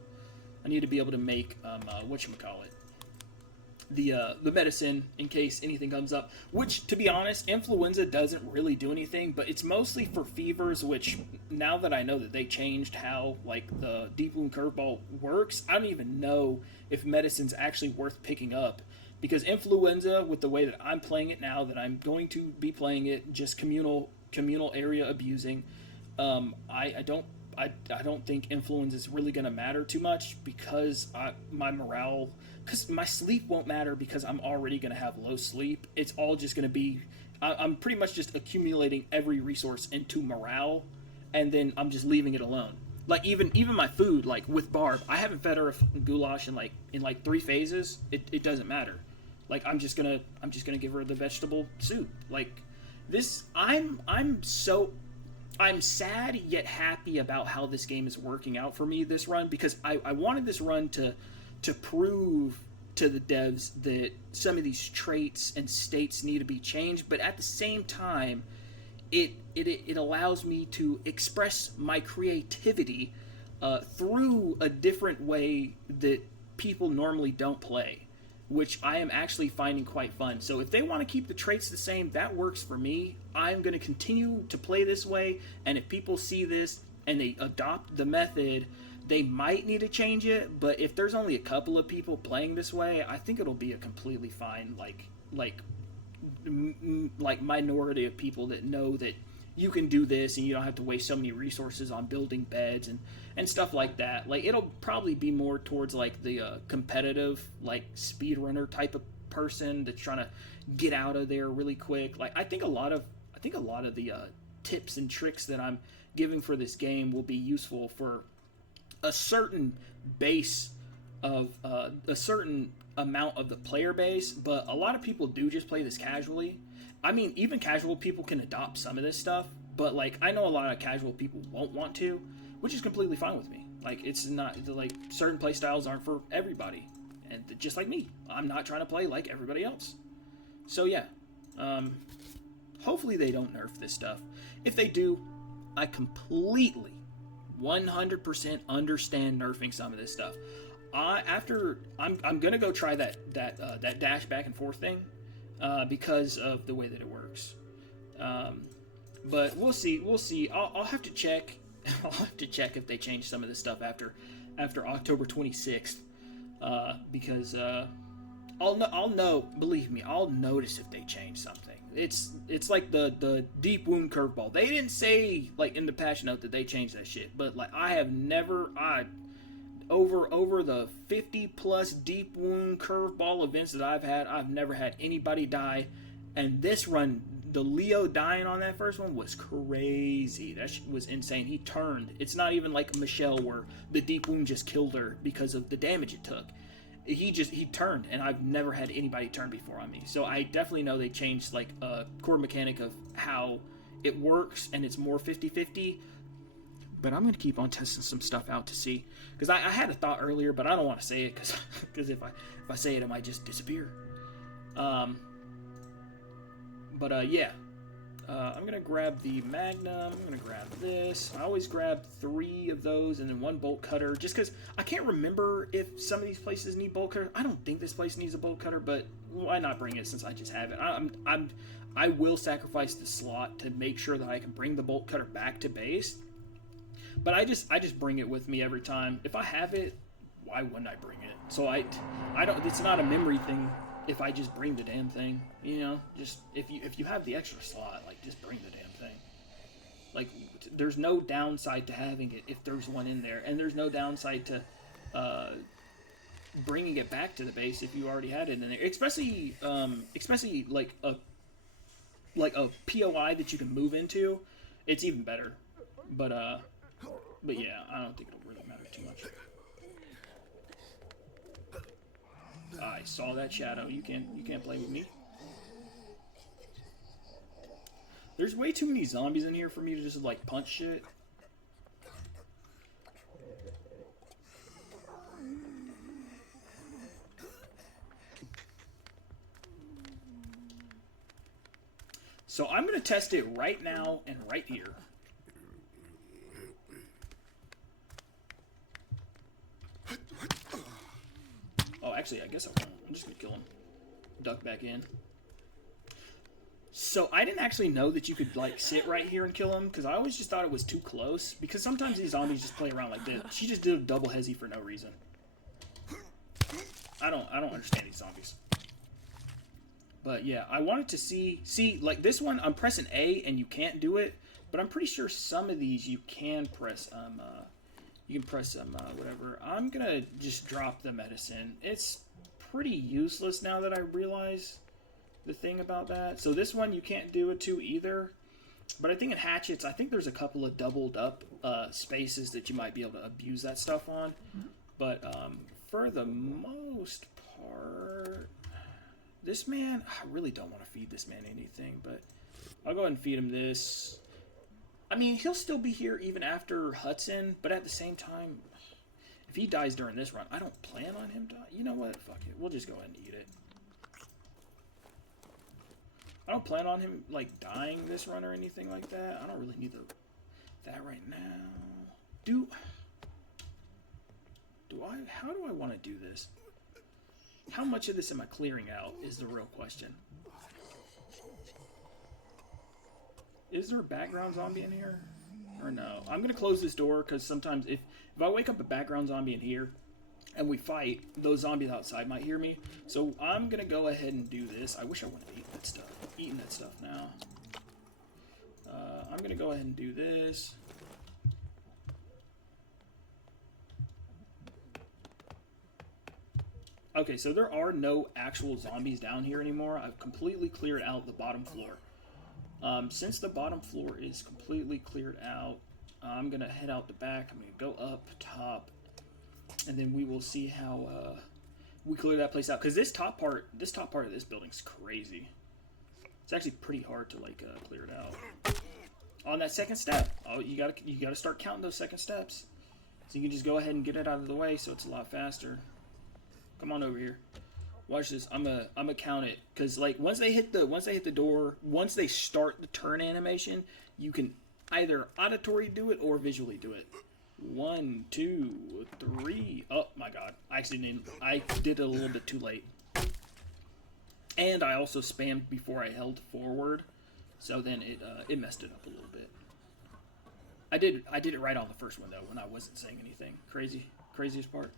the medicine in case anything comes up. Which, to be honest, influenza doesn't really do anything, but it's mostly for fevers. Which, now that I know that they changed how like the Deep Wound Curveball works, I don't even know if medicine's actually worth picking up. Because influenza, with the way that I'm playing it now, that I'm going to be playing it just communal area abusing, I don't think influenza is really going to matter too much because my morale, because my sleep won't matter because I'm already going to have low sleep. It's all just going to be, I'm pretty much just accumulating every resource into morale, and then I'm just leaving it alone. Like even my food, like with Barb, I haven't fed her a goulash in 3 phases. It doesn't matter. Like I'm just gonna give her the vegetable soup. Like this, I'm sad yet happy about how this game is working out for me this run because I wanted this run to prove to the devs that some of these traits and states need to be changed, but at the same time, it allows me to express my creativity through a different way that people normally don't play, which I am actually finding quite fun. So if they want to keep the traits the same, that works for me. I'm going to continue to play this way, and if people see this and they adopt the method, they might need to change it, but if there's only a couple of people playing this way, I think it'll be a completely fine, like minority of people that know that you can do this and you don't have to waste so many resources on building beds and stuff like that. Like it'll probably be more towards like the competitive, like speedrunner type of person that's trying to get out of there really quick. Like I think a lot of the tips and tricks that I'm giving for this game will be useful for a certain base of a certain amount of the player base, but a lot of people do just play this casually. I mean, even casual people can adopt some of this stuff, but like I know a lot of casual people won't want to, which is completely fine with me. Like it's not like certain play styles aren't for everybody, and just like me, I'm not trying to play like everybody else. So yeah, hopefully they don't nerf this stuff. If they do, I completely 100% understand nerfing some of this stuff. I'm gonna go try that dash back and forth thing because of the way that it works. But we'll see. I'll have to check. I'll have to check if they change some of this stuff after October 26th because I'll know. Believe me, I'll notice if they change something. It's like the Deep Wound Curveball. They didn't say like in the patch note that they changed that shit, but like I have never over the 50 plus Deep Wound Curveball events that I've had, I've never had anybody die, and this run, the Leo dying on that first one was crazy. That shit was insane. He turned. It's not even like Michelle where the Deep Wound just killed her because of the damage it took. He turned, and I've never had anybody turn before on me. So I definitely know they changed like a core mechanic of how it works, and it's more 50-50. But I'm going to keep on testing some stuff out to see. Because I had a thought earlier, but I don't want to say it because if I say it, it might just disappear. Yeah. I'm going to grab the Magnum. I'm going to grab this. I always grab 3 of those and then 1 bolt cutter. Just because I can't remember if some of these places need bolt cutter. I don't think this place needs a bolt cutter, but why not bring it since I just have it? I will sacrifice the slot to make sure that I can bring the bolt cutter back to base. But I just bring it with me every time. If I have it, why wouldn't I bring it? So I don't. It's not a memory thing. If I just bring the damn thing, you know, just if you have the extra slot, like just bring the damn thing. Like, there's no downside to having it if there's one in there, and there's no downside to bringing it back to the base if you already had it in there. Especially like a POI that you can move into, it's even better. But yeah, I don't think it'll really matter too much. I saw that shadow. You can't play with me. There's way too many zombies in here for me to just like punch shit. So I'm going to test it right now and right here. Oh, actually, I guess I won't. I'm just going to kill him. Duck back in. So I didn't actually know that you could, like, sit right here and kill him, because I always just thought it was too close. Because sometimes these zombies just play around like this. She just did a double hezzy for no reason. I don't understand these zombies. But yeah, I wanted to see, like this one, I'm pressing A and you can't do it, but I'm pretty sure some of these you can press, whatever. I'm gonna just drop the medicine. It's pretty useless now that I realize the thing about that. So this one you can't do it to either, but I think in hatchets, I think there's a couple of doubled up spaces that you might be able to abuse that stuff on, but for the most part, this man, I really don't want to feed this man anything, but I'll go ahead and feed him this. I mean, he'll still be here even after Hudson, but at the same time, if he dies during this run, I don't plan on him dying. You know what? Fuck it. We'll just go ahead and eat it. I don't plan on him, like, dying this run or anything like that. I don't really need that right now. How do I want to do this? How much of this am I clearing out is the real question. Is there a background zombie in here? Or no? I'm going to close this door because sometimes if I wake up a background zombie in here and we fight, those zombies outside might hear me. So I'm going to go ahead and do this. I wish I wouldn't have eaten that stuff now. I'm going to go ahead and do this. Okay, so there are no actual zombies down here anymore. I've completely cleared out the bottom floor. Since the bottom floor is completely cleared out, I'm going to head out the back. I'm going to go up top, and then we will see how we clear that place out. Because this top part of this building is crazy. It's actually pretty hard to like clear it out. On that second step, you gotta start counting those second steps, so you can just go ahead and get it out of the way, so it's a lot faster. Come on over here. Watch this. I'm gonna count it, because like once they hit the door, once they start the turn animation, you can either auditory do it or visually do it. 1, 2, 3. Oh my god! I did it a little bit too late, and I also spammed before I held forward, so then it messed it up a little bit. I did it right on the first one though, when I wasn't saying anything. Craziest part.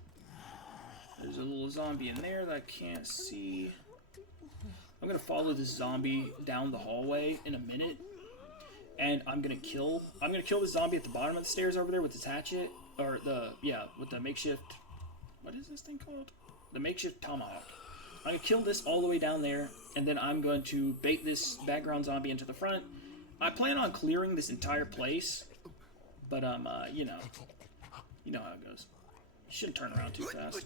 There's a little zombie in there that I can't see. I'm going to follow this zombie down the hallway in a minute. And I'm going to kill the zombie at the bottom of the stairs over there with his hatchet. Or with the makeshift... What is this thing called? The makeshift tomahawk. I'm going to kill this all the way down there. And then I'm going to bait this background zombie into the front. I plan on clearing this entire place. But, you know how it goes. You shouldn't turn around too fast.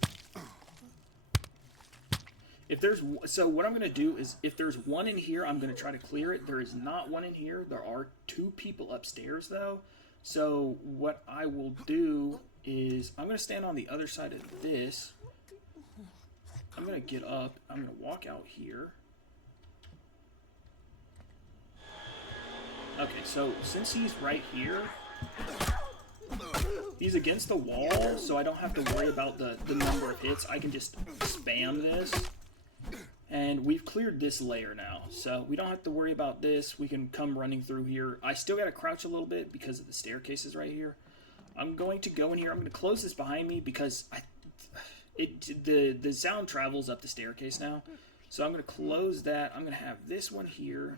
So what I'm going to do is, if there's one in here, I'm going to try to clear it. There is not one in here. There are 2 people upstairs, though. So what I will do is, I'm going to stand on the other side of this. I'm going to get up. I'm going to walk out here. Okay, so since he's right here, he's against the wall, so I don't have to worry about the number of hits. I can just spam this. And we've cleared this layer now, so we don't have to worry about this. We can come running through here. I still got to crouch a little bit because of the staircases right here. I'm going to go in here. I'm going to close this behind me because the sound travels up the staircase now. So I'm going to close that. I'm going to have this one here.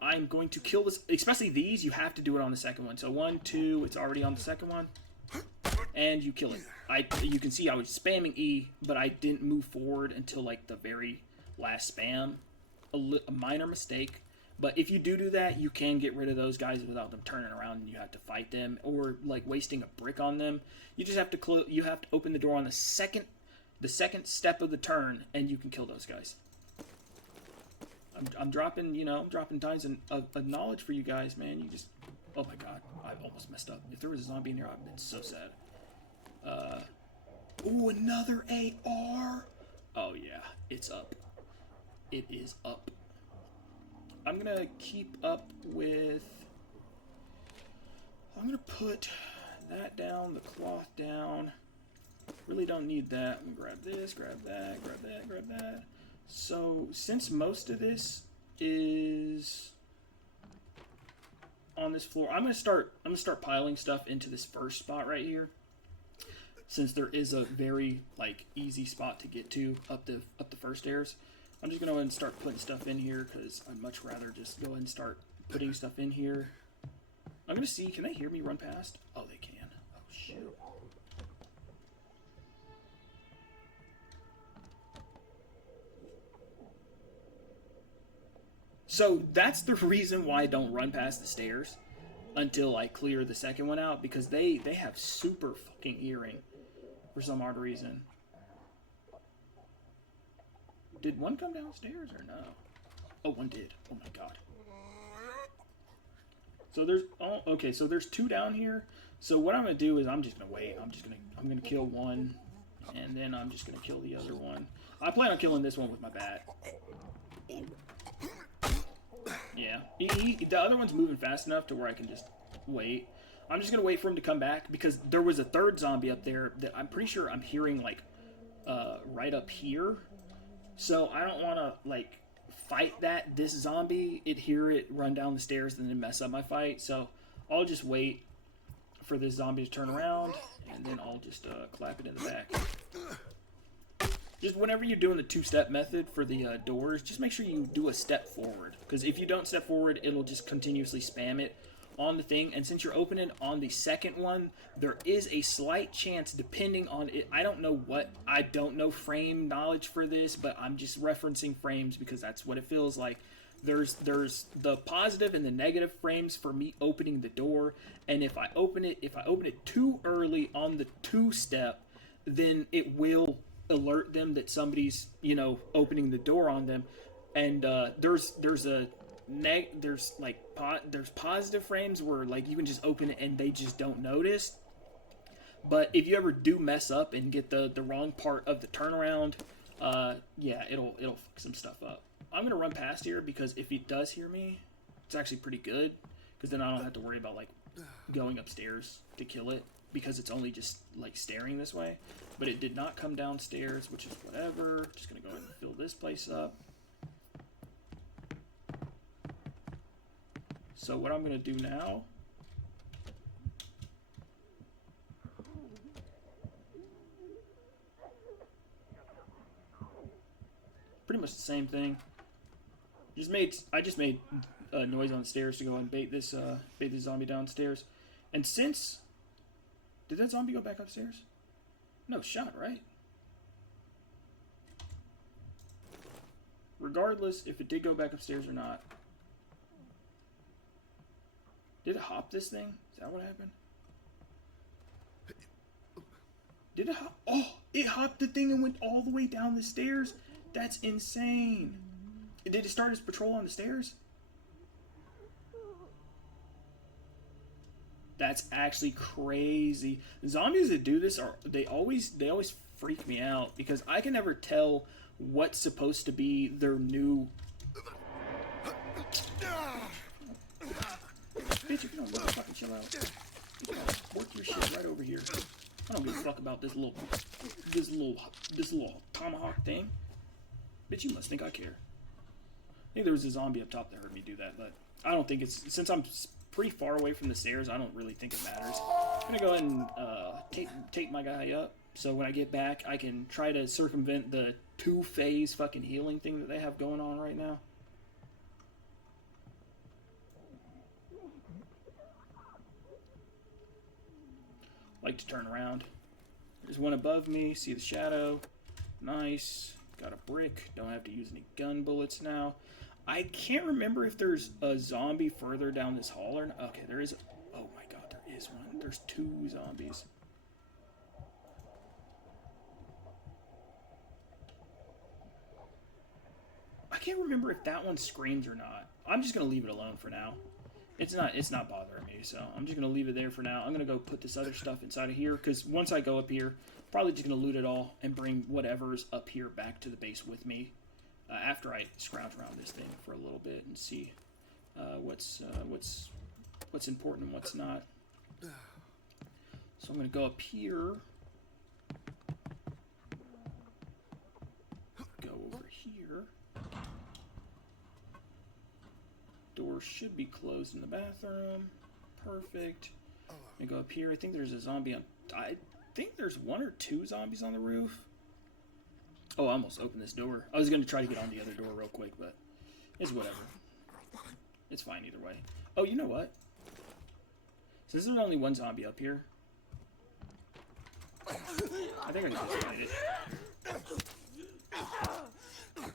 I'm going to kill this, especially these, you have to do it on the second one. So 1, 2, it's already on the second one. And you kill it. You can see I was spamming E, but I didn't move forward until like the very last spam. A minor mistake. But if you do that, you can get rid of those guys without them turning around and you have to fight them or like wasting a brick on them. You just have to you have to open the door on the second step of the turn, and you can kill those guys. I'm dropping, I'm dropping tons of knowledge for you guys, man. You just, oh my god, I almost messed up. If there was a zombie in here, I'd been so sad. Ooh, another AR. Oh yeah, it's up. It is up. I'm gonna keep up with. I'm gonna put that down, the cloth down. Really don't need that. I'm gonna grab this, grab that, grab that, grab that. So, since most of this is on this floor, I'm gonna start piling stuff into this first spot right here. Since there is a very easy spot to get to up the first stairs, I'm just gonna go ahead and start putting stuff in here because I'd much rather just go ahead and start putting stuff in here. I'm gonna see, can they hear me run past? Oh, they can. Oh shoot. So that's the reason why I don't run past the stairs until I clear the second one out, because they have super fucking hearing for some odd reason. Did one come downstairs or no? Oh, one did. Oh my god. So there's so there's 2 down here. So what I'm gonna do is I'm just gonna wait. I'm gonna kill one, and then I'm just gonna kill the other one. I plan on killing this one with my bat. Yeah, the other one's moving fast enough to where I can just wait. I'm just gonna wait for him to come back because there was a third zombie up there that I'm pretty sure I'm hearing right up here. So I don't want to fight this zombie, hear it run down the stairs, and then mess up my fight. So I'll just wait for this zombie to turn around, and then I'll just clap it in the back. Just whenever you're doing the 2-step method for the doors, just make sure you do a step forward. Because if you don't step forward, it'll just continuously spam it on the thing. And since you're opening on the second one, there is a slight chance, depending on it. I don't know frame knowledge for this, but I'm just referencing frames because that's what it feels like. There's the positive and the negative frames for me opening the door. And if I open it too early on the 2-step, then it will alert them that somebody's opening the door on them. And there's positive frames where you can just open it and they just don't notice. But if you ever do mess up and get the wrong part of the turnaround, yeah, it'll fuck some stuff up. I'm gonna run past here because if he does hear me, it's actually pretty good because then I don't have to worry about going upstairs to kill it because it's only just staring this way. But it did not come downstairs, which is whatever. Just gonna go ahead and fill this place up. So what I'm gonna do now, pretty much the same thing. I just made a noise on the stairs to go and bait this zombie downstairs. And since, did that zombie go back upstairs? No shot, right? Regardless if it did go back upstairs or not. Did it hop this thing? Is that what happened? Did it hop? Oh, it hopped the thing and went all the way down the stairs? That's insane. Did it start its patrol on the stairs? That's actually crazy. Zombies that do this they always freak me out because I can never tell what's supposed to be their new. Bitch, if you don't fucking chill out, you gotta work your shit right over here. I don't give a fuck about this little tomahawk thing. Bitch, you must think I care. I think there was a zombie up top that heard me do that, but I don't think it's, since I'm pretty far away from the stairs, I don't really think it matters. I'm gonna go ahead and take my guy up, so when I get back, I can try to circumvent the 2-phase fucking healing thing that they have going on right now. like to turn around. There's one above me. See the shadow. Nice. Got a brick. Don't have to use any gun bullets now. I can't remember if there's a zombie further down this hall or not. Okay, there is. Oh my god, there is one. There's 2 zombies. I can't remember if that one screams or not. I'm just gonna leave it alone for now. It's not bothering me, so I'm just gonna leave it there for now. I'm gonna go put this other stuff inside of here, because once I go up here, probably just gonna loot it all and bring whatever's up here back to the base with me. After I scrounge around this thing for a little bit and see what's important and what's not. So I'm gonna go up here. Go over here. Door should be closed in the bathroom. Perfect. And go up here. I think there's a zombie on. I think there's 1 or 2 zombies on the roof. Oh, I almost opened this door. I was going to try to get on the other door real quick, but it's whatever. It's fine either way. Oh, you know what? Since there's only 1 zombie up here, I think I can just fight it. Oh my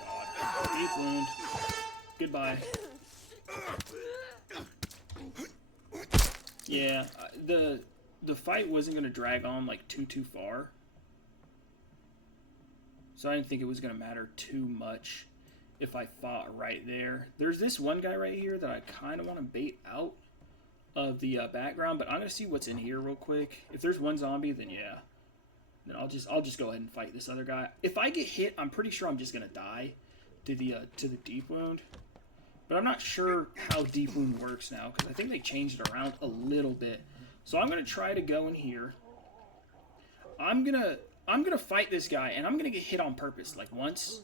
god. Deep wound. Goodbye. Yeah, the fight wasn't going to drag on like too far. So I didn't think it was going to matter too much if I fought right there. There's this one guy right here that I kind of want to bait out of the background, but I'm going to see what's in here real quick. If there's 1 zombie, then yeah. Then I'll just go ahead and fight this other guy. If I get hit, I'm pretty sure I'm just going to die to the deep wound. But I'm not sure how deep wound works now, because I think they changed it around a little bit. So I'm going to try to go in here. I'm gonna fight this guy, and I'm gonna get hit on purpose, like once.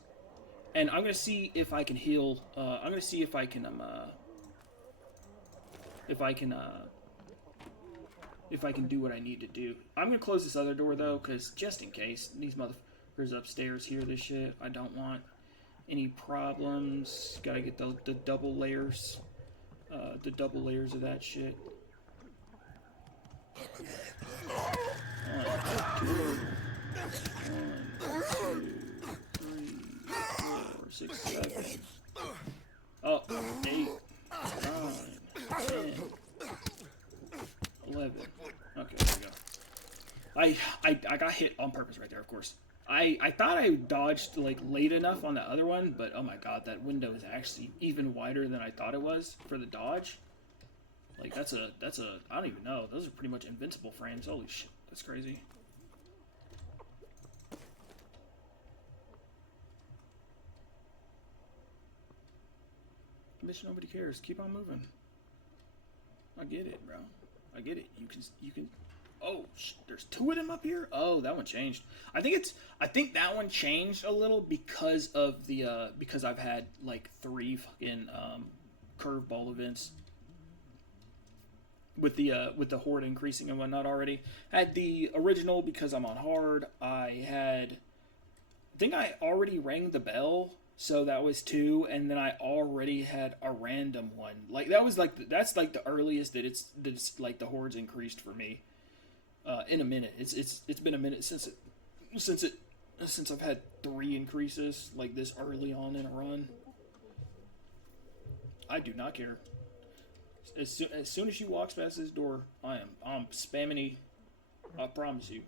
And I'm gonna see if I can heal. I'm gonna see if I can do what I need to do. I'm gonna close this other door though, because just in case these motherfuckers upstairs hear this shit, I don't want any problems. Gotta get the double layers, of that shit. 1, 2, 3, 4, 6, 7. Oh, 8, 9, 10, 11. Okay, there we go. I got hit on purpose right there, of course. I thought I dodged like late enough on the other one, but oh my god, that window is actually even wider than I thought it was for the dodge. Like that's a I don't even know. Those are pretty much invincible frames. Holy shit, that's crazy. Bitch, nobody cares. Keep on moving. I get it, bro. I get it. You can. Oh, there's 2 of them up here. Oh, that one changed. I think that one changed a little because of the because I've had like 3 fucking curveball events with the horde increasing and whatnot already. I had the original because I'm on hard. I think I already rang the bell. So that was 2, and then I already had a random one. Like that's like the earliest that it's like the hordes increased for me. In a minute, it's been a minute since I've had 3 increases like this early on in a run. I do not care. As soon as she walks past this door, I'm spamming E. I promise you.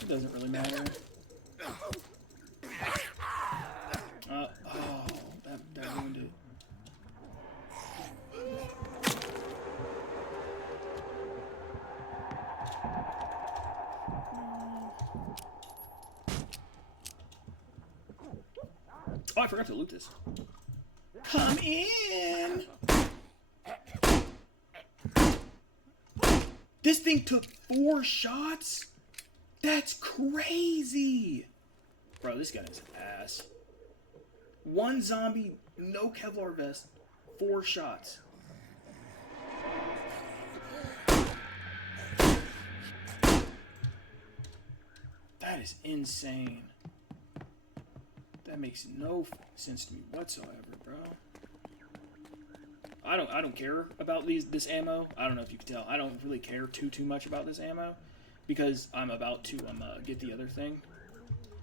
It doesn't really matter. Oh, that ruined it. Oh, I forgot to loot this. Come in! This thing took 4 shots? That's crazy! Bro, this guy is ass. 1 zombie, no Kevlar vest, 4 shots. That is insane. That makes no sense to me whatsoever, bro. I don't care about this ammo. I don't know if you can tell. I don't really care too much about this ammo because I'm about to get the other thing.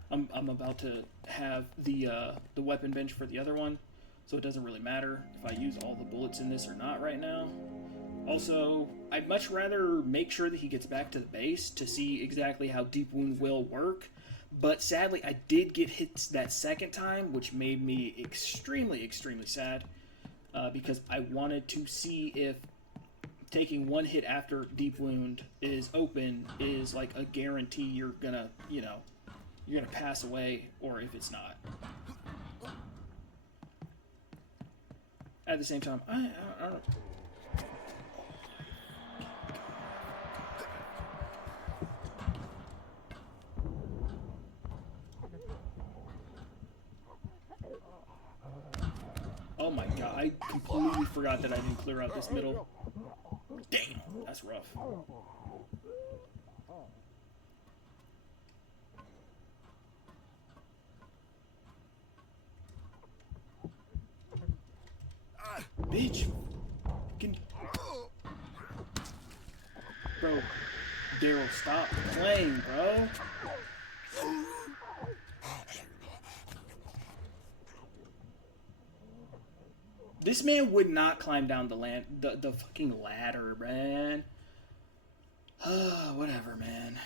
I'm about to have the weapon bench for the other one, so it doesn't really matter if I use all the bullets in this or not right now. Also, I'd much rather make sure that he gets back to the base to see exactly how Deep Wound will work. But sadly, I did get hit that second time, which made me extremely, extremely sad. Because I wanted to see if taking one hit after Deep Wound is open is like a guarantee you're gonna, you're gonna pass away, or if it's not. At the same time, I don't. Oh my god, I completely forgot that I didn't clear out this middle. Damn, that's rough. Bitch! Bro, Daryl, stop playing, bro. This man would not climb down the fucking ladder, man. Whatever, man.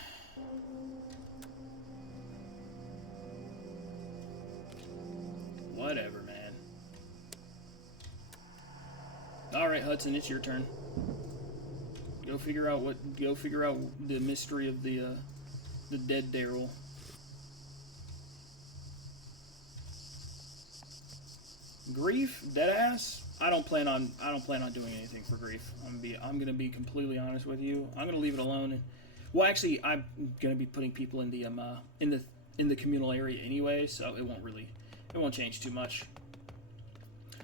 Whatever, man. Alright, Hudson, it's your turn. Go figure out the mystery of the dead Daryl. Grief, deadass. I don't plan on doing anything for Grief. I'm gonna be completely honest with you. I'm gonna leave it alone. Well, actually, I'm gonna be putting people in the communal area anyway, so it won't change too much.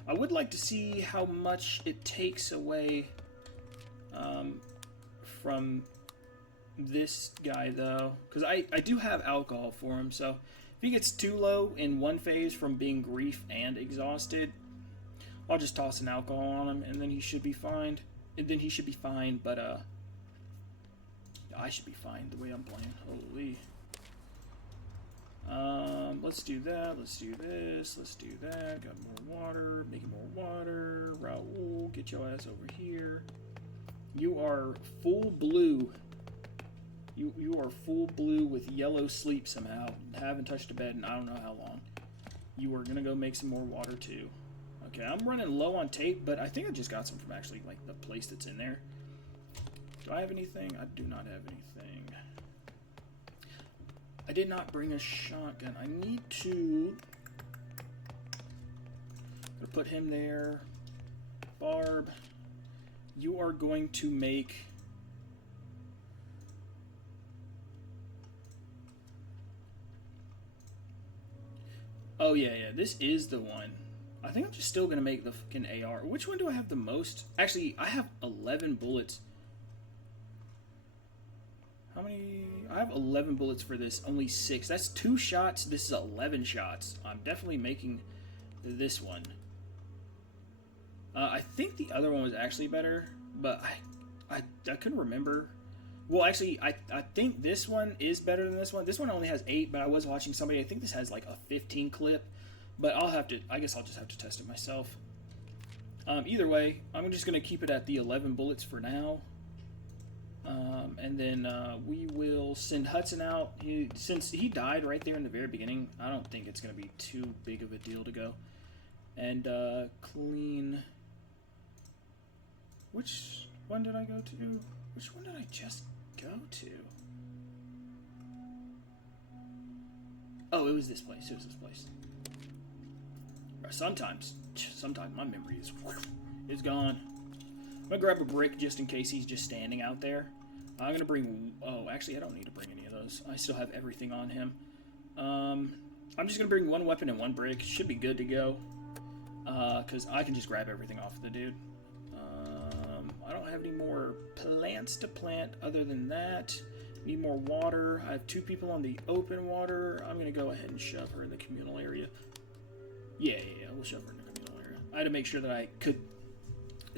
I would like to see how much it takes away from this guy though, because I do have alcohol for him, so. If he gets too low in one phase from being grief and exhausted, I'll just toss an alcohol on him, and then he should be fine. But I should be fine the way I'm playing. Holy. Let's do that. Let's do this. Let's do that. Got more water. Making more water. Raul, get your ass over here. You are full blue. You are full blue with yellow sleep somehow. Haven't touched a bed in I don't know how long. You are gonna go make some more water too. Okay, I'm running low on tape, but I think I just got some from actually like the place that's in there. Do I have anything? I do not have anything. I did not bring a shotgun. I need to. Gonna put him there. Barb, you are going to make. Oh, yeah, this is the one. I think I'm just still going to make the fucking AR. Which one do I have the most? Actually, I have 11 bullets. How many? I have 11 bullets for this, only 6. That's 2 shots. This is 11 shots. I'm definitely making this one. I think the other one was actually better, but I couldn't remember. Well, actually, I think this one is better than this one. This one only has 8, but I was watching somebody. I think this has like a 15 clip, but I guess I'll just have to test it myself. Either way, I'm just going to keep it at the 11 bullets for now. And then we will send Hudson out. Since he died right there in the very beginning, I don't think it's going to be too big of a deal to go. And clean. Which one did I go to? Which one did I just go to? Oh, it was this place. Sometimes my memory is gone. I'm gonna grab a brick just in case he's just standing out there. I'm gonna bring. Oh, actually, I don't need to bring any of those. I still have everything on him. I'm just gonna bring 1 weapon and 1 brick. Should be good to go. Cause I can just grab everything off the dude. I don't have any more plants to plant other than that. Need more water. I have 2 people on the open water. I'm going to go ahead and shove her in the communal area. Yeah, we'll shove her in the communal area. I had to make sure that I could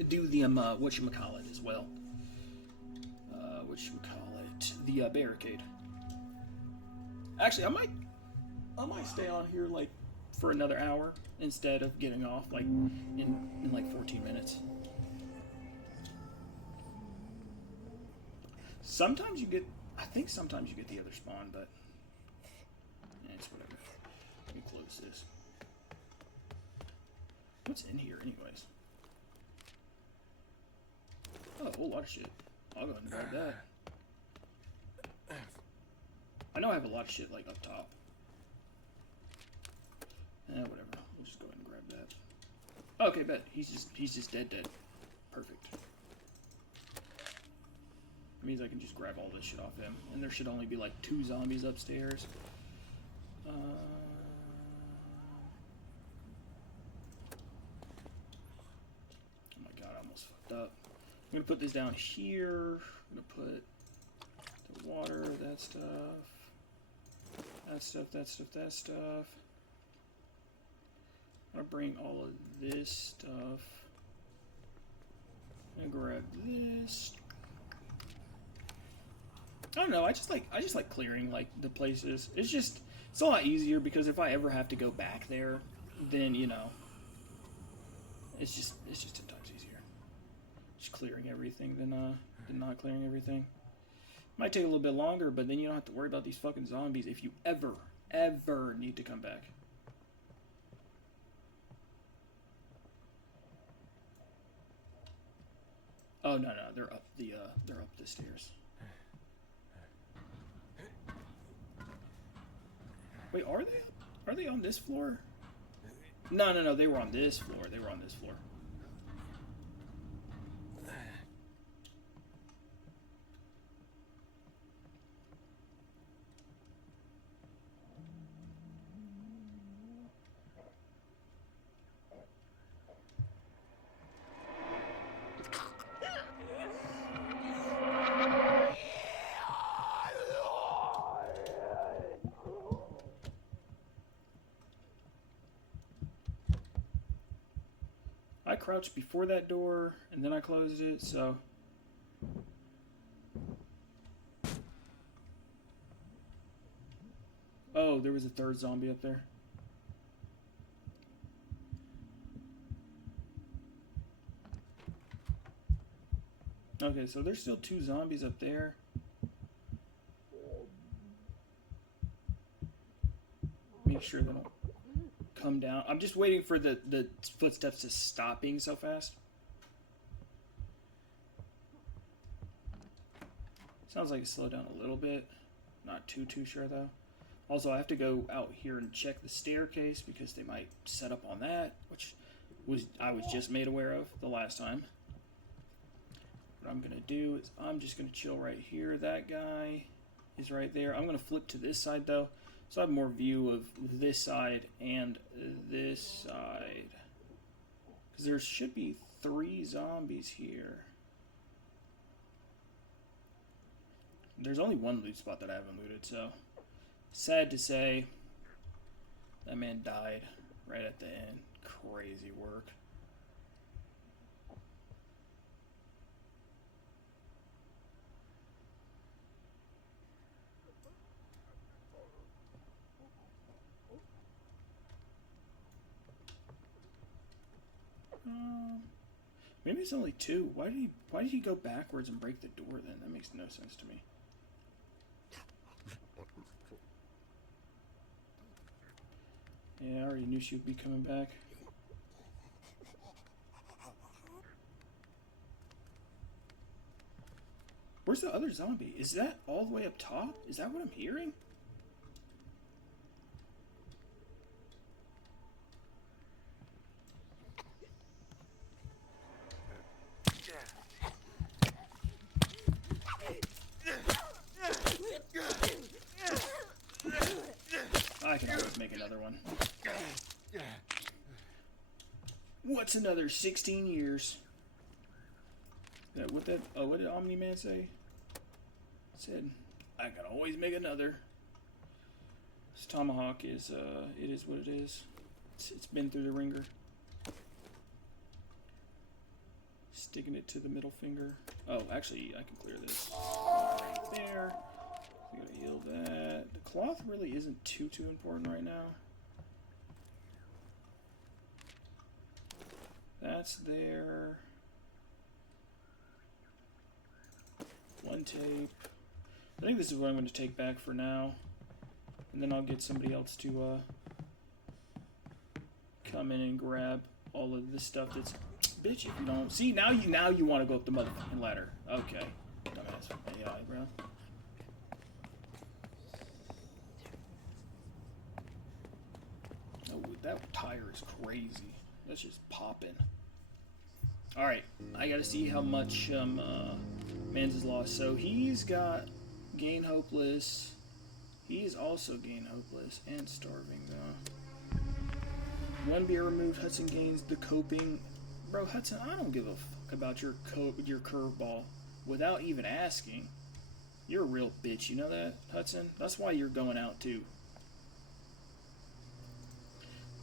do the, whatchamacallit as well. The barricade. Actually, I might stay on here, like, for another hour instead of getting off, like, in like 14 minutes. Sometimes you get, I think sometimes you get the other spawn, but it's whatever. Let me close this. What's in here, anyways? Oh, a whole lot of shit. I'll go ahead and grab that. I know I have a lot of shit, like, up top. Whatever. We'll just go ahead and grab that. Okay, bet. He's just dead. Perfect. That means I can just grab all this shit off him. And there should only be, like, 2 zombies upstairs. Oh my god, I almost fucked up. I'm gonna put this down here. I'm gonna put the water, that stuff. That stuff. I'm gonna bring all of this stuff. I'm gonna grab this. I don't know, I just like clearing, like, the places. It's a lot easier because if I ever have to go back there, then, you know, it's just 10 times easier. Just clearing everything than not clearing everything. Might take a little bit longer, but then you don't have to worry about these fucking zombies if you ever need to come back. Oh no, they're up the stairs. Wait, are they on this floor? No, they were on this floor. I crouched before that door, and then I closed it, so... Oh, there was a 3rd zombie up there. Okay, so there's still 2 zombies up there. Make sure they don't come down. I'm just waiting for the footsteps to stop being so fast. Sounds like it slowed down a little bit. Not too sure though. Also, I have to go out here and check the staircase because they might set up on that, which I was just made aware of the last time. What I'm gonna do is I'm just gonna chill right here. That guy is right there. I'm gonna flip to this side though, so I have more view of this side and this side. Because there should be 3 zombies here. There's only 1 loot spot that I haven't looted, so sad to say that man died right at the end. Crazy work. Maybe it's only 2. Why did he go backwards and break the door then? That makes no sense to me. Yeah, I already knew she would be coming back. Where's the other zombie? Is that all the way up top? Is that what I'm hearing? I can always make another one. What's another 16 years? What did Omni-Man say? It said, I can always make another. This tomahawk is, it is what it is. It's been through the ringer. Sticking it to the middle finger. Oh, actually, I can clear this. Right there. We gotta heal that. The cloth really isn't too important right now. That's there. One tape. I think this is what I'm going to take back for now. And then I'll get somebody else to come in and grab all of this stuff that's... Bitch, if you don't... See, now you want to go up the motherfucking ladder. Okay. Dumbass AI, bro. Oh, that tire is crazy. That's just popping. Alright, I gotta see how much Mans has lost. So he's got Gain Hopeless. He's also Gain Hopeless and Starving, though. One beer removed. Hudson gains the coping. Bro, Hudson, I don't give a fuck about your curveball without even asking. You're a real bitch, you know that, Hudson? That's why you're going out, too.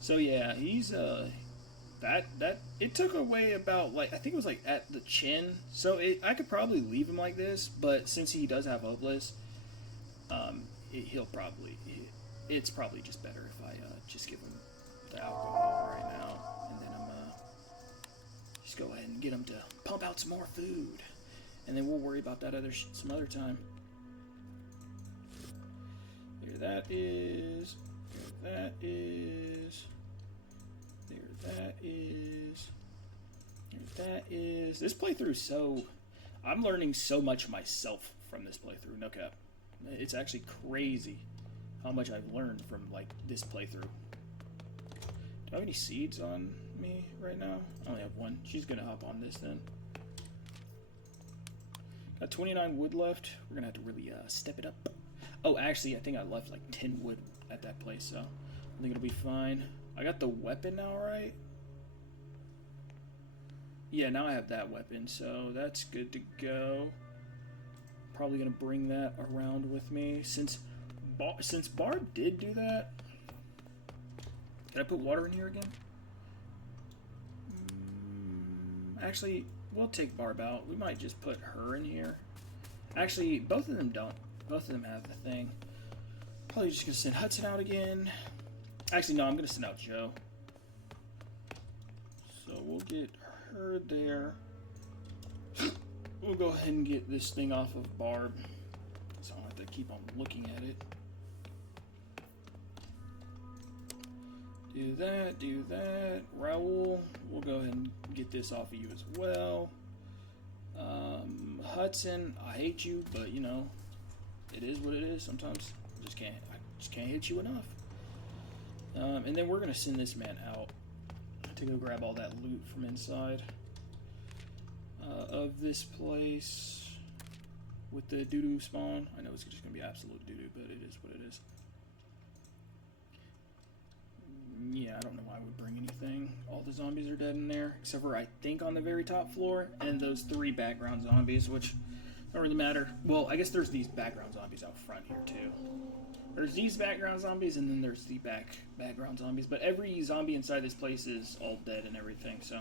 So, yeah, he's, it took away about, like, I think it was, like, at the chin. So, I could probably leave him like this, but since he does have Hopeless, it's probably just better if I, just give him the alcohol right now, and then just go ahead and get him to pump out some more food, and then we'll worry about that some other time. There that is. There that is. There that is. There that is. This playthrough I'm learning so much myself from this playthrough, no cap. It's actually crazy how much I've learned from, like, this playthrough. Do I have any seeds on me right now? I only have one. She's gonna hop on this then. Got 29 wood left. We're gonna have to really step it up. Oh, actually, I think I left like 10 wood at that place, so I think it'll be fine. I got the weapon now, right? Yeah, now I have that weapon, so that's good to go. Probably gonna bring that around with me since Barb did do that. Can I put water in here again? Actually, we'll take Barb out. We might just put her in here. Actually, both of them don't. Both of them have the thing. Probably just gonna send Hudson out again. Actually, no, I'm gonna send out Joe. So we'll get her there. We'll go ahead and get this thing off of Barb, so I don't have to keep on looking at it. Do that, do that. Raoul, we'll go ahead and get this off of you as well. Hudson, I hate you, but you know, it is what it is. Sometimes I just can't hit you enough. And then we're gonna send this man out to go grab all that loot from inside of this place with the doo-doo spawn. I know it's just gonna be absolute doo-doo, but it is what it is. Yeah, I don't know why I would bring anything. All the zombies are dead in there, except for I think on the very top floor, and those 3 background zombies, which don't really matter. Well, I guess there's these background zombies out front here too. There's these background zombies, and then there's the background zombies. But every zombie inside this place is all dead and everything, so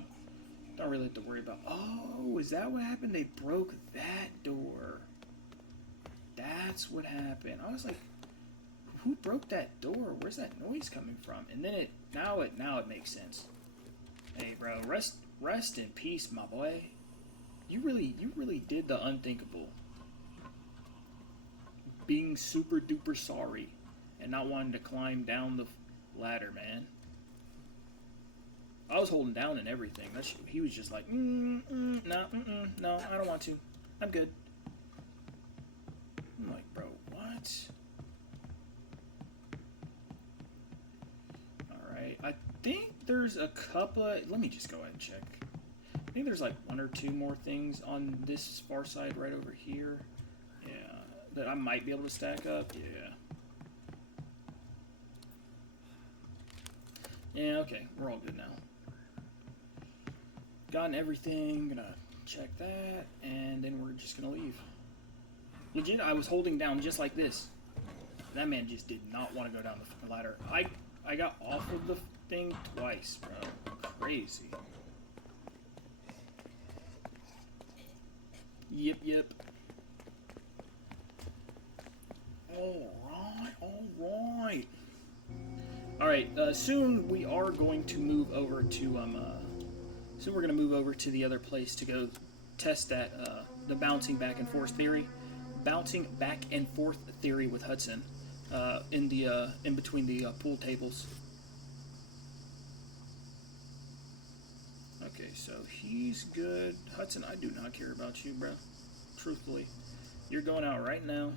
don't really have to worry about. Oh, is that what happened? They broke that door. That's what happened. I was like, who broke that door? Where's that noise coming from? And then now it makes sense. Hey, bro, rest in peace, my boy. You really did the unthinkable. Being super duper sorry and not wanting to climb down the ladder, man. I was holding down and everything. He was just like, no, I don't want to. I'm good. I'm like, bro, what? Alright, I think there's a couple of... Let me just go ahead and check. I think there's like 1 or 2 more things on this far side right over here. Yeah, that I might be able to stack up. Yeah. Yeah, okay, we're all good now. Gotten everything, gonna check that, and then we're just gonna leave. Legit, I was holding down just like this. That man just did not want to go down the fucking ladder. I got off of the thing twice, bro. Crazy. Yep. Alright. Alright, soon we are going to move over to, soon we're going to move over to the other place to go test that, the bouncing back and forth theory. Bouncing back and forth theory with Hudson, in between the pool tables. Okay, so he's good. Hudson, I do not care about you, bro. Truthfully. You're going out right now.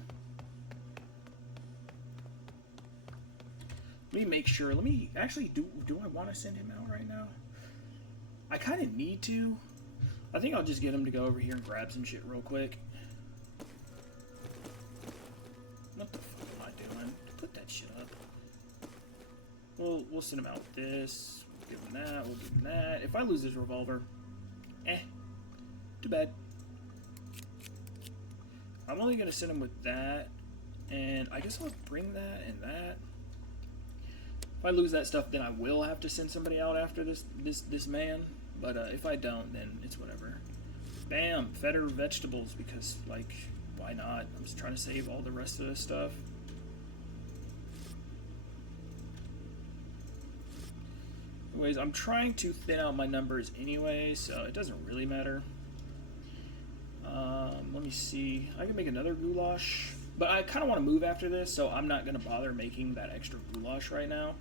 Let me make sure. Let me actually, do I want to send him out right now? I kind of need to. I think I'll just get him to go over here and grab some shit real quick. What the fuck am I doing? Put that shit up. We'll send him out with this. We'll give him that. We'll give him that. If I lose this revolver, too bad. I'm only gonna send him with that, and I guess I'll bring that and that. If I lose that stuff, then I will have to send somebody out after this man. But if I don't, then it's whatever. Bam! Fed vegetables because, like, why not? I'm just trying to save all the rest of this stuff. Anyways, I'm trying to thin out my numbers anyway, so it doesn't really matter. Let me see. I can make another goulash, but I kind of want to move after this, so I'm not going to bother making that extra goulash right now.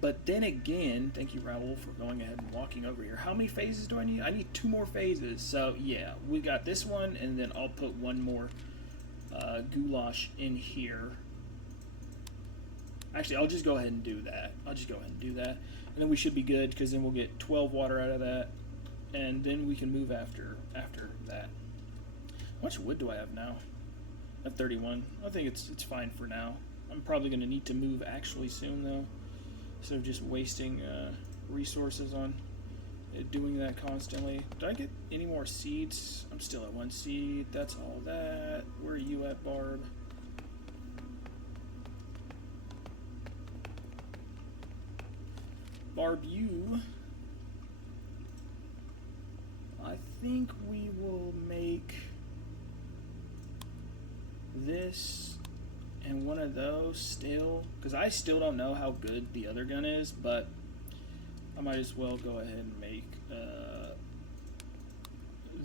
But then again, thank you, Raoul, for going ahead and walking over here. How many phases do I need? I need 2 more phases. So, yeah, we got this one, and then I'll put one more goulash in here. Actually, I'll just go ahead and do that. And then we should be good, because then we'll get 12 water out of that. And then we can move after that. How much wood do I have now? I have 31. I think it's fine for now. I'm probably going to need to move actually soon, though. Instead of just wasting resources on doing that constantly. Did I get any more seeds? I'm still at 1 seed. That's all that. Where are you at, Barb? Barb, you. I think we will make this and one of those still, because I still don't know how good the other gun is, but I might as well go ahead and make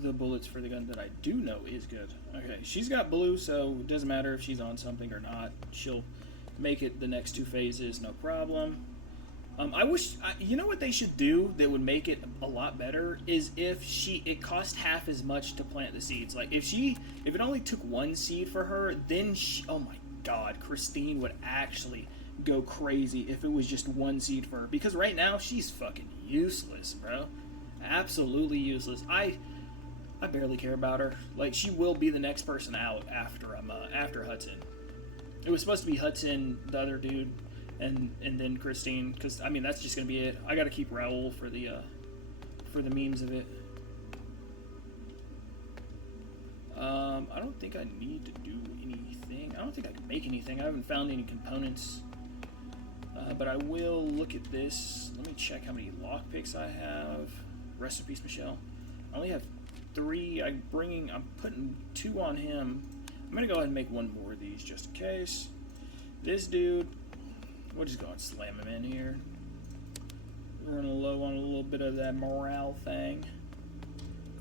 the bullets for the gun that I do know is good. Okay, she's got blue, so it doesn't matter if she's on something or not. She'll make it the next 2 phases, no problem. I wish, you know what they should do that would make it a lot better is if it cost half as much to plant the seeds. Like if it only took 1 seed for her, then oh my God, Christine would actually go crazy if it was just 1 seed for her. Because right now she's fucking useless, bro. Absolutely useless. I barely care about her. Like she will be the next person out after Hudson. It was supposed to be Hudson, the other dude, and then Christine, because I mean that's just gonna be it. I gotta keep Raoul for the memes of it. I don't think I need to do anything. I don't think I can make anything. I haven't found any components, but I will look at this. Let me check how many lockpicks I have. Rest in peace, Michelle. I only have 3. I'm putting 2 on him. I'm gonna go ahead and make 1 more of these just in case. This dude. We'll just go and slam him in here. We're running low on a little bit of that morale thing.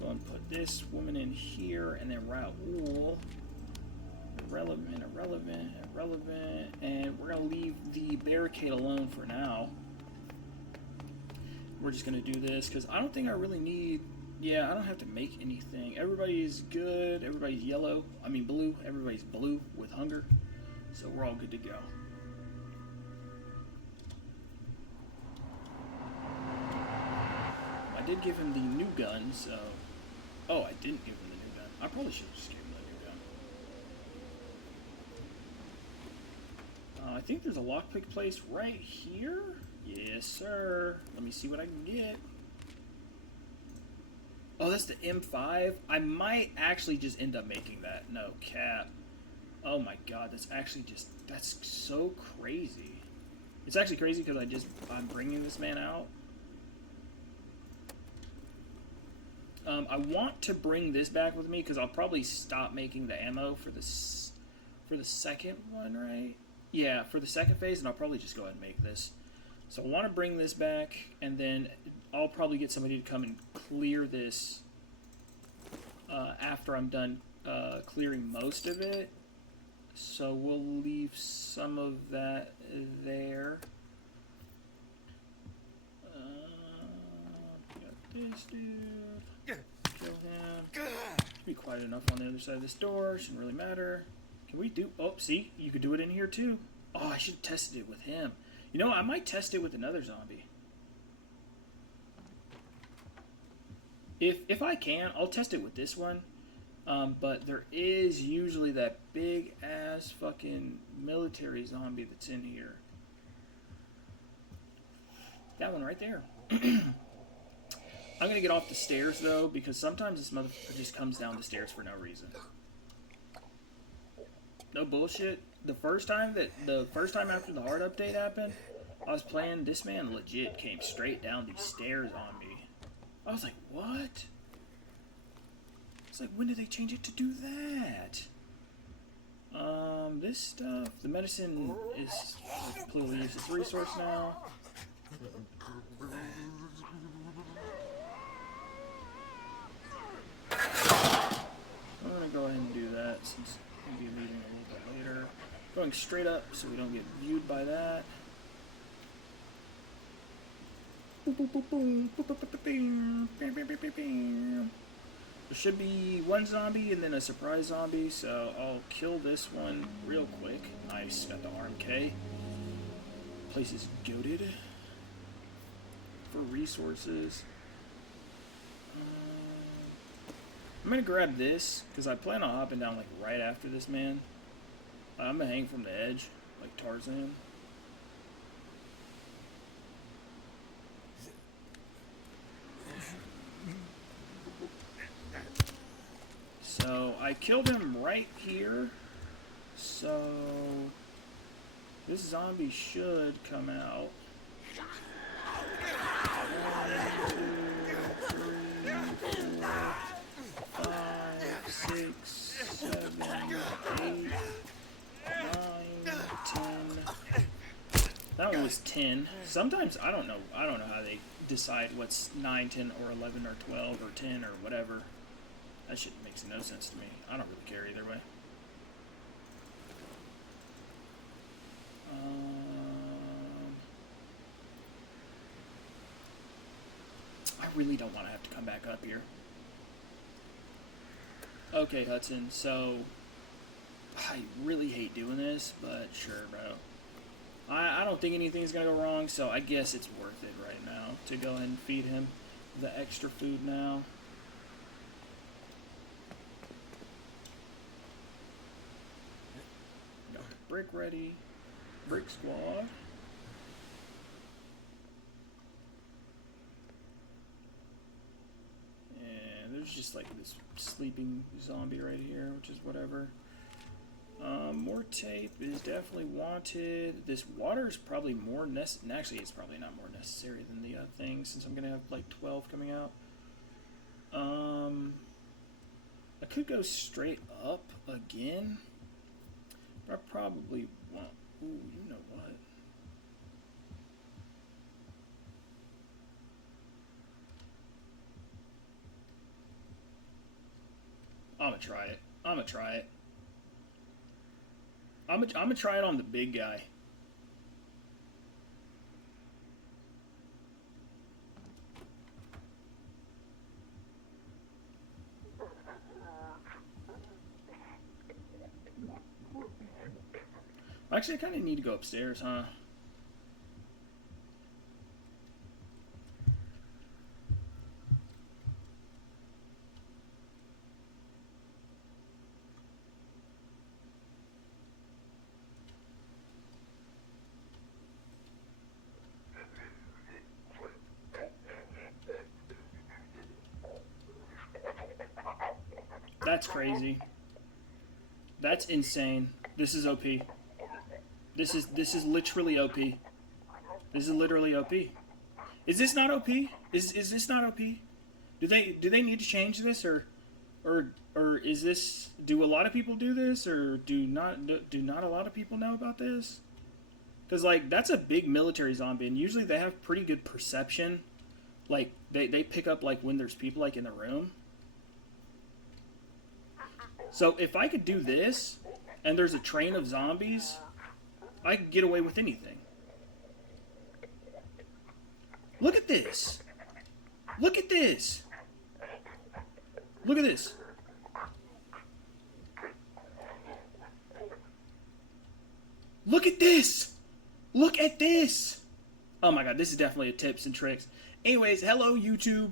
Go and put this woman in here, and then Raoul. Irrelevant, and we're going to leave the barricade alone for now. We're just going to do this, because I don't think I really need... Yeah, I don't have to make anything. Everybody's good. Everybody's yellow. I mean blue. Everybody's blue with hunger. So we're all good to go. I did give him the new gun, so... Oh, I didn't give him the new gun. I probably should have just given him the new gun. I think there's a lockpick place right here. Yes, sir. Let me see what I can get. Oh, that's the M5? I might actually just end up making that. No cap. Oh my god, that's so crazy. It's actually crazy because I'm bringing this man out. I want to bring this back with me because I'll probably stop making the ammo for the second one, right? Yeah, for the second phase, and I'll probably just go ahead and make this. So I want to bring this back, and then I'll probably get somebody to come and clear this after I'm done clearing most of it. So we'll leave some of that there. Got this dude. Kill him. Should be quiet enough on the other side of this door. Shouldn't really matter. Can we do... Oh, see? You could do it in here, too. Oh, I should have tested it with him. You know, I might test it with another zombie. If I can, I'll test it with this one. But there is usually that big-ass fucking military zombie that's in here. That one right there. I'm going to get off the stairs, though, because sometimes this motherfucker just comes down the stairs for no reason. No bullshit. The first time after the hard update happened, I was playing, this man legit came straight down these stairs on me. I was like, what? It's like, when did they change it to do that? This stuff, the medicine is a completely useless resource now. I'm gonna go ahead and do that since we'll be leaving a little bit later. Going straight up so we don't get viewed by that. There should be one zombie and then a surprise zombie, so I'll kill this one real quick. Nice, got the RMK. Place is goated for resources. I'm gonna grab this because I plan on hopping down like right after this man. I'm gonna hang from the edge like Tarzan. So I killed him right here. So this zombie should come out. 1, 2, 3, 4, 5, 6, 7, 8, 9, 10. That one was 10. Sometimes I don't know how they decide what's 9, 10, or 11, or 12, or 10, or whatever. That shit makes no sense to me. I don't really care either way. I really don't want to have to come back up here. Okay, Hudson, so I really hate doing this, but sure, bro. I don't think anything's going to go wrong, so I guess it's worth it right now to go ahead and feed him the extra food now. Got the brick ready. Brick squad. And there's just like this sleeping zombie right here, which is whatever. More tape is definitely wanted. This water is probably more necessary. Actually, it's probably not more necessary than the thing, since I'm gonna have like 12 coming out. I could go straight up again, but I probably won't. Ooh, you know what? I'm gonna try it. I'm gonna try it. I'm gonna try it on the big guy. Actually, I kind of need to go upstairs, huh? That's crazy. That's insane. This is OP. This is literally OP. This is literally OP. Is this not OP? Is this not OP? Do they need to change this, or is this, do a lot of people do this, or do not a lot of people know about this? Because like that's a big military zombie, and usually they have pretty good perception. Like they pick up like when there's people like in the room. So if I could do this, and there's a train of zombies, I could get away with anything. Look at this. Look at this. Look at this. Look at this. Look at this. Oh my god, this is definitely a tips and tricks. Anyways, hello YouTube.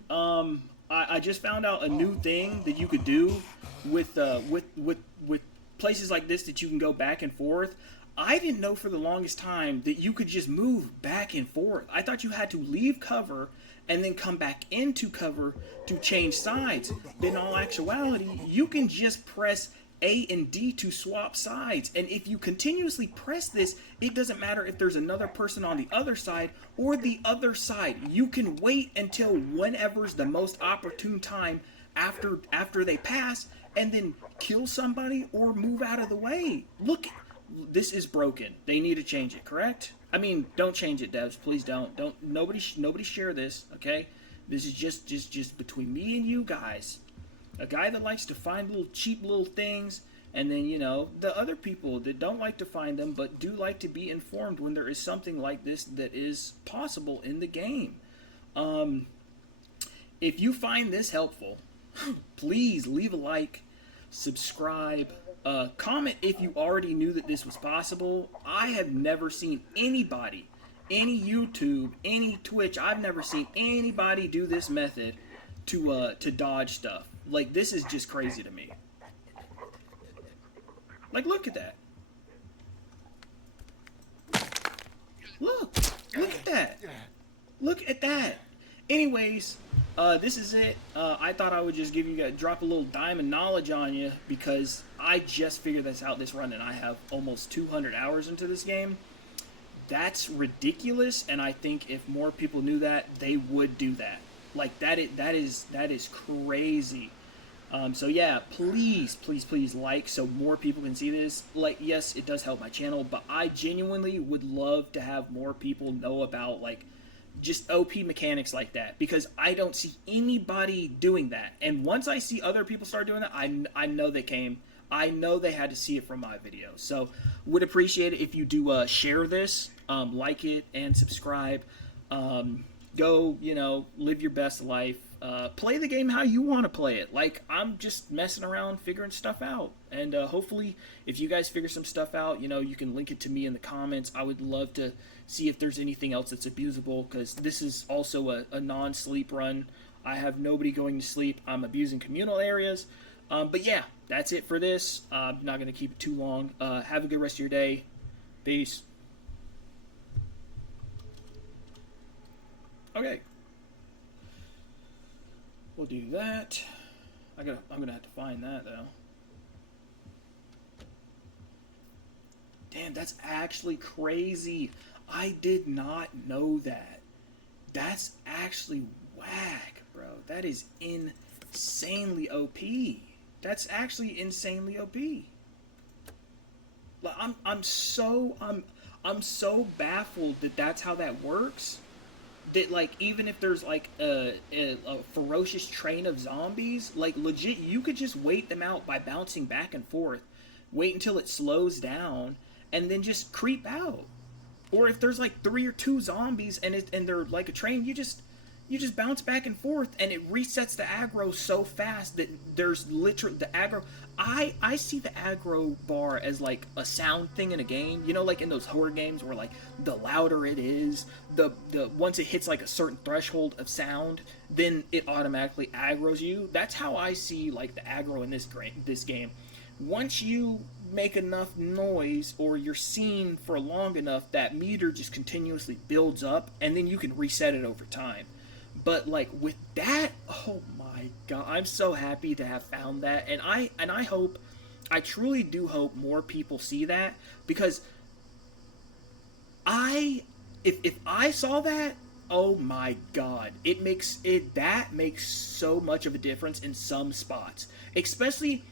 I just found out a new thing that you could do with places like this, that you can go back and forth. I didn't know for the longest time that you could just move back and forth. I thought you had to leave cover and then come back into cover to change sides. But in all actuality, you can just press A and D to swap sides. And if you continuously press this, it doesn't matter if there's another person on the other side or the other side. You can wait until whenever's the most opportune time after they pass, and then kill somebody or move out of the way. Look, this is broken. They need to change it, correct? I mean, don't change it, devs. Please don't. Nobody share this, okay? This is just between me and you guys. A guy that likes to find little cheap little things, and then, you know, the other people that don't like to find them but do like to be informed when there is something like this that is possible in the game. If you find this helpful, please leave a like, subscribe, comment if you already knew that this was possible. I have never seen anybody, any YouTube, any Twitch, I've never seen anybody do this method to dodge stuff. Like, this is just crazy to me. Like, look at that. Look at that. Look at that. Anyways, this is it. I thought I would just drop a little diamond knowledge on you, because I just figured this out this run, and I have almost 200 hours into this game. That's ridiculous, and I think if more people knew that, they would do that. Like, that is crazy. So yeah, please like, so more people can see this. Like, yes, it does help my channel, but I genuinely would love to have more people know about, like, just OP mechanics like that, because I don't see anybody doing that. And once I see other people start doing that, I know they came. I know they had to see it from my video. So would appreciate it if you do share this, like it, and subscribe. Go, you know, live your best life. Play the game how you want to play it. Like, I'm just messing around, figuring stuff out. And hopefully, if you guys figure some stuff out, you know, you can link it to me in the comments. I would love to see if there's anything else that's abusable, because this is also a non-sleep run. I have nobody going to sleep. I'm abusing communal areas. But yeah, that's it for this. I'm not going to keep it too long. Have a good rest of your day. Peace. Okay. We'll do that. I'm gonna have to find that though. Damn, that's actually crazy. I did not know that. That's actually whack, bro. That is insanely OP. That's actually insanely OP. Like, I'm so baffled that that's how that works. That, like, even if there's like a ferocious train of zombies, like, legit, you could just wait them out by bouncing back and forth, wait until it slows down, and then just creep out. Or if there's like 3 or 2 zombies and they're like a train, you just bounce back and forth, and it resets the aggro so fast that there's literally the aggro. I see the aggro bar as like a sound thing in a game. You know, like in those horror games where, like, the louder it is, the once it hits like a certain threshold of sound, then it automatically aggroes you. That's how I see, like, the aggro in this game. Once you make enough noise, or you're seen for long enough, that meter just continuously builds up, and then you can reset it over time. But, like, with that, oh my god, I'm so happy to have found that, and I hope I truly do hope more people see that, because if I saw that, oh my god, that makes so much of a difference in some spots. Especially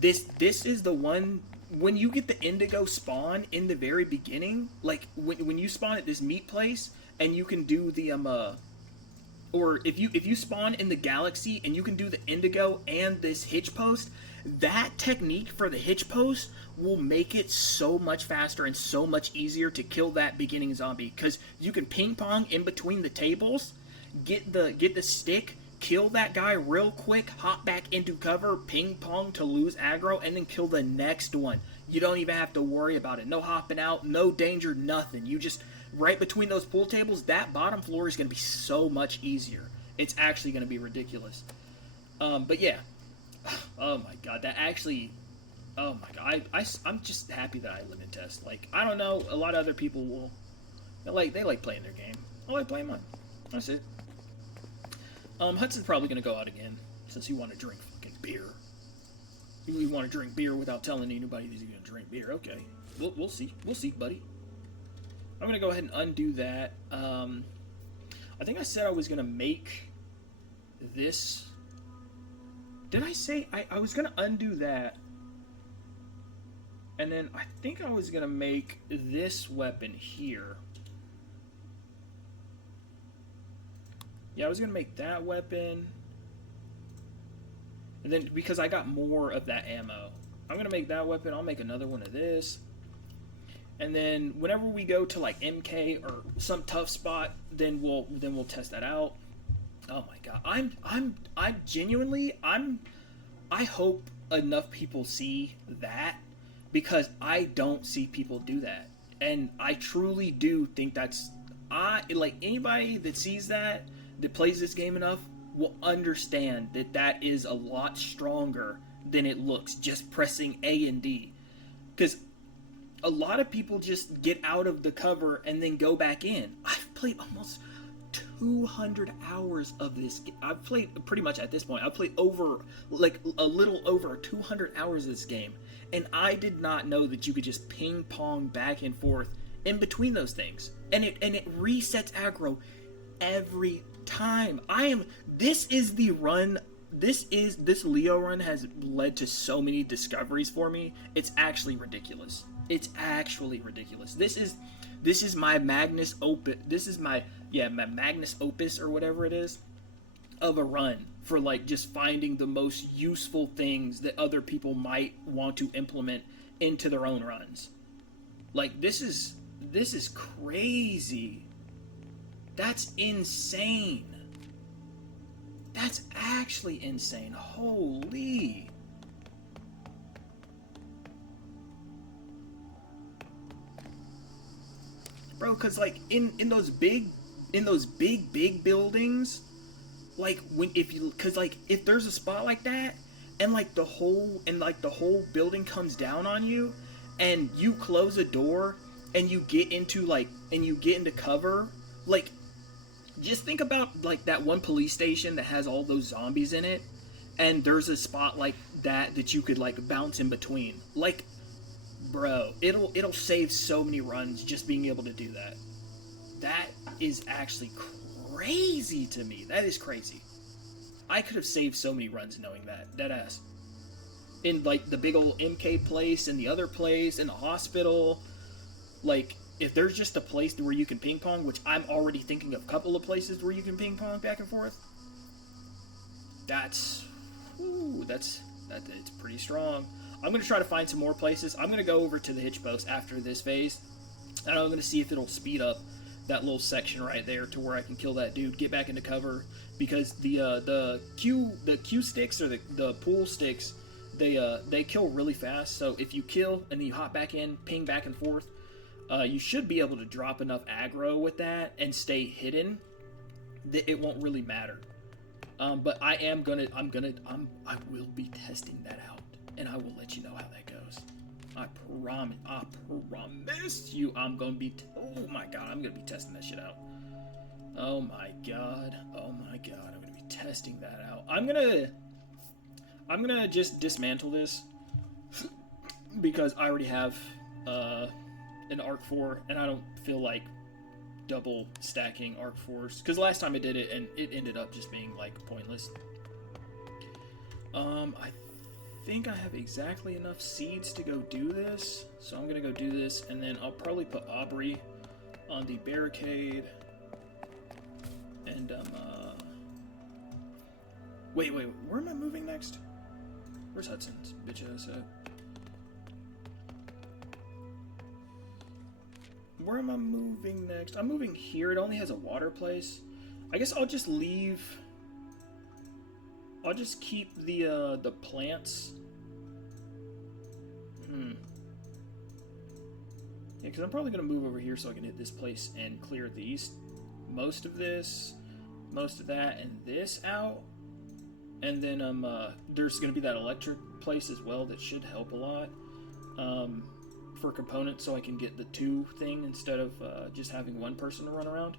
this is the one when you get the indigo spawn in the very beginning, like when you spawn at this meat place and you can do the or if you spawn in the galaxy and you can do the indigo and this hitch post, that technique for the hitch post will make it so much faster and so much easier to kill that beginning zombie, because you can ping pong in between the tables, get the stick, kill that guy real quick, hop back into cover, ping pong to lose aggro, and then kill the next one. You don't even have to worry about it. No hopping out, no danger, nothing. You just right between those pool tables, that bottom floor is going to be so much easier. It's actually going to be ridiculous. But yeah, oh my god, that actually, oh my god, I'm just happy that I limit test. Like, I don't know, a lot of other people will, they like playing their game. I like playing mine. That's it. Hudson's probably going to go out again, since he want to drink fucking beer. You want to drink beer without telling anybody that he's going to drink beer. Okay, we'll see. We'll see, buddy. I'm going to go ahead and undo that. I think I said I was going to make this. Did I say I was going to undo that? And then I think I was going to make this weapon here. Yeah, I was going to make that weapon. And then, because I got more of that ammo, I'm going to make that weapon. I'll make another one of this. And then whenever we go to like MK or some tough spot, then we'll test that out. Oh my god. I'm genuinely, I hope enough people see that, because I don't see people do that. And I truly do think that's, like, anybody that sees that plays this game enough will understand that is a lot stronger than it looks, just pressing A and D. Because a lot of people just get out of the cover and then go back in. I've played almost 200 hours of this game. I've played, pretty much at this point, I've played over, like, a little over 200 hours of this game. And I did not know that you could just ping pong back and forth in between those things. And it resets aggro every time. This is the run. This Leo run has led to so many discoveries for me. It's actually ridiculous. It's actually ridiculous. This is my Magnus opus. This is my Magnus opus or whatever it is of a run for, like, just finding the most useful things that other people might want to implement into their own runs. Like, this is crazy. That's insane. That's actually insane. Holy. Bro, cause like in those big buildings, like if there's a spot like that and like the whole building comes down on you and you close a door and you get into cover, like, just think about like that one police station that has all those zombies in it, and there's a spot like that you could like bounce in between. Like, bro, it'll save so many runs just being able to do that. That is actually crazy to me. That is crazy. I could have saved so many runs knowing that. Deadass. In like the big old MK place and the other place and the hospital, like, if there's just a place where you can ping pong, which I'm already thinking of a couple of places where you can ping pong back and forth, it's pretty strong. I'm going to try to find some more places. I'm going to go over to the hitch post after this phase, and I'm going to see if it'll speed up that little section right there to where I can kill that dude, get back into cover, because the Q sticks or the pool sticks, they kill really fast. So if you kill and then you hop back in, ping back and forth, you should be able to drop enough aggro with that and stay hidden that it won't really matter. But I will be testing that out, and I will let you know how that goes. I promise you, I'm gonna be. Oh my god, I'm gonna be testing that shit out. Oh my god, I'm gonna be testing that out. I'm gonna just dismantle this. because I already have an Ep.4, and I don't feel like double stacking Ep.4s, because last time I did it and it ended up just being like pointless. I think I have exactly enough seeds to go do this, so I'm gonna go do this, and then I'll probably put Aubrey on the barricade, and wait, where am I moving next? Where's Hudson's bitch ass at? Where am I moving next? I'm moving here. It only has a water place. I guess I'll just leave. I'll just keep the plants. Yeah, because I'm probably gonna move over here so I can hit this place and clear these, most of this, most of that, and this out. And then there's gonna be that electric place as well that should help a lot. For components, so I can get the 2 thing instead of just having one person to run around.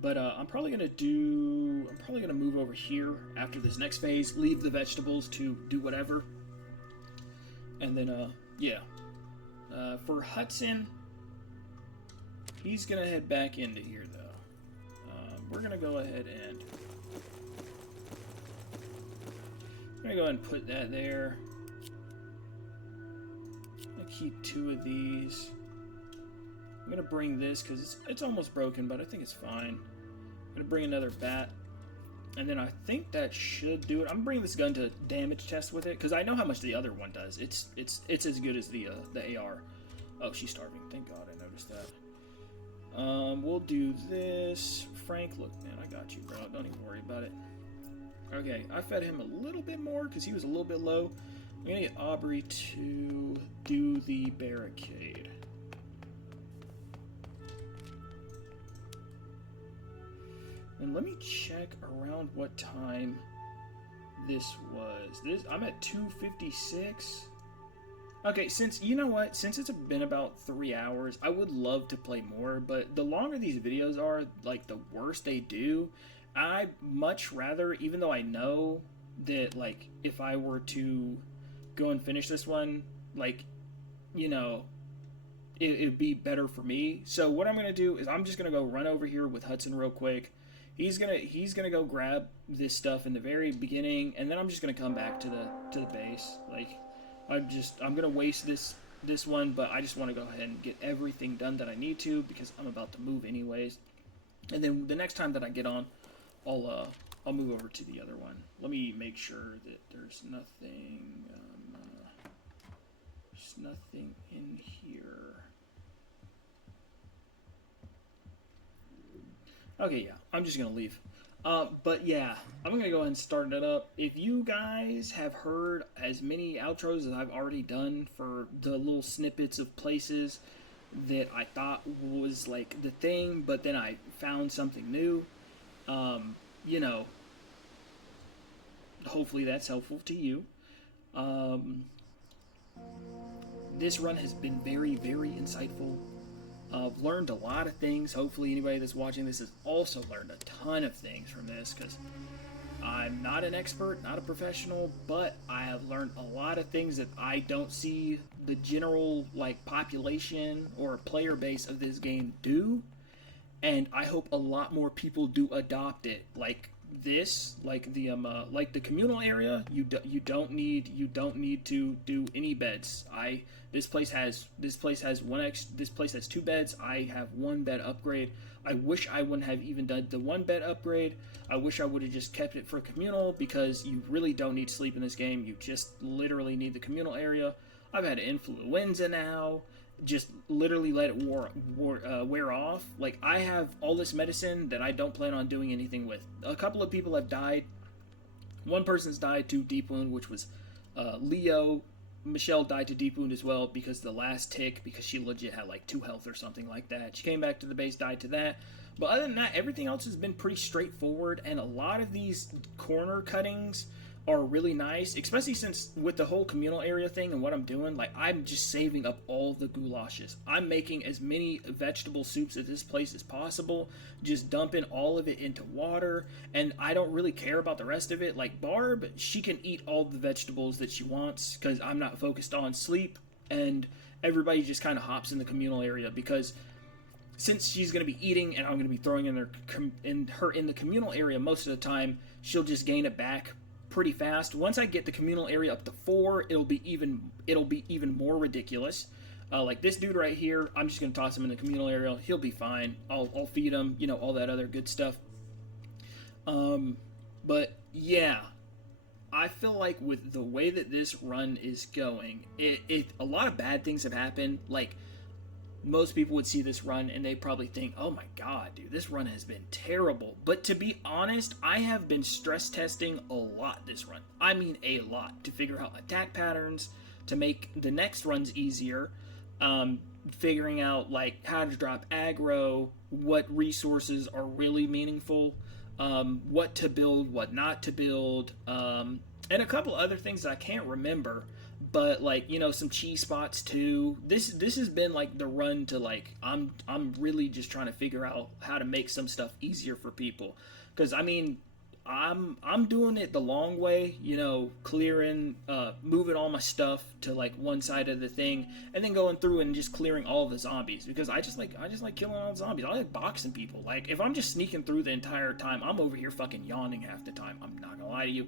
But I'm probably gonna move over here after this next phase, leave the vegetables to do whatever, and then for Hudson, he's gonna head back into here though. We're gonna go ahead and put that there. Keep 2 of these. I'm gonna bring this because it's almost broken, but I think it's fine. I'm gonna bring another bat, and then I think that should do it. I'm bringing this gun to damage test with it because I know how much the other one does. It's as good as the AR. Oh, she's starving. Thank God I noticed that. We'll do this. Frank, look, man, I got you, bro. Don't even worry about it. Okay, I fed him a little bit more because he was a little bit low. I'm gonna get Aubrey to do the barricade. And let me check around what time this was. I'm at 2:56. Okay, since it's been about 3 hours, I would love to play more, but the longer these videos are, like, the worse they do. I'd much rather, even though I know that, like, if I were to go and finish this one, like, it'd be better for me. So what I'm gonna do is I'm just gonna go run over here with Hudson real quick. He's gonna go grab this stuff in the very beginning, and then I'm just gonna come back to the base. Like, I'm gonna waste this one, but I just want to go ahead and get everything done that I need to because I'm about to move anyways. And then the next time that I get on, I'll move over to the other one. Let me make sure that there's nothing. There's nothing in here. Okay, yeah, I'm just gonna leave. But yeah, I'm gonna go ahead and start it up. If you guys have heard as many outros as I've already done for the little snippets of places that I thought was like the thing, but then I found something new, hopefully that's helpful to you. This run has been very, very insightful. I've learned a lot of things. Hopefully anybody that's watching this has also learned a ton of things from this, because I'm not an expert, not a professional, but I have learned a lot of things that I don't see the general population or player base of this game do, and I hope a lot more people do adopt it. Like this, the communal area, you don't need to do any beds. This place has 2 beds. I have 1 bed upgrade. I wish I wouldn't have even done the 1 bed upgrade. I wish I would have just kept it for communal, because you really don't need sleep in this game. You just literally need the communal area. I've had influenza now. Just literally let it wear off. Like, I have all this medicine that I don't plan on doing anything with. A couple of people have died. One person's died to deep wound, which was Leo. Michelle died to deep wound as well because the last tick, because she legit had 2 health or something like that. She came back to the base, died to that. But other than that, everything else has been pretty straightforward, and a lot of these corner cuttings are really nice, especially since with the whole communal area thing and what I'm doing, like I'm just saving up all the goulashes. I'm making as many vegetable soups at this place as possible, just dumping all of it into water, and I don't really care about the rest of it. Like Barb, she can eat all the vegetables that she wants because I'm not focused on sleep, and everybody just kind of hops in the communal area because since she's going to be eating and I'm going to be throwing in her in the communal area most of the time, she'll just gain it back pretty fast. Once I get the communal area up to 4, it'll be even more ridiculous. Like this dude right here, I'm just gonna toss him in the communal area. He'll be fine. I'll feed him, you know, all that other good stuff. But yeah, I feel like with the way that this run is going, a lot of bad things have happened. Like most people would see this run and they probably think, oh my god, dude, this run has been terrible. But to be honest, I have been stress testing a lot this run. I mean a lot, to figure out attack patterns, to make the next runs easier, figuring out like how to drop aggro, what resources are really meaningful, what to build, what not to build, and a couple other things that I can't remember. But like, you know, some cheese spots too. This has been like the run to like I'm really just trying to figure out how to make some stuff easier for people. Because I mean, I'm doing it the long way, you know, clearing, moving all my stuff to like one side of the thing, and then going through and just clearing all of the zombies because I just like killing all the zombies. I like boxing people. Like if I'm just sneaking through the entire time, I'm over here fucking yawning half the time. I'm not gonna lie to you.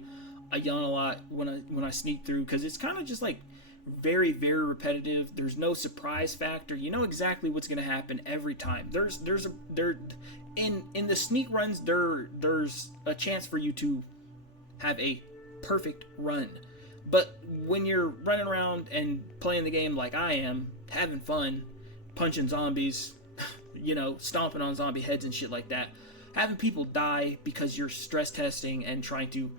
I yawn a lot when I sneak through because it's kind of just like very, very repetitive. There's no surprise factor. You know exactly what's going to happen every time. In the sneak runs, there's a chance for you to have a perfect run. But when you're running around and playing the game like I am, having fun, punching zombies, you know, stomping on zombie heads and shit like that, having people die because you're stress testing and trying to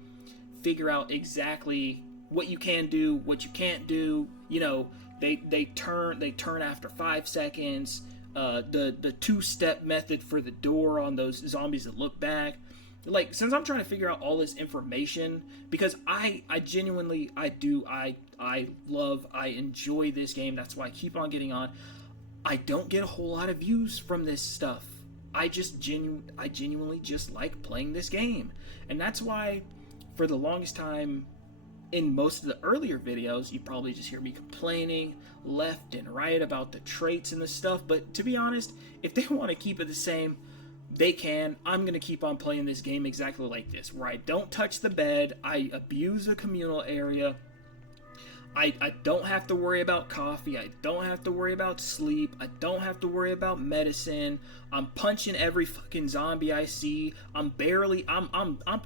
figure out exactly what you can do, what you can't do. You know, they turn after 5 seconds. The 2-step method for the door on those zombies that look back. Like, since I'm trying to figure out all this information, because I genuinely enjoy this game. That's why I keep on getting on. I don't get a whole lot of views from this stuff. I genuinely just like playing this game, and that's why. For the longest time, in most of the earlier videos, you probably just hear me complaining left and right about the traits and the stuff. But to be honest, if they want to keep it the same, they can. I'm going to keep on playing this game exactly like this, where I don't touch the bed, I abuse the communal area, I don't have to worry about coffee, I don't have to worry about sleep, I don't have to worry about medicine, I'm punching every fucking zombie I see, I'm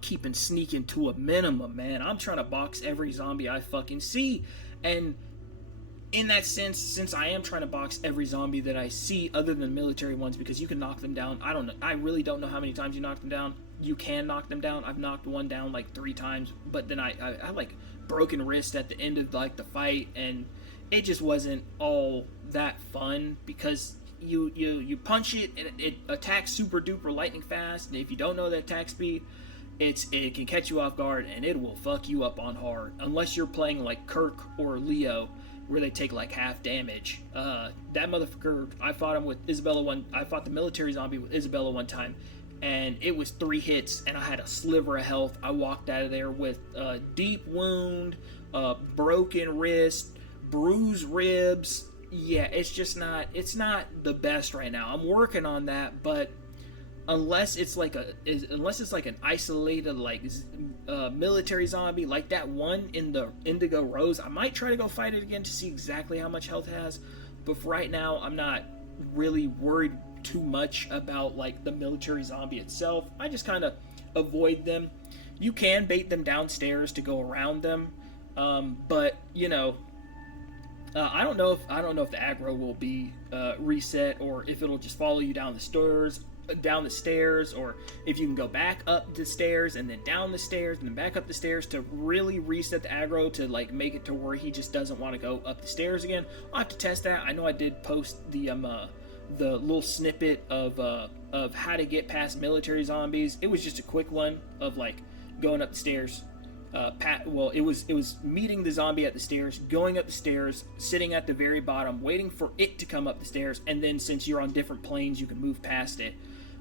keeping sneaking to a minimum, man. I'm trying to box every zombie I fucking see, and in that sense, since I am trying to box every zombie that I see, other than military ones, because you can knock them down, I don't know, I really don't know how many times you knock them down. You can knock them down. I've knocked one down like 3 times, but then I like broken wrist at the end of like the fight, and it just wasn't all that fun because you punch it and it attacks super duper lightning fast, and if you don't know the attack speed, it can catch you off guard and it will fuck you up on hard, unless you're playing like Kirk or Leo where they take like half damage. That motherfucker, I fought him with Isabella I fought the military zombie with Isabella one time, and it was 3 hits and I had a sliver of health. I walked out of there with a deep wound, broken wrist, bruised ribs. Yeah, it's not the best right now. I'm working on that, but unless it's like an isolated like military zombie like that one in the Indigo Rose, I might try to go fight it again to see exactly how much health it has. But for right now, I'm not really worried too much about like the military zombie itself. I just kind of avoid them. You can bait them downstairs to go around them, but you know, I don't know if the aggro will be reset, or if it'll just follow you down the stairs, or if you can go back up the stairs and then down the stairs and then back up the stairs to really reset the aggro to like make it to where he just doesn't want to go up the stairs again. I'll have to test that. I know I did post the little snippet of how to get past military zombies. It was just a quick one of like going up the stairs, it was meeting the zombie at the stairs, going up the stairs, sitting at the very bottom, waiting for it to come up the stairs, and then since you're on different planes, you can move past it.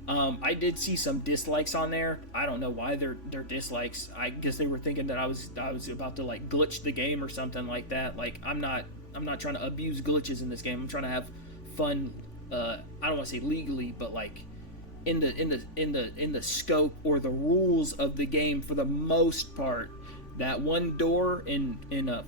I did see some dislikes on there. I don't know why they're dislikes. I guess they were thinking that I was about to like glitch the game or something like that. Like I'm not trying to abuse glitches in this game. I'm trying to have fun. I don't want to say legally, but like in the scope or the rules of the game for the most part. That one door in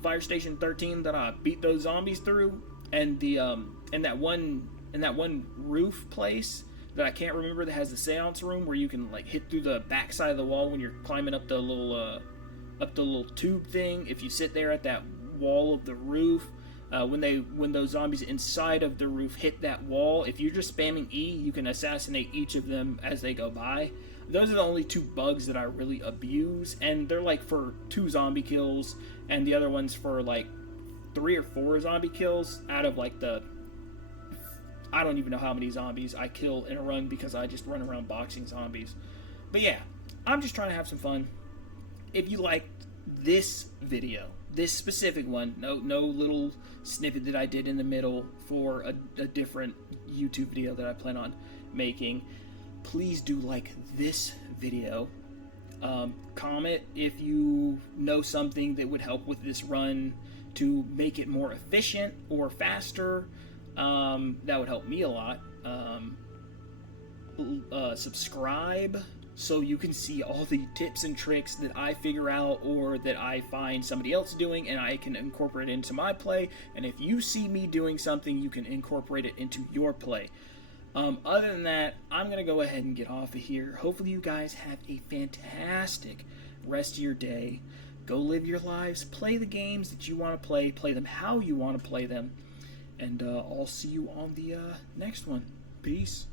Fire Station 13 that I beat those zombies through, and that one roof place that I can't remember that has the seance room where you can like hit through the back side of the wall when you're climbing up the little tube thing. If you sit there at that wall of the roof, when those zombies inside of the roof hit that wall, if you're just spamming E, you can assassinate each of them as they go by. Those are the only two bugs that I really abuse, and they're like for 2 zombie kills, and the other one's for like 3 or 4 zombie kills out of like I don't even know how many zombies I kill in a run because I just run around boxing zombies. But yeah, I'm just trying to have some fun. If you liked this video, this specific one, no little snippet that I did in the middle for a different YouTube video that I plan on making, please do like this video. Comment if you know something that would help with this run to make it more efficient or faster. That would help me a lot. Subscribe so you can see all the tips and tricks that I figure out or that I find somebody else doing and I can incorporate it into my play. And if you see me doing something, you can incorporate it into your play. Other than that, I'm going to go ahead and get off of here. Hopefully you guys have a fantastic rest of your day. Go live your lives. Play the games that you want to play. Play them how you want to play them. And I'll see you on the next one. Peace.